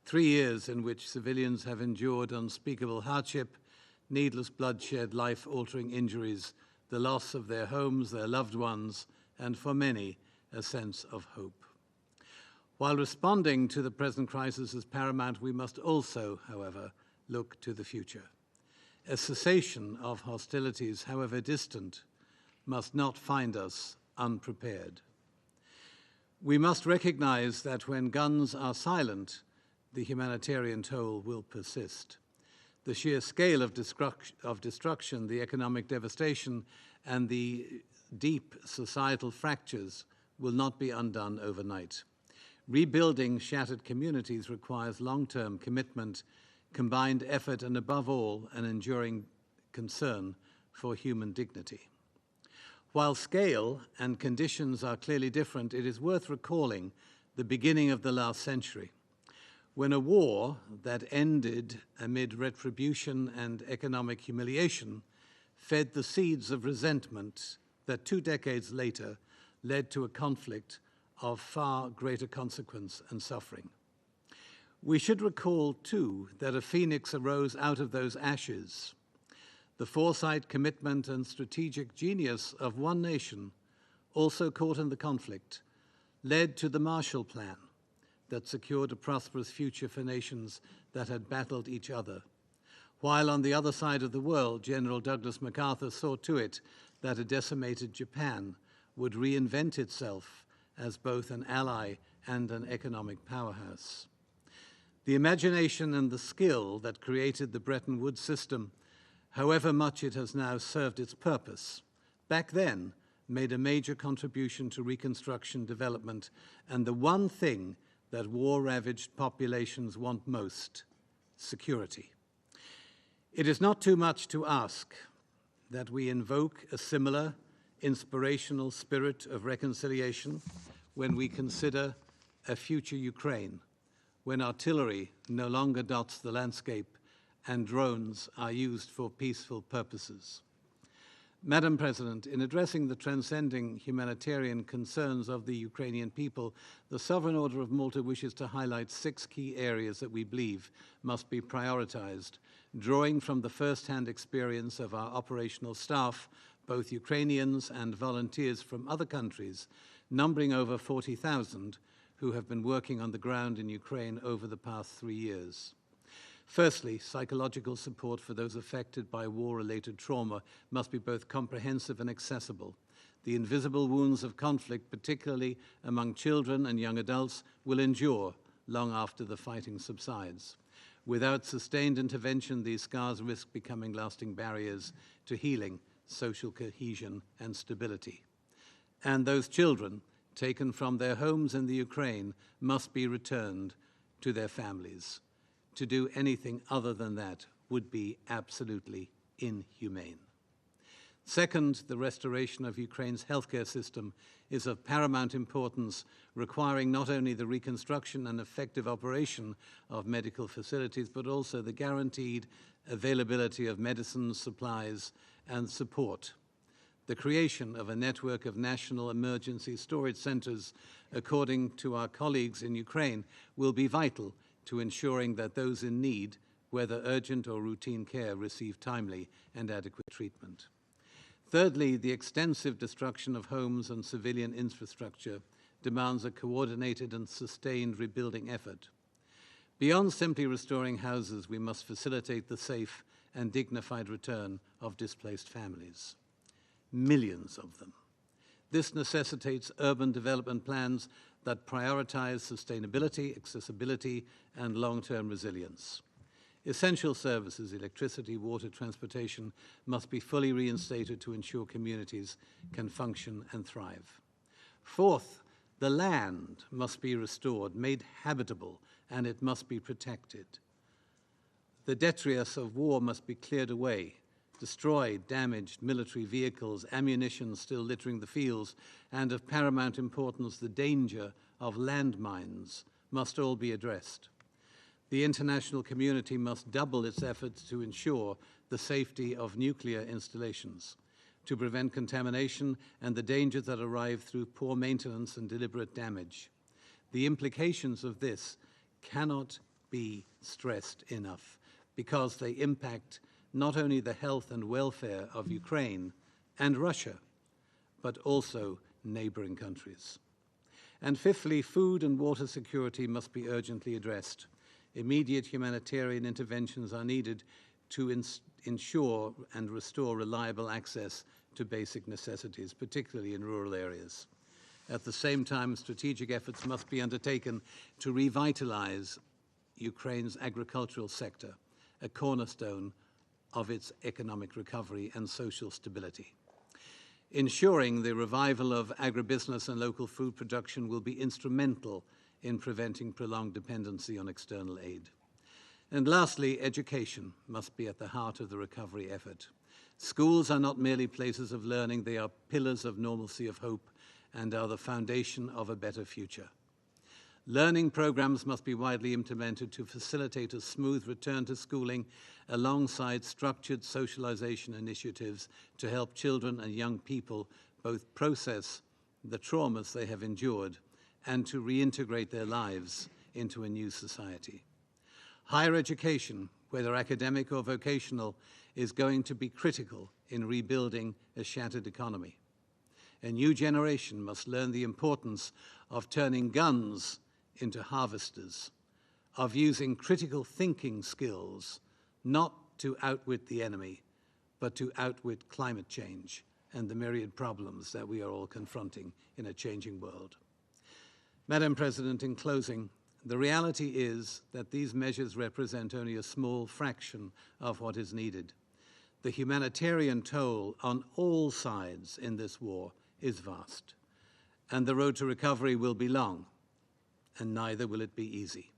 3 years in which civilians have endured unspeakable hardship, needless bloodshed, life-altering injuries, the loss of their homes, their loved ones, and for many, a sense of hope. While responding to the present crisis is paramount, we must also, however, look to the future. A cessation of hostilities, however distant, must not find us unprepared. We must recognize that when guns are silent, the humanitarian toll will persist. The sheer scale of destruction, the economic devastation, and the deep societal fractures will not be undone overnight. Rebuilding shattered communities requires long-term commitment, combined effort, and above all, an enduring concern for human dignity. While scale and conditions are clearly different, it is worth recalling the beginning of the last century, when a war that ended amid retribution and economic humiliation fed the seeds of resentment that 2 decades later led to a conflict of far greater consequence and suffering. We should recall, too, that a phoenix arose out of those ashes. The foresight, commitment, and strategic genius of one nation, also caught in the conflict, led to the Marshall Plan that secured a prosperous future for nations that had battled each other. While on the other side of the world, General Douglas MacArthur saw to it that a decimated Japan would reinvent itself as both an ally and an economic powerhouse. The imagination and the skill that created the Bretton Woods system, however much it has now served its purpose, back then made a major contribution to reconstruction development and the one thing that war-ravaged populations want most: security. It is not too much to ask that we invoke a similar inspirational spirit of reconciliation when we consider a future Ukraine, when artillery no longer dots the landscape and drones are used for peaceful purposes. Madam President, in addressing the transcending humanitarian concerns of the Ukrainian people, the Sovereign Order of Malta wishes to highlight 6 key areas that we believe must be prioritized, drawing from the first-hand experience of our operational staff, both Ukrainians and volunteers from other countries, numbering over 40,000, who have been working on the ground in Ukraine over the past 3 years. Firstly, psychological support for those affected by war-related trauma must be both comprehensive and accessible. The invisible wounds of conflict, particularly among children and young adults, will endure long after the fighting subsides. Without sustained intervention, these scars risk becoming lasting barriers to healing, social cohesion, and stability. And those children, taken from their homes in the Ukraine, must be returned to their families. To do anything other than that would be absolutely inhumane. Second, the restoration of Ukraine's healthcare system is of paramount importance, requiring not only the reconstruction and effective operation of medical facilities, but also the guaranteed availability of medicines, supplies, and support. The creation of a network of national emergency storage centers, according to our colleagues in Ukraine, will be vital to ensuring that those in need, whether urgent or routine care, receive timely and adequate treatment. Thirdly, the extensive destruction of homes and civilian infrastructure demands a coordinated and sustained rebuilding effort. Beyond simply restoring houses, we must facilitate the safe and dignified return of displaced families. Millions of them. This necessitates urban development plans that prioritize sustainability, accessibility, and long-term resilience. Essential services, electricity, water, transportation, must be fully reinstated to ensure communities can function and thrive. Fourth, the land must be restored, made habitable, and it must be protected. The detritus of war must be cleared away. Destroyed, damaged military vehicles, ammunition still littering the fields, and of paramount importance, the danger of landmines must all be addressed. The international community must double its efforts to ensure the safety of nuclear installations, to prevent contamination and the dangers that arrive through poor maintenance and deliberate damage. The implications of this cannot be stressed enough, because they impact not only the health and welfare of Ukraine and Russia, but also neighboring countries. And fifthly, food and water security must be urgently addressed. Immediate humanitarian interventions are needed to ensure and restore reliable access to basic necessities, particularly in rural areas. At the same time, strategic efforts must be undertaken to revitalize Ukraine's agricultural sector, a cornerstone of its economic recovery and social stability. Ensuring the revival of agribusiness and local food production will be instrumental in preventing prolonged dependency on external aid. And lastly, education must be at the heart of the recovery effort. Schools are not merely places of learning, they are pillars of normalcy, of hope, and are the foundation of a better future. Learning programs must be widely implemented to facilitate a smooth return to schooling alongside structured socialization initiatives to help children and young people both process the traumas they have endured and to reintegrate their lives into a new society. Higher education, whether academic or vocational, is going to be critical in rebuilding a shattered economy. A new generation must learn the importance of turning guns into harvesters, of using critical thinking skills, not to outwit the enemy, but to outwit climate change and the myriad problems that we are all confronting in a changing world. Madam President, in closing, The reality is that these measures represent only a small fraction of what is needed. The humanitarian toll on all sides in this war is vast, and the road to recovery will be long, and neither will it be easy.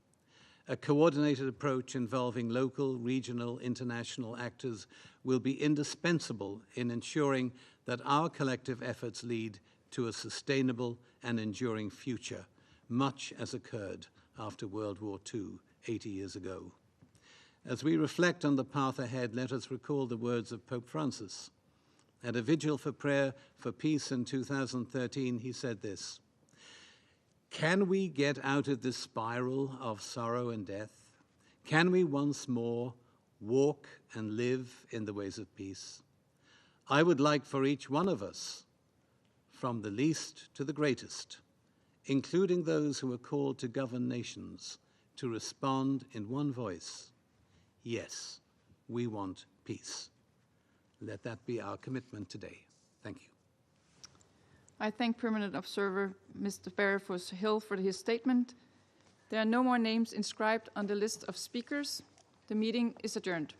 A coordinated approach involving local, regional, international actors will be indispensable in ensuring that our collective efforts lead to a sustainable and enduring future, much as occurred after World War II 80 years ago. As we reflect on the path ahead, let us recall the words of Pope Francis. At a vigil for prayer for peace in 2013, he said this: "Can we get out of this spiral of sorrow and death? Can we once more walk and live in the ways of peace? I would like for each one of us, from the least to the greatest, including those who are called to govern nations, to respond in one voice: yes, we want peace." Let that be our commitment today. Thank you. I thank Permanent Observer Mr. Barefus Hill for his statement. There are no more names inscribed on the list of speakers. The meeting is adjourned.